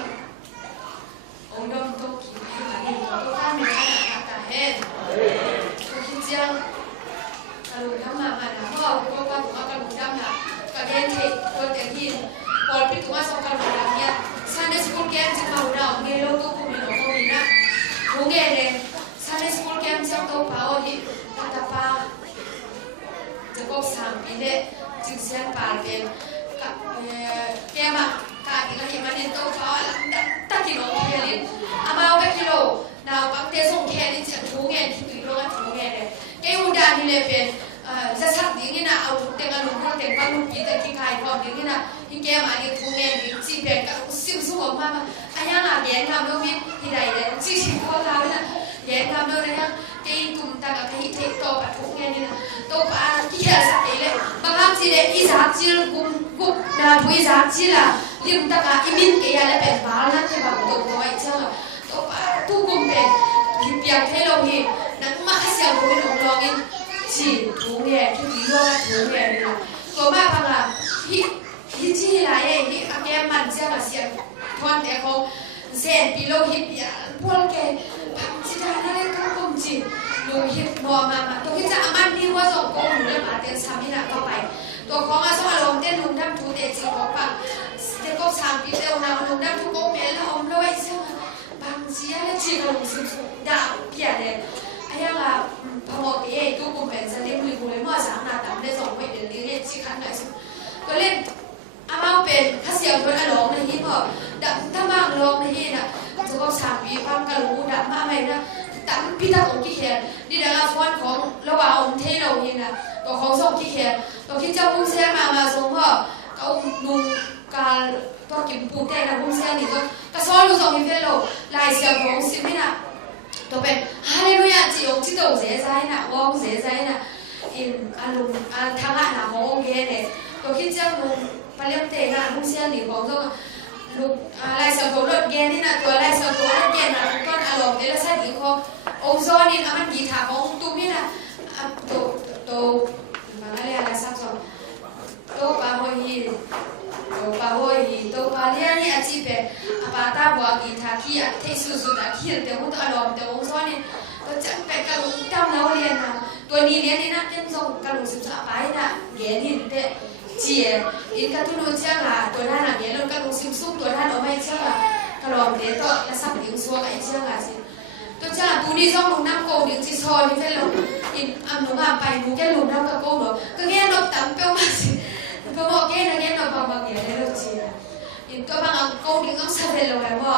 องค์ดำโตกินให้มาดินโตข้ามีขนาดตาเห็นโตกินเจียงกระดูกน้ำมันนะพ่อก็ว่าตัวกระดูกดำนะกระเด็นเทตัวแต่ที่พอพิจารณาสองกระดูกดำเนี่ยซันเดสกูลแกมจะมาหัวเราเงี้ยเราตัวกูมีหนูก็มีนะกูเงี้ยเลยซันเดสกูลแกมจะตัวเปล่าที่ตาตาป้าจะก็สามปีเนี่ยจึงเสียปาเป็นกับแกมาการที่เราเห็นมันเนี่ยตัวเปล่าตะกิโลแคลินอามาเอาไปกิโลดาวปักเตส่งแคลินจะถูเงี้ยที่ตัวโลกถูเงี้ยเลยแกอุดานี่เลยเป็นจะสักดิ้งนี่นะเอาเต็งอารมณ์เต็งปนุกีแต่กินไข่พอดิ้งนี่นะยิ่งแกมาเนี่ยถูเงี้ยดิ้งจีเป็นกับซิมสู้ออกมาอันยังอ่ะแย่ทำแล้วมิดที่ใดเลยจีชิพอเราเนี่ยแย่ทำแล้วเนี่ยแกตุ่มตากับแกฮิตโตปัดถูเงี้ยนี่นะโตปัดที่แค่สักเอเลยบางครั้งจีเลยอีสานจีลกุมนะผู้อีสานจีละลิมตากับอิมินแกยังเลยเป็นบ้านนั่นที่บางตัวน้อยเจ้าโตปัดตู้กุมเป็นที่เปียกให้เราเห็นนั่นมาให้เสียงผู้เป็นองค์รองอินจีถูเงี้ยที่ดีว่าถูเงี้ยนี่นะตัวมาบางอ่ะที่จีไรเองที่แกมันเจ้ามาเสียงทอนแต่เขาเส้นปีโลหิตเนี่ยพวกแกพังจีดานั่นเลยก็คงจีโลหิตนัวมาตัวที่จะอามันนี่ว่าส่งกงหนูเลยมาเต้นซ้ำนี่นะเข้าไปตัวของอาสวะลงเต้นลุงดำทูเตจีของปังเด็กก็สามปีเร็วนะลุงดำทูโกเมลอมลอยเสียบางจีอะไรจีก็ลงสิบดาวเพี้ยเลยไอ้ยังอ่ะพอหมดปีไอ้ตู้กุมเป็นสลิมลิบุเลยมั่วสามนาดำได้ส่งไปเดินเรียนจีขันหน่อยสิก็เล่นอามาเป็นข้าเสียงคนอารมณ์ในที่พอดับถ้าบางลงในที่น่ะจะก็สามปีฟังกระลูดับมาไหมนะแต่พี่ตาของกี่แขนนี่เดี๋ยวเราฟ้อนของระหว่างองค์เทเราเองน่ะตัวของส่งกี่แขนตัวคิดเจ้าพุ่งเสียมาส่งพ่อเอานุ่งการตัวกินปูแต่ละพุ่งเสียนี่ตัวกระซ้อนลูกส่งที่เฟลโลลายเสียงของสิไม่น่ะตัวเป็นฮาเลลูยาจีองค์ที่โตเสียใจน่ะวองเสียใจน่ะอินอารมณ์ทางอ่านขององค์เกเนี่ยตัวคิดเจ้านุ่งพเลี้ยงเตะงานพุ่งเสียหนีของตัวลูกลายเสือตัวรถแกนี่นะตัวลายเสือตัวรถแกนะต้นอารมณ์เอลซ่าดีขององค์ซ้อนนี่มันกีตาร์ของตุ้มนี่นะตัวมาเรียนอะไรสักสองตัวปาโฮฮีตัวปาเรียนนี่อาชีพเป็นอาปาตาบัวกีตาร์ขี้อัดเทสุดๆอัดขี้แต่ว่าตัวอารมณ์แต่องค์ซ้อนนี่ตัวจังเป็นกระลุกดำแล้วเรียนนะตัวนี้เรียนนี่นะเต็มส่งกระลุก13ไปนะเรียนนี่เตะเจียอินกันทุนเจ้าละตัวนั้นอ่ะเนี่ยเรากันลงซิมซุ่มตัวนั้นเอาไม่เจ้าละกระลองเดี๋ยวตัวละสับดิ้งซัวกับไอ้เจ้าละสิตัวเจ้าตัวนี้ช่องลงน้ำโกดิ้งจีซอยนี่เป็นเราอินอันหนูมาไปหนูแกลงน้ำกับโกหรอก็แง่นกตั้มเปี้ยวมาสิเปี้ยวบอกแง่นะแง่นกบางอย่างได้เราเจียอินตัวบางโกดิ้งต้องสับเป็นเราไงว่า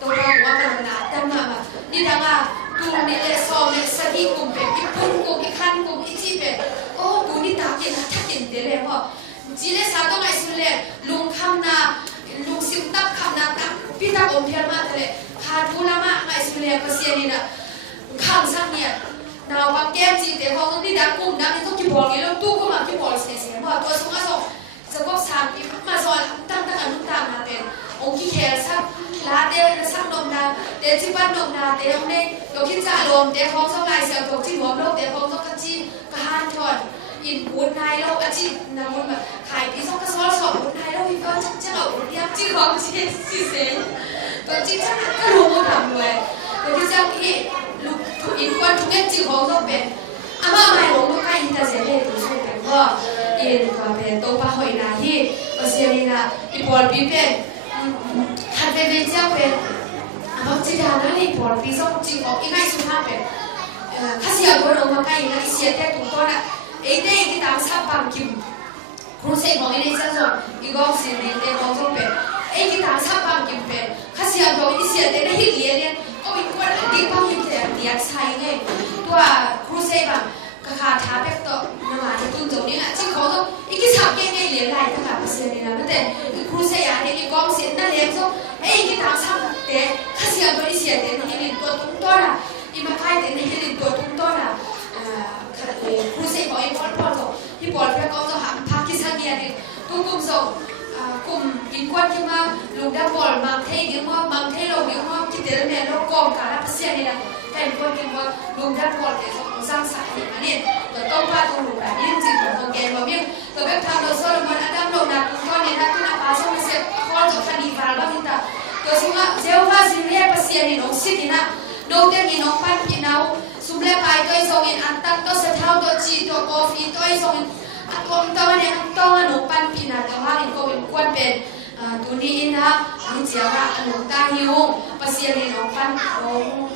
ตัวเราว่ามันหนาตั้มมาแบบนี่ดังอ่ะตัวนี้เลยซอมเลยสักกี่กลุ่มเป็นอีปุ่นกลุ่มอีขั้นกลุ่มอีจีเป็นโอ้ตัวนี้ตากินทักกินเดี๋ยวเลยว่าจีเลสาต้องไงสุดเลยลุงคำนาลุงซิมตับคำนาตับพี่ตับอมเพียรมาเลยขาดพูละมาไงสุดเลยก็เสียนี่นะคำสักเนี่ยนาวบางแก้มจีแต่เขาต้องที่ดักกุ้งดักนี่ต้องกี่บอลกี่แล้วตู้ก็มากี่บอลเสียเพราะตัวสงฆ์ส่งจะก็สามปีมาสอนตั้งกันทุกตามมาเป็นองค์กี่แขกสักลาเดสักนมนาเดจิบ้านนมนาเดตรงนี้เราคิดจะลมเดของสองไงเสียงตกที่หัวโลกเดของสองกระจีกระหันทอดอินบุญไทยเราอาชีพนะบุญแบบขายปีสองกระสอบสองบุญไทยเราอีกก็จะเอาเรียบจีของจีเซนตัวจีจะก็รู้ทำเลยตัวที่จะอีลูกอินวันทุกอย่างจีของต้องเป็นอาม่าไม่รู้ว่าใครอินเตอร์เซ็ตเลยตัวช่วยเป็นก็อินก็เป็นตัวป้าหอยนาฮีก็เสียนี่นะอีบอลปีเป็นหันไปเป็นเจ้าเป็นอาจีดานั่นอีบอลปีสองจีของอีกไงสุดท้ายเป็นข้าเสียคนออกมาใกล้นะเสียแต่ถูกต้นอ่ะไอ้เด็กที่ตามซับบังคิมครูเสกของไอ้เด็กจะส่งอีกองสิเด็กของส่งเป็นไอ้ที่ตามซับบังคิมเป็นข้าเสียตัวไอ้เสียแต่ได้หินเลี้ยเนี่ยก็ อีกคนดีบ้างยิ่งแต่เดียกใช้ไงตัวครูเซ่บ้างก็ขาดท้าแบบต่อนมาที่ตุ้งตรงนี้นะจริงเขาต้องอีกที่สับยังไงเหลือไรทั้งหลายเปอร์เซ็นต์เลยนะแต่ครูเซ่อย่างนี้กองเสียงนั่นเองก็เอ้ยที่ตามสับแต่ข้าเสียตัวนี้เสียแต่ที่นี่ตัวตุ้งตัวน่ะที่มาค่ายแต่ที่นี่ตัวตุ้งตัวน่ะครูเซ่บอกไอ้บอลก็ที่บอลเพื่อก็จะหาพาคิดสักอย่างนึงตุ้งตุ้งส่งกลุ่มอินควันที่มาลูกดับบอลบางเท่ยังว่าบางเท่เรายังว่าคิดแต่ละเนี่ยเรากองการรับเสียนี่นะแต่อินควันยังว่าลูกดับบอลแต่สร้างสรรค์มาเนี่ยตัวต้องพาตัวลูกแบบนี้จริงๆตัวแกนว่าเมี่ยตัวแบบทำตัวโซโลมอนอดัมโลนาตุ้งก้อนเนี่ยนะตุ้งอาปาส่งมาเสียคอนจบคันดีฟาร์บ้างที่ตาตัวสิว่าเจ้าว่าสิเรียกเสียนี่น้องสิที่นะน้องเด็กนี่น้องปั้นพี่น้าสุบเล่ไปตัวส่งอินอันตั้งตัวเสท้าตัวจีตัวกาแฟตัวส่งอินอันกลมตัวเนี่ยตัวน้องปั้นพี่น้าตัวว่าอินก็เป็นควันเป็นตัวนี้นะอันเจ้าว่าน้องตาหิวเสียนี่น้องปั้น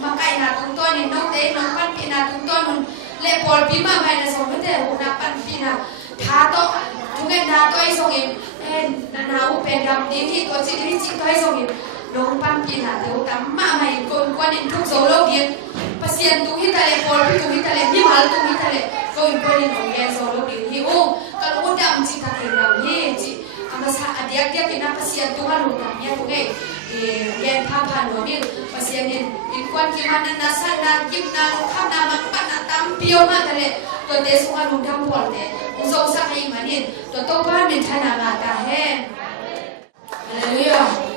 มาไก่นาตุ้งตัวนี่น้องเด็กน้องปั้นพี่น้าตุ้งตัวนุ่นเล่บอลพี่มาไม่ได้ส่งไม่ได้หัวน้าปั้นพี่น้าท้าตัวทุกเงินท้าตัวส่งอินน้าเป็นดำดีที่ตัวจีที่จีตัวส่งอินน้องปั้นพี่น้าแต่ว่ามาไม่คนควันอินทุกโซโล่เดียนpasien tu kita le pol tu kita le ni mal tu kita le ko imponi no ge solo di hi o kalau udah mesti tak kira ye ji amasa adia kena pasien tu kan udah ya tu ge ye papa no ni pasien ni ikwan ki mana nasa na kim na kham na mak na tam pio ma tale to de su kan udah pol de uso sa kai manin to pa min thana ma ta he haleluya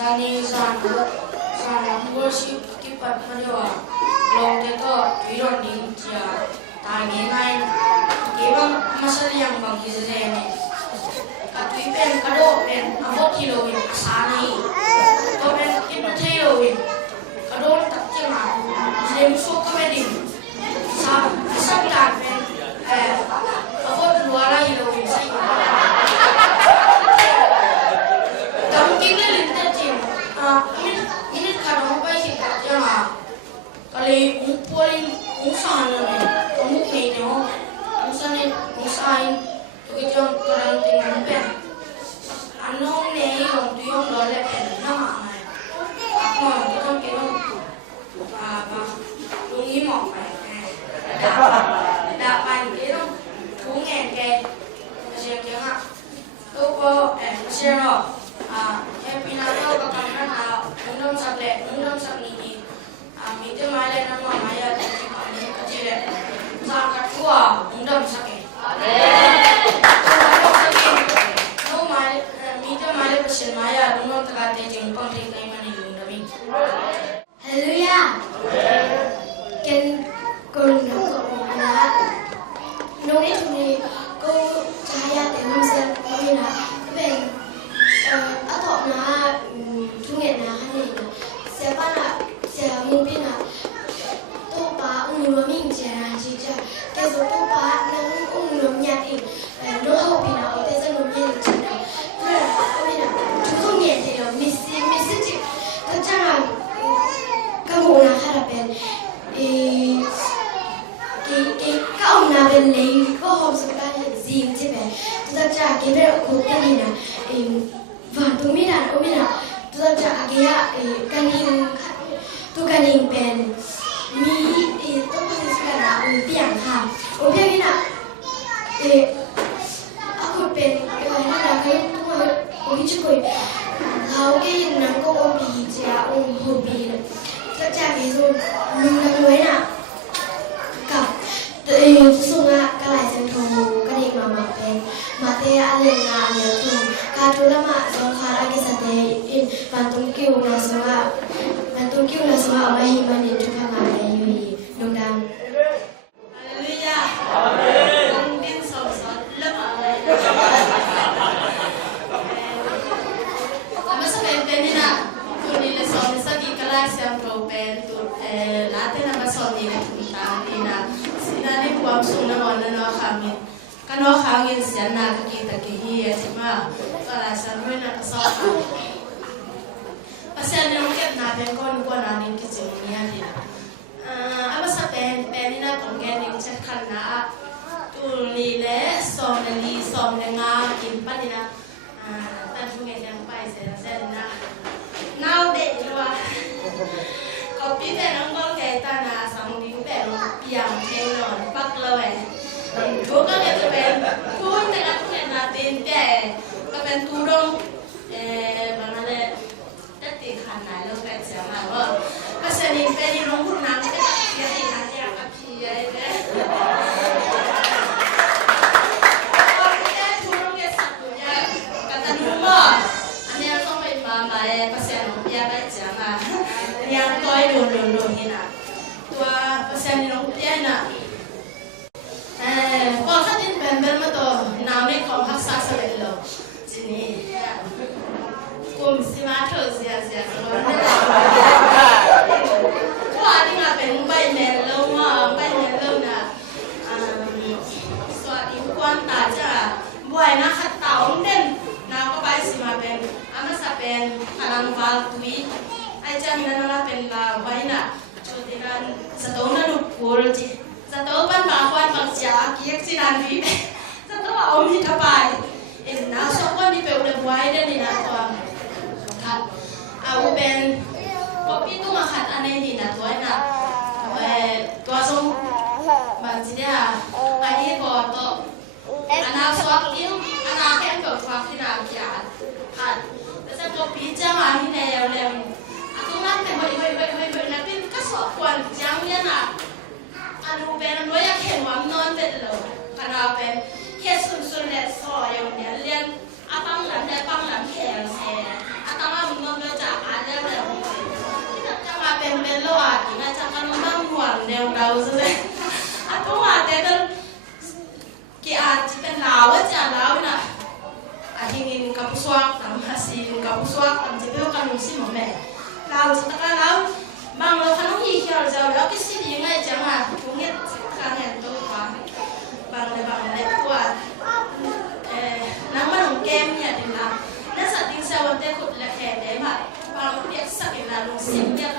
Sani sana worship kipat madewa long teto viron ding cia tangi ngai kebang masal yang bang kisene katui pen kado pen abot kilo win sani to pen kipat helo win kado tak cema sem so kamedin sa bilan pen abot luara hilo win sai Tamking le linta cim, ini kadang apa sih jangan kali mukpolin musan ni, muk ni no, musain, tu kita kadang tinggal pen, anong ni yang tu yang lole pen, nama mana, aku kita kira apa, lungi mok, dapat kira tungen ke, macam jangan, tu ko macam happy na daw kakanta na undam sakle ni mite male na maya ni kachile sa katwa undam sake no male mite male pasien maya undam takate jing pang thing kai mani lundami hallelujah ken kon ko na no ni ko cahaya tengok saya na ben atau na tungen na kan ni siapa na siapa mungkin na tu pa umur ming jana jija keso tu pa nang umur nyati no hobi na ote sa no ming jana kira omi na tu kong ye te lo misi ji kacang kamu na harapan kau na ben lei ko hom suka zin je ben tu tak cak kira ko te ni na và tôi biết là tôi đã cái kaning pen mi tôi có thể là biển ha biển là aku pen cái là cái tôi có cái chuyện hao cái nắng có bị cha hồ bị tất cả cái rồi mình là người nè cả tôi xuống á cái lại xem thầu cái này mà mặc pen mà thế anh là nhớ thùng Katulama songkara kisate in bantung kiu na soa mahiman in tukanga ayui nungdam. Haleluya. Amen. Mungkin sosok lama. Sama sebentar ni nak tu ni le som sagi kelas yang propen tu nanti nama som ni le tentang ni nak sila ni buat sung nama nama kami. Kalau hangin siapa kita kehia cuma kalau sampai nak kesal, pasal yang mungkin nak bengkon nanti kecilnya dia. Apa sampai penina kongen yang cekkan nak tu lile som dengar kimpan dia. Tanpa yang baik saya ก็พี่แต่น้องก็แก่ตาหนาสังดิ้งแต่อย่างเทนนอนปักเลยทุกก็เลยจะเป็นทุกแต่ละคนน่ะตีนแต่ก็เป็นตูดงบางอะไรได้ตีขนาดเราเป็นเสียมาว่าก็เสนิทเป็นน้องคนนั้นก็ยังให้ทานยากับพี่อะไรเนี่ยyang toy dulu hina tua pasien nong piana kalau katin bember mato name kom haksa sabelo sini kum simato sia so ko adi nga pen bai melo na so adi kwan ta cha boy na khat taung den na ko bai sima pen ama sa pen alam wal tui ai chang na na pen la vai na chotiran sa to na nu pol ji sa to ban ma kwan bang sia kiek chi nan vi sa to om hi ka pai en na so ko ni pe ule boy de ni na to khat au ben ko pi tu ma khat anai ni na to na to so ma ji dia ai ko to ana so kim ana ken ko fa ki na kya khat sa ko pi cha ma hi ne ya le nanti hoi nanti kasih kuan jamnya nak anu ben lo ya ken wam non bet lo karena ben sun le so yang dia lian apang lan ken se atama mun lo ja ada le kita cuma ben lo ati na jangan mang huang deu dau se atau ada kan ki ati ben lawa ja lawa na ahingin kapuswak tam hasin kapuswak tam jitu kan musim meเราจะตะการเราบางเราขนมยี่เขียวเราแล้วก็สิ่งยังไงจังอ่ะทุกเนี่ยการเห็นตัวบางเลยตัวน้ำมันของแก้มเนี่ยดีนะนั่นสัตว์ที่เซลล์เตะขุดและแขนได้มาบางเรียกสักอย่างลงสิ่งเนี่ย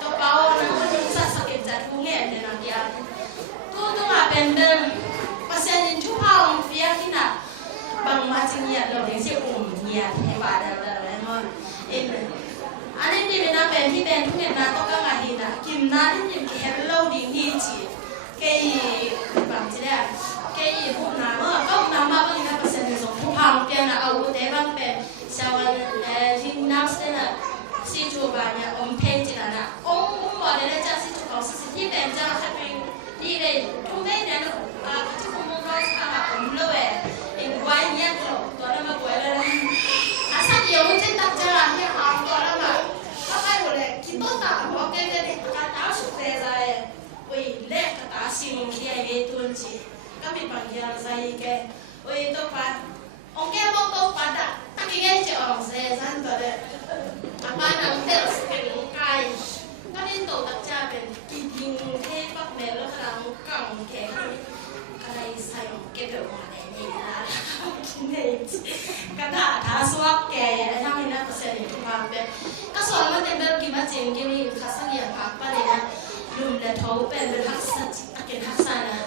ตัวเปล่านั่นก็ถึงสักอย่างจะทุกเนี่ยเดี๋ยวนั้นเดียวตัวมาเป็นเดิมภาษาจีนชุบผ้าของเฟียที่น่ะบางมาจึงเนี่ยเราถึงเสียอุ่มเนี่ยให้บาดอะไรนั่นอันนี้ที่เป็นนักเป็นที่เป็นทุกอย่างนั้นต้องการมาดีนะกิมน้าที่ยิมเห็นเราดีที่จีเกย์บางทีเนี่ยเกย์พวกน้ำก็น้ำมาบางทีนะเปอร์เซ็นต์ส่งผู้พังเกี่ยนะเอาแต่บางเป็นชาวที่น้ำเส้นน่ะซีจูบานเนี่ยอมเพนจีน่ะบอกเลยจะซีจูของซีที่เป็นจะให้เป็นดีเลยทุกเมื่อเนี่ยที่คุณมองเราสามารถอมเลยเองไว้เนี่ยตัวนั้นมาป่วยเลยอาศัยเดียวมันจะตัดจะให้หาตัวนั้นมาkita tak mau kita ni kata surpresa oi lek kata sing dia itu je kami panggil saya ke oi tu pan onge mau tu pada tak ingin je orang saya sangat apa nak terus kai kami tu tak jaga kiting ke pak melo kerang kang ke kalau saya ke berumah ni lah kataasuak ke yang ini aku sendiri tu apaก็สอนมาแต่เดิมกี่มาเจงกี่นี่ทัศนียภาพไปเลยนะลุงเดทเขาเป็นทักษะเก่งทักษะนะ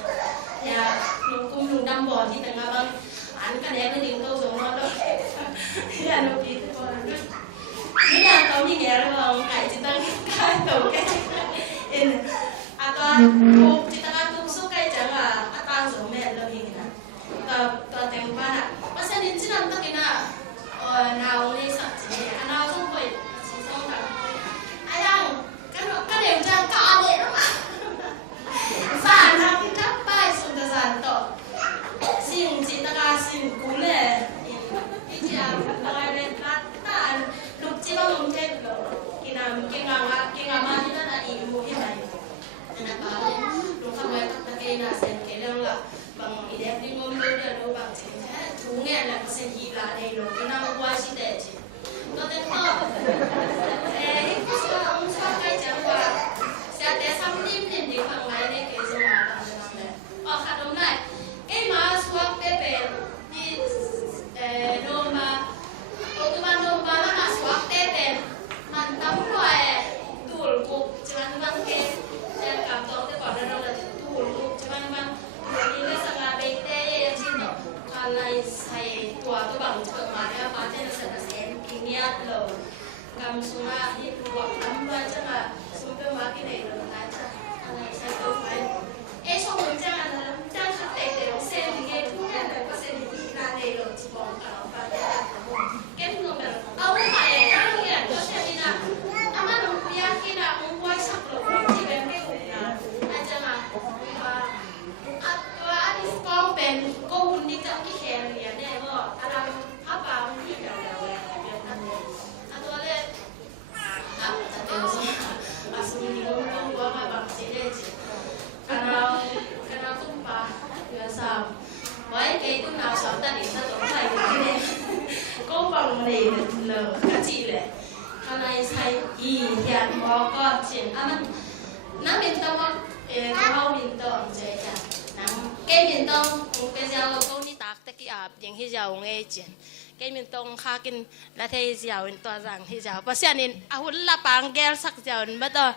อย่าลุงกุ้งลุงดำบ่อที่แต่งงานอันกันแย่ก็ดิ่งโตสูงมาด้วยอย่าลุงปีตก่อนไม่อยากต้องมีแง่ระวังไก่จิตตั้งไก่โตแก่เอ็นอาตัวทุกจิตการทุกสู้ไก่จังอ่ะอาตาสูงแม่เราเองนะตัวเต็มบ้านอ่ะเพราะฉะนั้นที่นั่นตั้งกินอ่ะนาวนี่สักทีนาวต้องไปก็เดี๋ยวจะกาเลยนะมาสารทำทับไปสุดสารต่อสิ่งจิตการสิ่งกูเลยพิจารณาอะไรรัตตาลูกจีบมึงเจ็บหรอกินน้ำกินงามาที่นั่นอีกมูที่ไหนนั่นบ้าเลยลูกทำไมตักตะเกียงน่ะเส้นเกลียวละบางอีเด็กที่งงเดือดรู้บางสิ่งแค่ถุงเงี้ยแหละก็เส้นหีบละในลูกกินน้ำกว่าสิเด็ดจีก็เต็มตัวก็สอนสอนใครจังว่าแต่ซ้ำนิ่มนิ่มดีฟังไว้ในเกจมาบางเรื่องเลยอ๋อค่ะตรงไหนเอ้มาสวกเปเปที่โนมาตัวมันโนมาแล้วมาสวกเปเปมันตั้งไว้ตูลกุกจะมันบางเกจจะกลับตัวแต่ก่อนเราจะตูลกุกจะมันนี่เลยสังกัดเบกเต้ยังชินเนาะอะไรใส่ตัวบางเกิดมาเนี่ยป้าเจนเสร็จเสียงกินเนี่ยเลยกำสุราที่ตัวกำไว้จะมา cái miền đông cái giàu câu ni tạc tất cả những cái giàu nghe chuyện cái miền đông khá kinh là thấy giàu in tòa rằng cái giàu bác sĩ nên hun là bang gel sắc giàu mà đó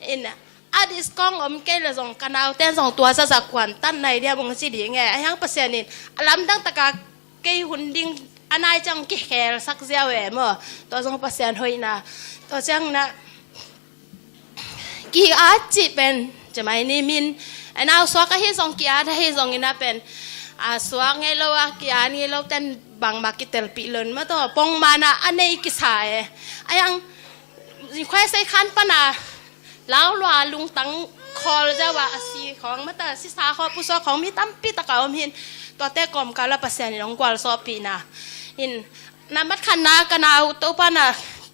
in adis kong cái là dòng canal tên dòng tua sa sa quan tan này dia bông chỉ đi nghe ai hang bác sĩ nên làm đăng tất cả cái hun ding anh ai trong cái gel sắc giàu em mà tua dòng bác sĩ hồi na tua chẳng naกี่อาจิเป็นจะไม่นี่มินไอ้น่าสวกให้ส่งกี่อาให้ส่งนี่นะเป็นสวกไงเรากี่อานี่เราเต้นบางมากิเตลปีเลินมาตัวปองมานะอันนี้กิสายไอ้ยังควายใส่ขันปนะแล้วว่าลุงตั้งคอจะว่าสีของมาแต่สิสาของผู้สาวของมีตั้มปีตะเกาหินตัวแต่กลมกาลปัสยานี่น้องกวาลสอบปีนะหินน้ำมัดขันนากันเอาตัวปนะ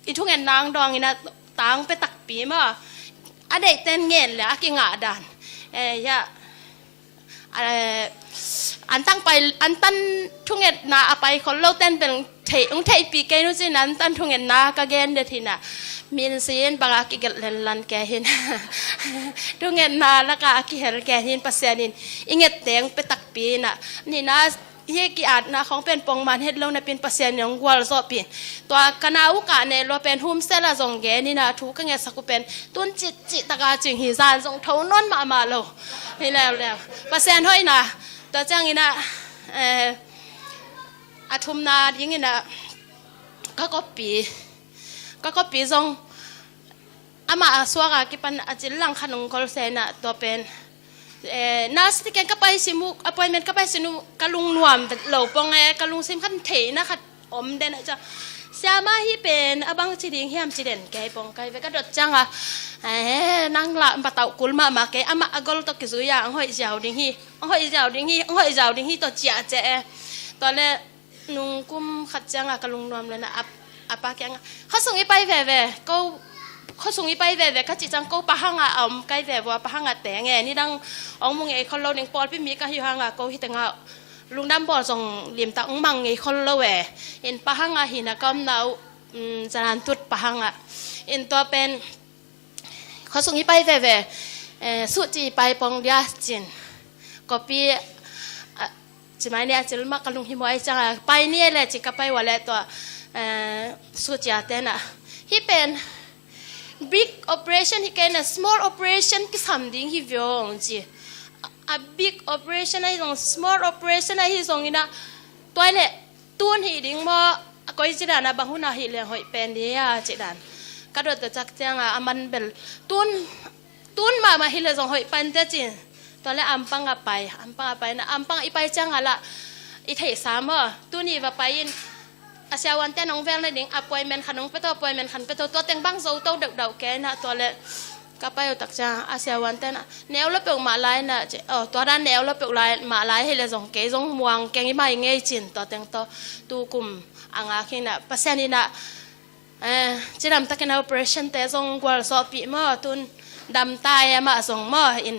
อีทุกเงินนางดองนี่นะตังไปตักปีมาอันเด็กเต้นเงี้ยเลยกินงาดันยะอันตั้งไปอันตั้งทุ่งเงินนาไปคนเราเต้นเป็นเทองเทปีเกนู้นสินั้นตั้งทุ่งเงินนากะเกนเดทีน่ะมีนซีนบางอากิเกลันแกเห็นทุ่งเงินนาแล้วก็อากิเฮลแกเห็นปัสยานินอิงเงเตงไปตักปีน่ะนี่นะเฮกิอาดนะของเป็นปองมันเฮ็ดลงในเป็นเปอร์เซ็นต์ของวัวสอบปีตัวคณะอุกาเนี่ยเราเป็นโฮมเซลล์ส่งแกนี่นะทุกข์เงี้ยสักเป็นตุนจิตตะกาจึงหิซานส่งเท่านนมาโลนี่แล้วเปอร์เซ็นต์เท่านะตัวจังนี่นะอาทุมนาอย่างนี้นะก็ปีส่งอามาสวากากิปันอาจิลังขนมคอลเซนะตัวเป็นน่าสติกันก็ไปสิมุกappointmentก็ไปสินุกะลุงนวมเหล่าปองไงกะลุงซิมขันเถนะคะอมเดนจะเสียมาที่เป็นอบังจีดิงเฮียมจีเด่นแกปองไกไปก็ดดจังอ่ะนั่งละปะเต่ากุลมาแกอามาอกอลตกิซุยาห้อยเจ้าดิ่งฮีตัวเจียเจตอนแรกนุ่งกุมขัดจังอ่ะกะลุงนวมเลยนะอัปปะแกงเขาส่งอีไปแว่ก็เขาส่งอีไปแว่ก็จิจังก็ปะหังอ่ะไกแว่ว่าปะหังอ่ะแต่ไงนี่ดังองมุงไอ้คนเราหนึ่งปอดพี่มีก็อยู่หังอ่ะก็ฮิตงอ่ะลุงดำบอลส่งเหลี่ยมตาองมังไอ้คนเราแหวเห็นปะหังอ่ะหินะก็เราจะนันตุดปะหังอ่ะเห็นตัวเป็นเขาส่งอีไปแว่สุจีไปปองเดียจินก็ปีจะไม่เนี่ยจะมากระลุงหิมวยจังอ่ะไปเนี่ยแหละจิกไปวันแรกตัวสุจีอาเตนะที่เป็น big operation ที่เป็น small operation ที่ทำดิ้งที่วิวจี a big operation ไอ้ตรง small operation ไอ้ที่ตรงนี้นะตัวเนี่ยตัวที่ดิ้งมาก็จีดานะบางคนน่ะเห็นเลยหอยเป็นเดียจีดานก็โดนตัวจักจังอ่ะมันเป็นตุนมาเห็นเลยตรงหอยเป็นเดียจีตอนแรกอัมปังไปนะอัมปังอีไปจังอ่ะละอีเทสามอ่ะตัวนี้ว่าไปยินอาเซียวันแต่น้องแวงเลยดิ้งappointmentขันน้องไปตัว appointment ขันไปตัวเต็งบังโซ่ตัวเด็กๆแกนะตัวเลยก็ไปอยู่ตักจ้าอาเซียวันแต่น่ะแนวแล้วเปลือกหมาลายน่ะตัวด้านแนวแล้วเปลือกลายหมาลายให้เลยส่งเกยส่งม่วงแกงยี่ไม่เงยจินตัวเต็งตัวตูกลุ่มอ่างอาคิน่ะปัสยานี่น่ะจีดำตะกิน operation แต่ส่งกวาลสอบปีมั่วตุนดำตายมาส่งมั่วอิน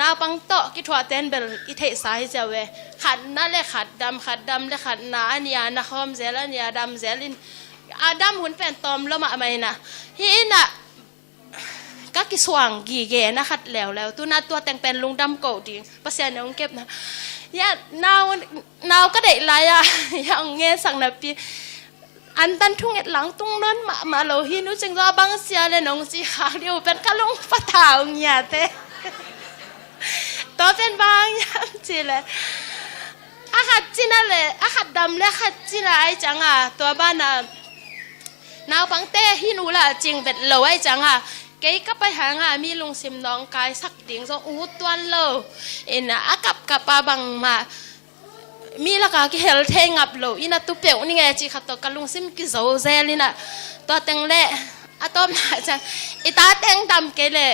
น้าปังโตกิทัวเต้นเบลอิเทสายเจ้าเวขัดนั่นเลยขัดดำเลยขัดหนาเนี่ยนะคอมเซลเนี่ยดำเซลินดำหุ่นเป็นตอมแล้วมาไม่นะฮิน่ะก็กิสว่างกี่เกนะขัดแล้วตัวน่าตัวแต่งเป็นลุงดำเก่าดีภาษาเนี่ยองเก็บนะเนี่ยนาวก็ได้ไรอะอย่างเงี้ยสั่งนะปีอันตันทุ่งเอ็ดหลังตุ้งนั้นมาเราฮินุจึงรอบังเสียเลยน้องจีขาวเดียวเป็นกะลุงปะเท้าเนี่ยเต้ตัวเป็นบางอย่างจีเลยอาขัดจีนั่นเลยอาขัดดำเลยขัดจีน่ะไอ้จังอ่ะตัวบ้านน่ะนาวปังเต้ฮินูละจริงเป็นเหลวไอ้จังอ่ะเก๋ก็ไปหางอ่ะมีลุงซิมน้องกายสักดิ่งสองอู้ตัวเหลวเอ็นอ่ะอากับปาบังมามีละกาที่เฮลเทงับเหลวอินาตุเปียวนี่ไงจีขัดตัวกับลุงซิมกิโซเซลิน่ะตัวเต็งเล่อะต้อมน่ะจังอีตาเต็งดำเกเลย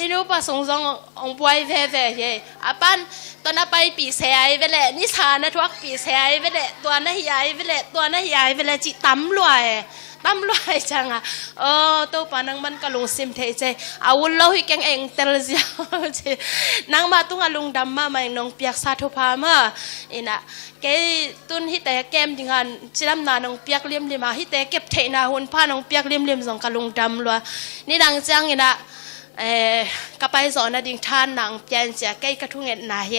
อินุปะสงสงองป่วยเว่เย่อาปันตอนนั้นไปปีเสียไปเลยนิสานะทวักปีเสียไปเลยตัวนั้นใหญ่ไปเลยตัวนั้นใหญ่ไปเลยจิตำรวยจังอ่ะตัวปานังมันก็ลงซิมเทเจอาวุธเราให้แกงเองเตลเซียนางมาตุ้งอลุงดำมาไม่น้องเปียกสาธุพามาอินะแกตุนฮิตแต่แกมดิงันจิลำนาน้องเปียกเลี่ยมมาฮิตแต่เก็บเทนาหุ่นผ้าน้องเปียกเลี่ยมส่งกะลุงดำลัวนี่ดังจังอินะ กระไปสอนดิ่งทานหนังเปลี่ยนเสียใกล้กระทุ่งเงินนาเฮ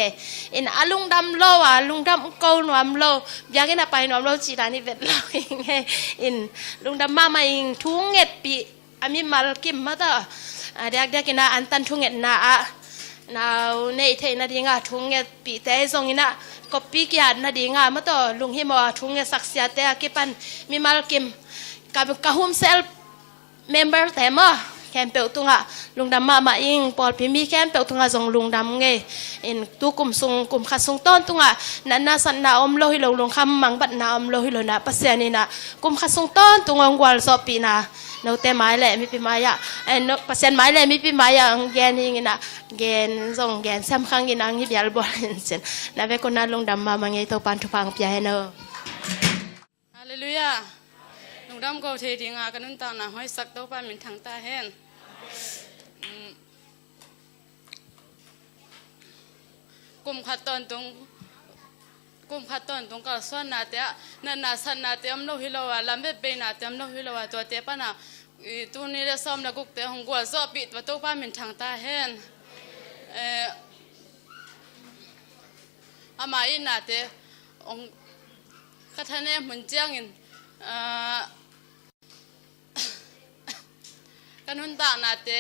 อินอาลุงดำโลลุงดำเกาหนวมโลอยากให้นาไปหนวมโลจีรานิเวทเราอินลุงดำมาอิงทุ่งเงินปีอามิมาลกิมมาต่อเด็กกินอันตันทุ่งเงินนาในเทนดิ่งทุ่งเงินปีแต่ทรงอินะก็ปีกียนนาดิ่งมาต่อลุงฮิมว่าทุ่งเงินศักดิ์สิทธิ์แต่กิปันมิมาลกิมกับหุ่มเซลเมมเบอร์แต่มาแคมเปลตุงะลุงดำมาอิงปอดพิมีแคมเปลตุงะส่งลุงดำไงอินตุกุมซุงกุมขัดซุงต้นตุงะนันนาสันนาอมโลหิโลลุงคำมังบัดนาอมโลหิโลนะปัสเซนีนะกุมขัดซุงต้นตุงะงวลสอบปีนะนเตไม้แหละมีปีไม้อะนปัสเซนไม้แหละมีปีไม้อะแกนยิงนะแกนส่งแกนซ้ำครั้งยิงนางยิบยาลบอลเซนนะเวคนนั้นลุงดำมาไงตัวปันทุพังปีให้เนอฮาเลลูยาลุงดำก็เทดิงากันนั่นตาหน้าห้อยสักตัวปันเหม็นทางตาเห็นกุมขัดตอนตรงก็ส่วนนาเตะนั่นนาสันนาเตะมโลหิโลวะลำเบ็ดเปนาเตะมโลหิโลวะตัวเตะปะนะตัวนี้เราซ้อมแล้วกุกเตะหงกัวซ้อปิดประตูป้าเหม็นทางตาเห็นอามาอินนาเตะองกระทะเนี่ยเหมือนเจียงอินกันหุ่นตานาเตะ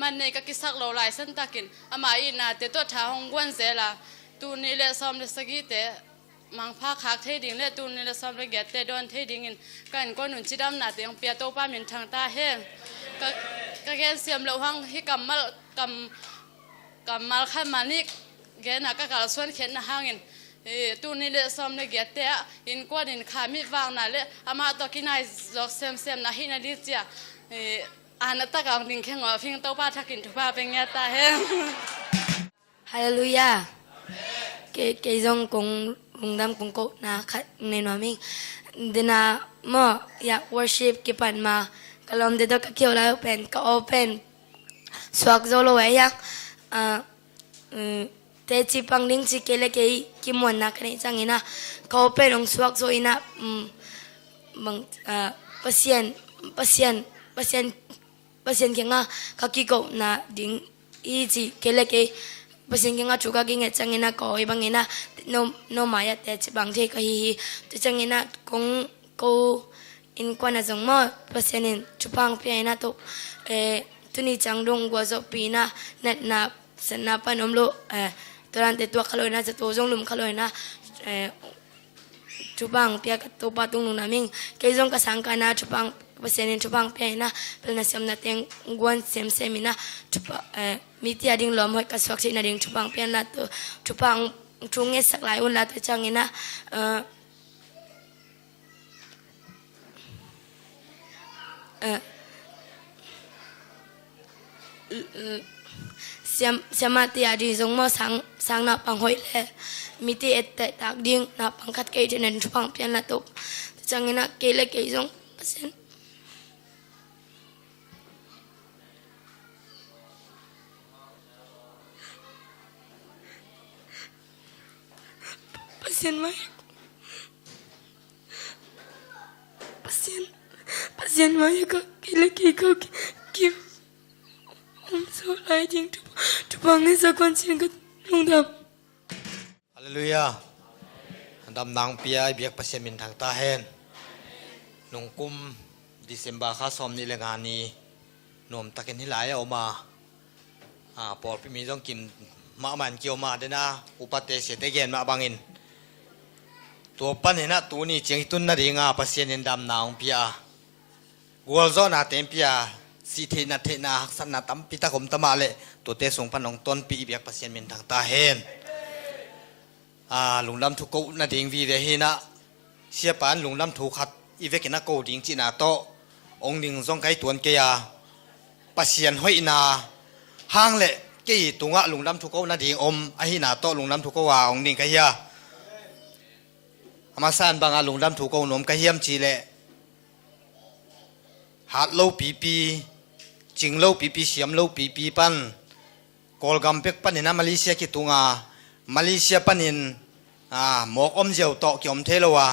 มันในก็กิสักเราหลายเส้นตากินอามาอินนาเตะตัวท้าหงกวนเสละตูนี้เลยซ้อมเลยสกีเตะมังพาคักเทดิ่งเลยตูนี้เลยซ้อมเลยแกะเตะโดนเทดิ่งอินกันก็หนุนชิดำนาเตะยังเปียโตป้าเหม็นทางตาเฮงก็แกเสียมเหลวหังที่กำมัลขันมานิกแกน่ะก็กล่าวส่วนเข็นนะห้างอินตูนี้เลยซ้อมเลยแกะเตะอินกว่าอินขามิดวางน่ะเลยอามาตอกินายจอกเซมนะฮินาดิเจียอันนั้นตะกางดิ่งแข่งว่าพิงโตป้าทักกินทุกป้าเป็นไงตาเฮงฮาเลลูยาเกยงกงลุงดำกงโกนะในนวมิงเดน่าหม้ออยาก worship กิปันมากลอมเดดก็เกี่ยวแล้วเป็นก็ open สวกโซโลไว้ยังเตจิปังดิ้งสิเกเลเกยกิมวันนักนี่จังอินะก็ open องสวกโซอินะบางpasien kenga kaki ko na ding iji keleke pasien kenga chuka ginge changena ko ibangena no maya te chibang the ka hi te changena kong ko in kwana jongmo pasien in chupang piana to tuni changdong gwa zo pina net na sanna panomlo turante to khaloina cha to jonglum khaloina chupang pia ka to patung naming keizong ka sangkana chupang pasienin chupang pena pelna semna teng gwan semina chupa miti ading lom hoi ka swak na ding chupang pena to chupang chunge saklai un la to changina siamati adi zongmo sang na pang hoi le miti ette tak ding na pangkat kai jenen chupang pena to changina kele kai zong pasien pasien maya ka kile ko ki so lai ding tu bang sa kon sin ka lung dam hallelujah dam nang pia biak pasien min thang ta hen nung kum December kha som ni le ngani nom taken hi lai oma por pi mi jong kim ma man kiu ma de na upate se te gen ma banginตัวปั้นเห็นนะตัวนี้เจียงตุนนาดีงาปัสเซียนดำนาวพิอาวัวโซนาเต็มพิอาสีเทนาเทนาหักสันนาตั้มพิตาคมตมาเละตัวเตะส่งพันองต้นปีเบียกปัสเซียนมินทางตาเห็นลุงดำทุกกูนาดีงวีเรหินะเสียปานลุงดำทุกขัดอีเวกินะกูดิงจีนาโตองดิงซองไก่ตัวนเกียปัสเซียนห้อยนาห้างเละกี่ตุงะลุงดำทุกกูนาดีงอมอหินาโตลุงดำทุกกูว่าองดิงไก่ยาอามาสานบางอาลุงดำถูกเอาหนุ่มกระเฮียมจีเละหาดเล่าปีจิงเล่าปีเสียมเล่าปีปันกอลกัมเป็กปันนินมาเลเซียกิตุงามาเลเซียปันนินหมอกอมเจียวโตกิอมเทลวา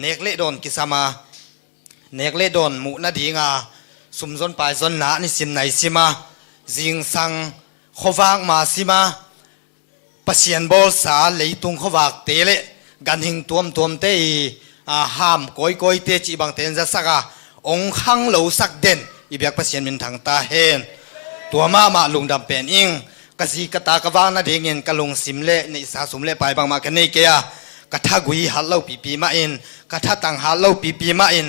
เนกเล่ดอนกิสามาเนกเล่ดอนหมูนาดีงาสุมซนปลายซนหนานี่สิมไหนสิมา จิงสังขวางมาสิมาปัสยันบอลสาเลยตุงขวากเตะเลกันหิงตัวมเตะห้ามก้อยเตะจีบังเตนจะสักองขังเหลาสักเด่นอีเบียกปัสยันมินทางตาเห็นตัวมาลุงดำเป็นอิงกษีกตากวางนาเดียงเงินกะลงสิมเล่ในสาสมเล่ไปบางมากันนี่เกียกะทากุยฮัลโลปีมาอินกะทาตังฮัลโลปีมาอิน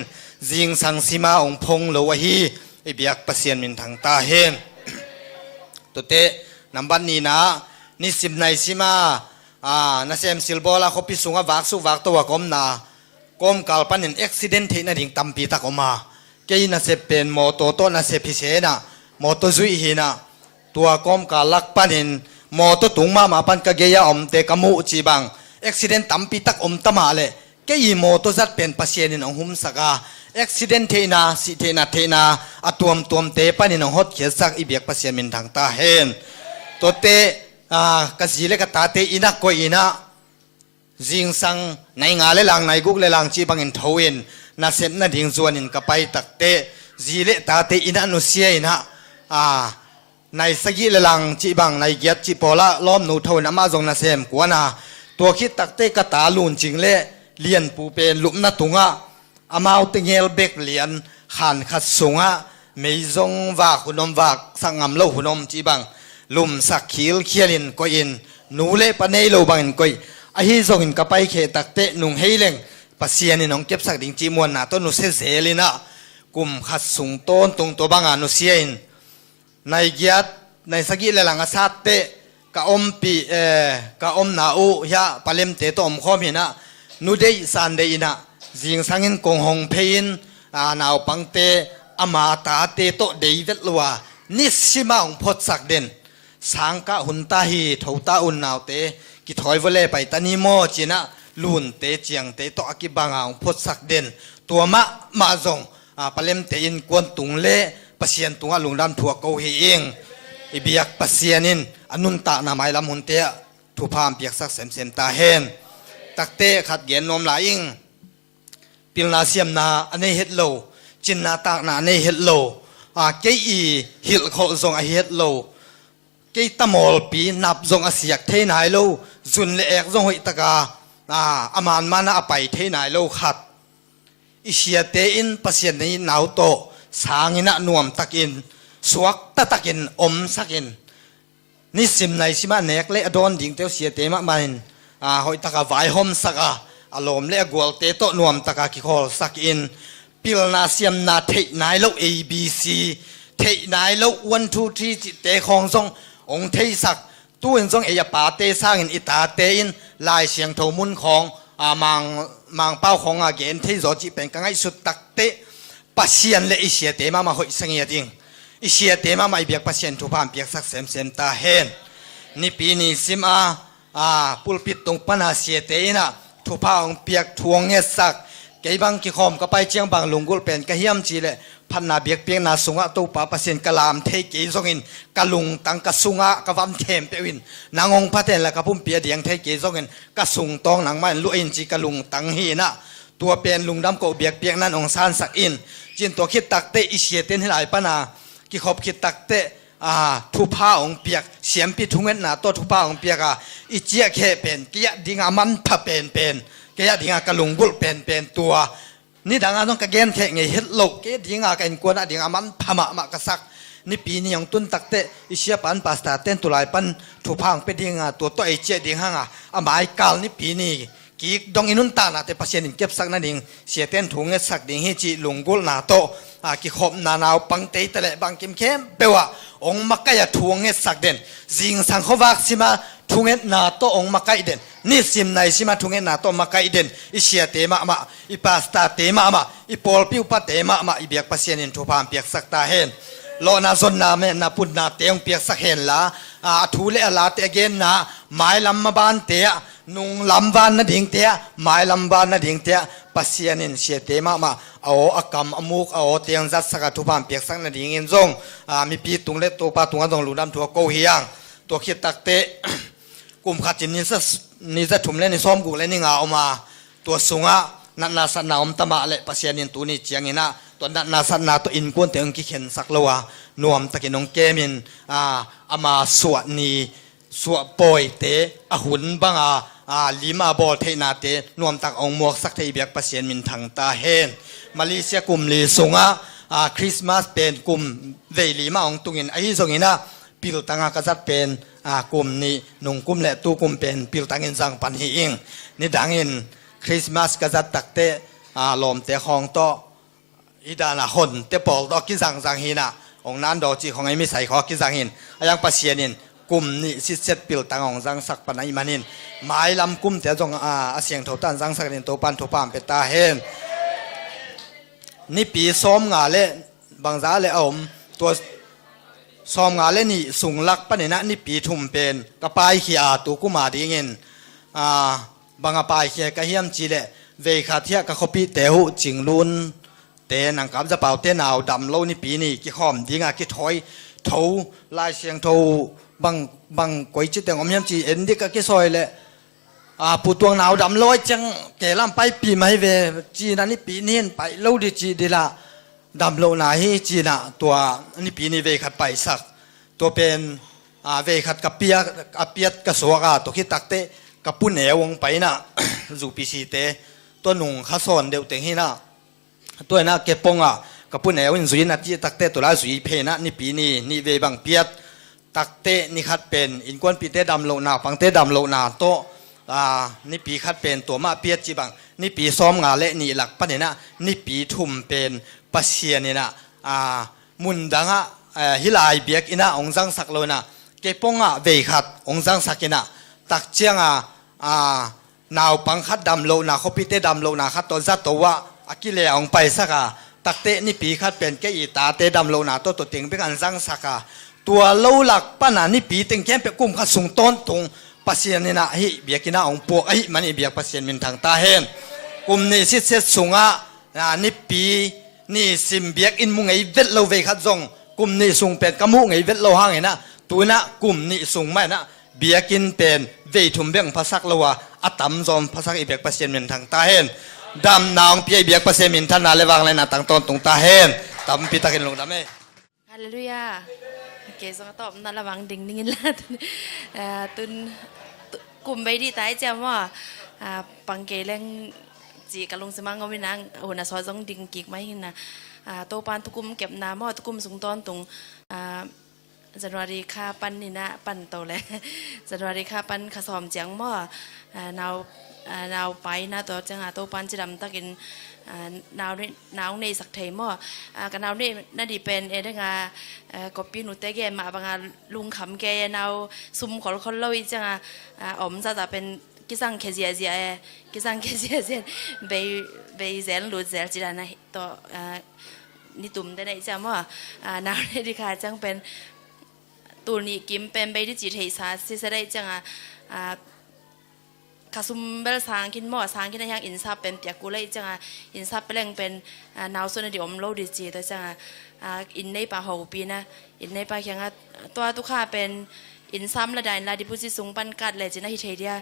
จิงสังสิมาองพงโลวะฮีอีเบียกปัสยันมินทางตาเห็นตัวเตะนับบันนี้นะนี่สิมในสิมานาเซมซิลบอลาเขาพิสูงวักสุวักตัวกอมนากอมกาลปันอินอุบิเหตุที่นั่นดิ่งตั้มปีตะกอมาเกี่ยนาเซเป็นมอโตโตนาเซพิเศษนะมอโตซุยฮีนะตัวกอมกาลักปันอินมอโตตุงมาปันกะเกียอมเตกมูจีบังอุบิเหตุตั้มปีตะอมตมาเลเกี่ยมอโตจัดเป็นปัสเซียนินองหุมสักอุบิเหตุที่นาสิเทนาตัวมเตปันอินองฮอดเขียสักอีเบียกปัสเซียนมินทางตาเห็นตัวเตกษีเลกตาเตอินักก็อินะจิงสังในงาเลลังในกุกเลลังจีบังอินทวินนาเซนนาดิ่งจวนอินกับไปตักเตจีเลตาเตอินะนุเซียอินะในสกิเลลังจีบังในเกียรจีปอละล้อมนูทวินอามาจงนาเซมกวนาตัวคิดตักเตกตาลุนจิงเลเลียนปูเป็นลุมนาตุงะอามาติงเงลเบกเลียนขันขัดสุงะไม่จงวากหุนมวากสังงามโลหุนมจีบังลุมสักขีลเขียลินก็อินนูเล่ปนเนโลบังอินก็อิอหิซงอินกับไปเขตักเตนุงเฮเลงปัสเซียนิน้องเก็บสักดิ่งจีมวนนาต้นนุเซเซลินะกุมขัดสุงต้นตรงตัวบางานุเซียอินในเกียรในสกิเลลังอาซาเตกะอมปีกะอมนาอูยาปะเลมเตตอมข้อมินะนูเดย์ซันเดย์นะจิงสังอินกงหงเพยินนาวปังเตอามาตาเตโตเดย์เวตลัวนิสิมาองพดสักเด่นสังกะหุนตาฮีทวตาอุนนาวเตกิถอยวะเล่ไปตานิโมจีนะลุนเตเจียงเตโตอกิบังเอาพดสักเด่นตัวมาจงปะเลมเตอินกวนตุงเล่ปัสเซียนตุงลุงดำถั่วเกาเฮเองอิบิยักปัสเซียนินอนุนตานาไมลำหุนเตะทุพามเปียกสักเซมตาเฮนตักเตขัดเกียนนมลายิงปิลนาเซียมนาอันนี้เฮ็ดโลจินนาตากนาอันนี้เฮ็ดโลเกอีฮิลโคซงอเฮ็ดโลเกี่ยตมอลปีนับจงอาศัยเทนายโลจุนเล็กจงหิตกาอามันมานะไปเทนายโลขัดอิเชียเตอินปัสยันนี้หนาวโตสางินะนวมตะกินสวกตะกินอมสักินนิสิมในสิมาเนกเละโดนดิ่งเตียวเสียเตมะมันหอยตะกาไวหอมสักอารมณ์เละกวลเตโตนวมตะกากิโคลสักินปิลนาเซียมนาเทนายโล ABC เทนายโล1 2 3จิเตคองทรงองเทศักตู้อินทรงเอยปาเตสร้างอินอิตาเตอินลายเสียงโทมุนของมังเป้าของเกณฑ์ที่จอจีเป็นกังไอสุดตักเตปัสเซียนเลอิเชียเตมาหอยสังเกตอิงอิเชียเตมาเบียกปัสเซียนทุพามเบียกสักเซมตาเฮนนี่ปีนี้ซิมปุลปิดตรงปัญหาเสียเตนะทุพามเบียกทวงเงสักเกี่ยบังกิคอมก็ไปเชียงบางลุงกุลเป็นกระเฮียมจีเลพันนาเบียกเปียงนาสุงะตัวป่าเปอร์เซ็นต์กะลามเทกีซงอินกะลุงตังกะสุงะกะวันเทมเปวินนางองพัดเตนละกะพุ่มเปียเดียงเทกีซงอินกะสุงตองนางมันลุอินจีกะลุงตังฮีนะตัวเป็นลุงดำโกเบียกเปียงนั่นองซานสักอินจินตัวคิดตักเตอิเชียเตนให้หลายปนากิขอบคิดตักเตทุพาองเปียกเสียมปิทุงเงินนาตัวทุพาองเปียกอิเจียเคเป็นกิยะดิงามันพะเป็นกิยะดิงากะลุงกุลเป็นตัวนี่ดังอาต้องกระเกนแข่งไงเฮ็ดโลกเกดิ่งอากันกวนดิ่งอามันพม่ามากระซักนี่ปีนี้ยังตุนตักเตอิเชียปันปาสตาเต้นตุลายปันถูพังเป็นดิ่งอาตัวไอเจดิ่งห่างหมายกาลนี่ปีนี้กีดองอินุนตานาแต่ปัสเซียนเก็บสักนั่นดิ่งเสียเต้นถุงเงสักดิ่งให้จีลุงกุลนาโตกิขบนานาวปังเตยตะเลบางกิมเข้มเปว่าองมักกะถุงเงสักเด่นจิงสังขวักสิมาทุงเงนาโตองมักกะเด่นนี่สิมในสิมาทุงเงนาโตมักกะเด่นอิเชียเตมาอิปาสตาเตมาอิปอลปิวปะเตมาอิเบียกปัสเซียนทุพามเปียกสักตาเห็นโลนาซนนาเมนาปุนนาเตียงเปียกสักเห็นละทูเลลาเตเกนนาไม้ลำมาบานเตะนุงลำบานนาดิ่งเตะไม้ลำบานนาดิ่งเตะปัสเซียนินเสียเตมาเอาอากำอมุกเอาเตียงจัดสักทุพามเปียกสักนาดิ่งเงินจงมีปีตุงเล็ตัวปาตุงอันตงหลุดำถั่วโกเฮียงตัวคิดตักเตะกลุ่มขัดจินนี่จะถุมเล่นในซ้อมกูเล่นนี่งาเอามาตัวสุงะนันนาสนามตมะเละปัสเซียนินตัวนี้เจียงนี่นะ ตัวนาสันนาตัวอินกวนเตียงกิเข็นสักลัวนวมตะกินองเกมินอามาสวดนีสวดปอยเตอหุนบังลิมาบอลเทนาเตนวมตักองมวกสักเทเบียกเปอร์เซ็นต์มินทางตาเฮนมาเลเซียกลุ่มลีสงคริสต์มาสเป็นกลุ่มเวลีมาองตุงินไอ้สงินะปิลตังกษัตริย์เป็นกลุ่มนี้นุ่งกลุ่มและตู้กลุ่มเป็นปิลตังอินสังปันฮีอิงนี่ดังอินคริสต์มาสกษัตริย์ตักเตลมเตะของโตอีดานาคนเตะปอลดอกกิสังสังหินะองนั้นดอกจีของไอ้ไม่ใส่ขอกิสังหินยังปัสเซียนินกลุ่มนี้สิเซตปิลตังองสังสักปันไอ้มานินหมายลำกลุ่มเตะจงเสียงทตันสังสักนินตัวปันทุปามเปตาเฮนนี่ปีซ้อมงาเล่บางซาเล่ตัวซ้อมงาเล่นี่สูงลักปะเนี่ยนะนี่ปีทุ่มเป็นกระปายขี้ตัวกุมาดีเงินบางกระปายขี้กระเฮียมจีเล่เวขาเทียกับขปีเตหุจิงลุนเตนังกับจะเป่าเตนาวดำโลนี่ปีนี่กี่ข้อมดีงากี่ถอยทูลายเสียงทูบางก๋วยจิตแต่งอมยำจีเอ็นดิกกี่ซอยเล่ปูตัวหนาวดำลอยจังแก่ลำไปปีไม่เวจีนันนี่ปีนี้ไปโลดิจีดีละดำโลนาฮีจีน่ะตัวนี่ปีนี้เวขัดไปสักตัวเป็นเวขัดกับเปียดกระสวกตัวคิดตักเตกับปุ่นเหวงไปน่ะจูปีซีเตตัวหนุ่งข้าซอนเดียวเต็งให้น่ะตัวน่ะเก็บปงกับปุ่นเหวอินสุยนัดจีตักเตตัวละสุยเพน่ะนี่ปีนี้นี่เวบังเปียดตักเตนี่ขัดเป็นอินกวนปีเตดำโลนาปังเตดำโลนาโตนี่ปีคัดเป็นตัวมาเปียจีบังนี่ปีซ้อมงาเละนี่หลักปะเนี่ยนะนี่ปีทุ่มเป็นปัสเซียนี่นะมุนดังฮิลายเบียกอินะองจังสักโลนะเก็บปงเวขัดองจังสักอินะตักเจียงนาวปังคัดดำโลนะเขาพิเตดำโลนะคัดตัวซัดตัวอากิเลองไปสักตักเตนี่ปีคัดเป็นแกอีตาเตดำโลนะตัวเต็งเป็นอันจังสักตัวโลหลักปะนะนี่ปีเต็งแค่เป็นกุมขัดสูงต้นตรงปัสเซียนนี่นะฮิเบียกินาองปวกมันเบียกปัสเซียนมินทางตาเฮนกุมนี่สิเซสุงนี่ปีนี่ซิมเบียกอินมุงไอเวทโลเวขัดจงกุมนี่สุงเป็นกมุงไอเวทโลหางไงนะตัวนะกุมนี่สุงไม่นะเบียกินเป็นเวทุมเบียงภาษาโลวะอัตมจอมภาษาอีเบียกปัสเซียนมินทางตาเฮนดำนางเปียเบียกปัสเซียนมินทางนาเลวังเลยนะตั้งต้นตรงตาเฮนตำพิตากินลงดำเอ้ฮาเลลูยาเกสก็ตอบนั่นระวังดิ่งนิ่งละตุนกลุ่มไปดีตายจำว่าปังเกลงจีกะลงสมังก็ไม่นางโหน่ะซอยต้องดิ่งกิกไหมนะโตปานตุกุมเก็บน้ำว่าตุกุมสูงต้นตรงจันวารีคาปันนี่นะปันโตเลยจันวารีคาปันขสอมเจียงม่อนาวไปนะตัวจังหาโตปันจะดำตะกินนาวในสักเทม่อกันนาวนี่น่าดีเป็นเรื่องกบปีนุเตแกมาบางลุงขำแกนาวซุ่มขอคนเล่าอีจังอมจะเป็นกิสังเคเซียเซียกิสังเคเซียเซียไปเซนหลุดเซลจีรานะตัวนี่ตุ่มได้ไหนจังว่านาวในดีค่ะจังเป็นตัวนี้กิมเป็นไปที่จีเทสาสิเสได้จังข้าซุมเบลสางกินหม้อสางกินอย่างอินซับเป็นเปียกกูเลยจังอินซับเป็นแรงเป็นนาวส่วนที่อมโลดิจีแต่จังอินในป่าหูปีนะอินในป่าเขียงตัวตุข้าเป็นอินซ้ำระดับลาดิพุซิสูงปันกัดเลยจีน่าฮิเทเดีย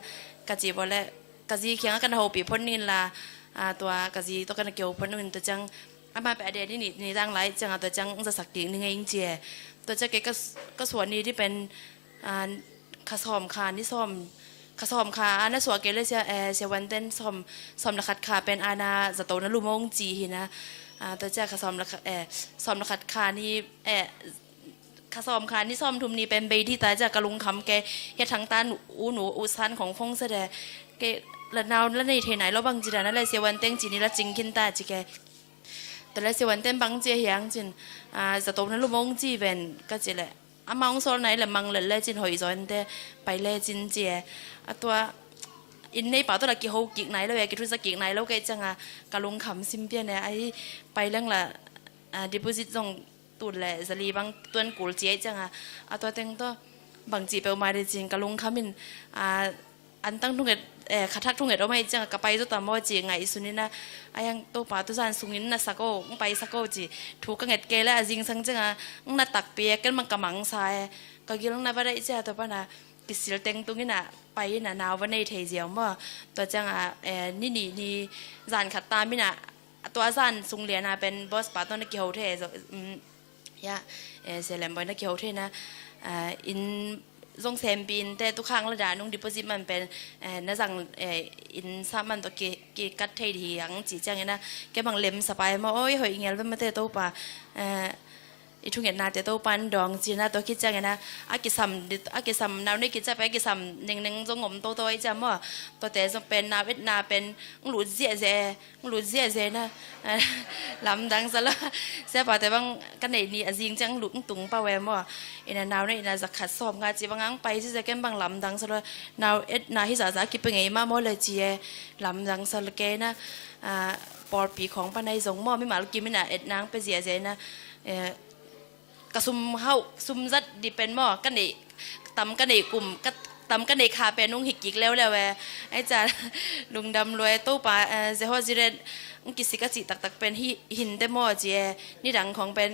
กะจีบอลและกะจีเขียงกันหูปีพ้นนินลาตัวกะจีตัวกันเกี่ยวพ้นนินแต่จังมาไปอดีตนี่ตั้งไรจังตัวจังจะสักกิ่งนึงเองเจียตัวจะเกก็ส่วนนี้ที่เป็นข้าซ้อมคานที่ซ้อมข้าซ้อมขาอันนั้นส่วนเกลือเสียวันเต้นซ้อมระคัดขาเป็นอาณาจะโตนะลูมงจีนะตัวจะข้าซ้อมระคัดขานี่ข้าซ้อมขานี่ซ้อมทุมนี่เป็นใบที่ตายจากกระลุงคำแกเฮ็ดทั้งตาหนูอุสันของฟงเสดแกละนาวละในเทไหนแล้วบางจีนั่นเลยเสียวันเต้งจีนี่ละจริงกินตาจีแกแต่ละเสียวันเต้นบางเจียเหียงจินจะโตนะลูมงจีเป็นก็จีแหละมังโซนไหนละมังเลยจินหอยจอนเตไปเลยจินเจียตัวอินในป่าตัวละกี่หูกี่ไหนแล้วกี่ทุสกี่ไหนแล้วแกจังกะลงขำซิมเปียเนี่ยไอ้ไปเรื่องละดิปูซิตส่งตุ่นแหละสลีบางตัวกูเจี๊ยจังตัวเต็งตัวบางจีเปลมาได้จริงกะลงขมินอันตั้งทุ่งเอ็ดขัดทักทุ่งเอ็ดเอาไม่จังกะไปตัวต่อมอจีไงสุนินะไอ้ยังตัวป่าตัวสันสุนินนะสักโก้ไปสักโก้จีถูกกังเอ็ดเกล้จริงสังจังน่าตักเปียกันมันกำมังทรายก็กินลงน่าไปได้เจ้าตัวป้านะกิสิลเต็งตรงนี้น่ะไปน่ะนาววันในเทเจียวมั่วตัวจังนี่จานขัดตามิน่ะ ตัวสั้นสุงเลียนะเป็นบอสปาต้นนักเกี่ยวเทยะเซเลมบอยนักเกี่ยวเทนะอินทรงเซมปีนแต่ทุกครั้งระดับนุ่งดิปโพซิตมันเป็นนั่นสั่งอินซามันตัวกีกัดเทียงจีจังนะแกบังเล็มสบายมาโอ้ยหอยเงี้ยเป็นมาเตะโตป่าอีทุกอย่างนาเตโตปันดองจีน่าตัวคิดจังนะอากิซัมนาวนี่คิดจะไปอากิซัมหนึ่งจงงมโตไอ้จำว่าตัวแต่จงเป็นนาเวทนาเป็นหลุดเสียนะลำดังซะละเสียป่าแต่บางกันไหนนี่จริงจังหลุดตุงป่าแวมว่าอินนาวนี่น่าจะขัดสอบงานจีบางครั้งไปที่จะแก้บางลำดังซะละนาวนาฮิสาคิดเป็นไงมาโมเลยจีลำดังซะละแกนะปอดปีของปันในสงมอไม่มาลูกกินไม่น่ะนางไปเสียนะกระซุมเฮาซุมจัดดิเป็นหม้อกันนี่ตำกันนี่กลุ่มตำกันนี่คาเป็นนุ่งหิกกิกแล้วแวไอ้จ่าลุงดำรวยตู้ป่าเซฮอจิเรนกิสิกจิตักเป็นหินได้หม้อเจนี่ดังของเป็น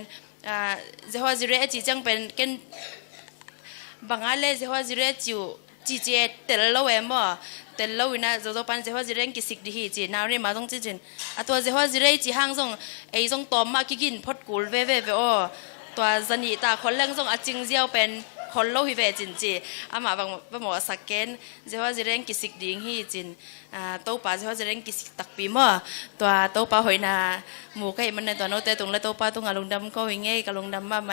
เซฮอจิเรนจีจังเป็นกันบางอันเลยเซฮอจิเรนจิวจีเจเตลโลเวมบ่เตลโลวินะโจปันเซฮอจิเรนกิสิกดิฮีจีนาวนี่มาต้องจีจินตัวเซฮอจิเรนจีห้างส่งไอ้ส่งตอมมากินพดกูลเวโอตัวสนิตาคนเล่งส่งอาจิงเจียวเป็นคนโลหิเวจินจีอามาบางหมอสักเกนเจ้าจะเร่งกิสิกดิ่งฮีจินโตป่าเจ้าจะเร่งกิสิกตักปีมั่วตัวโตป่าหอยนาหมูไก่มันในตัวโนเตตุงและโตป่าตุงอาลุงดำก็วิ่งเง่กับลุงดำมาไหม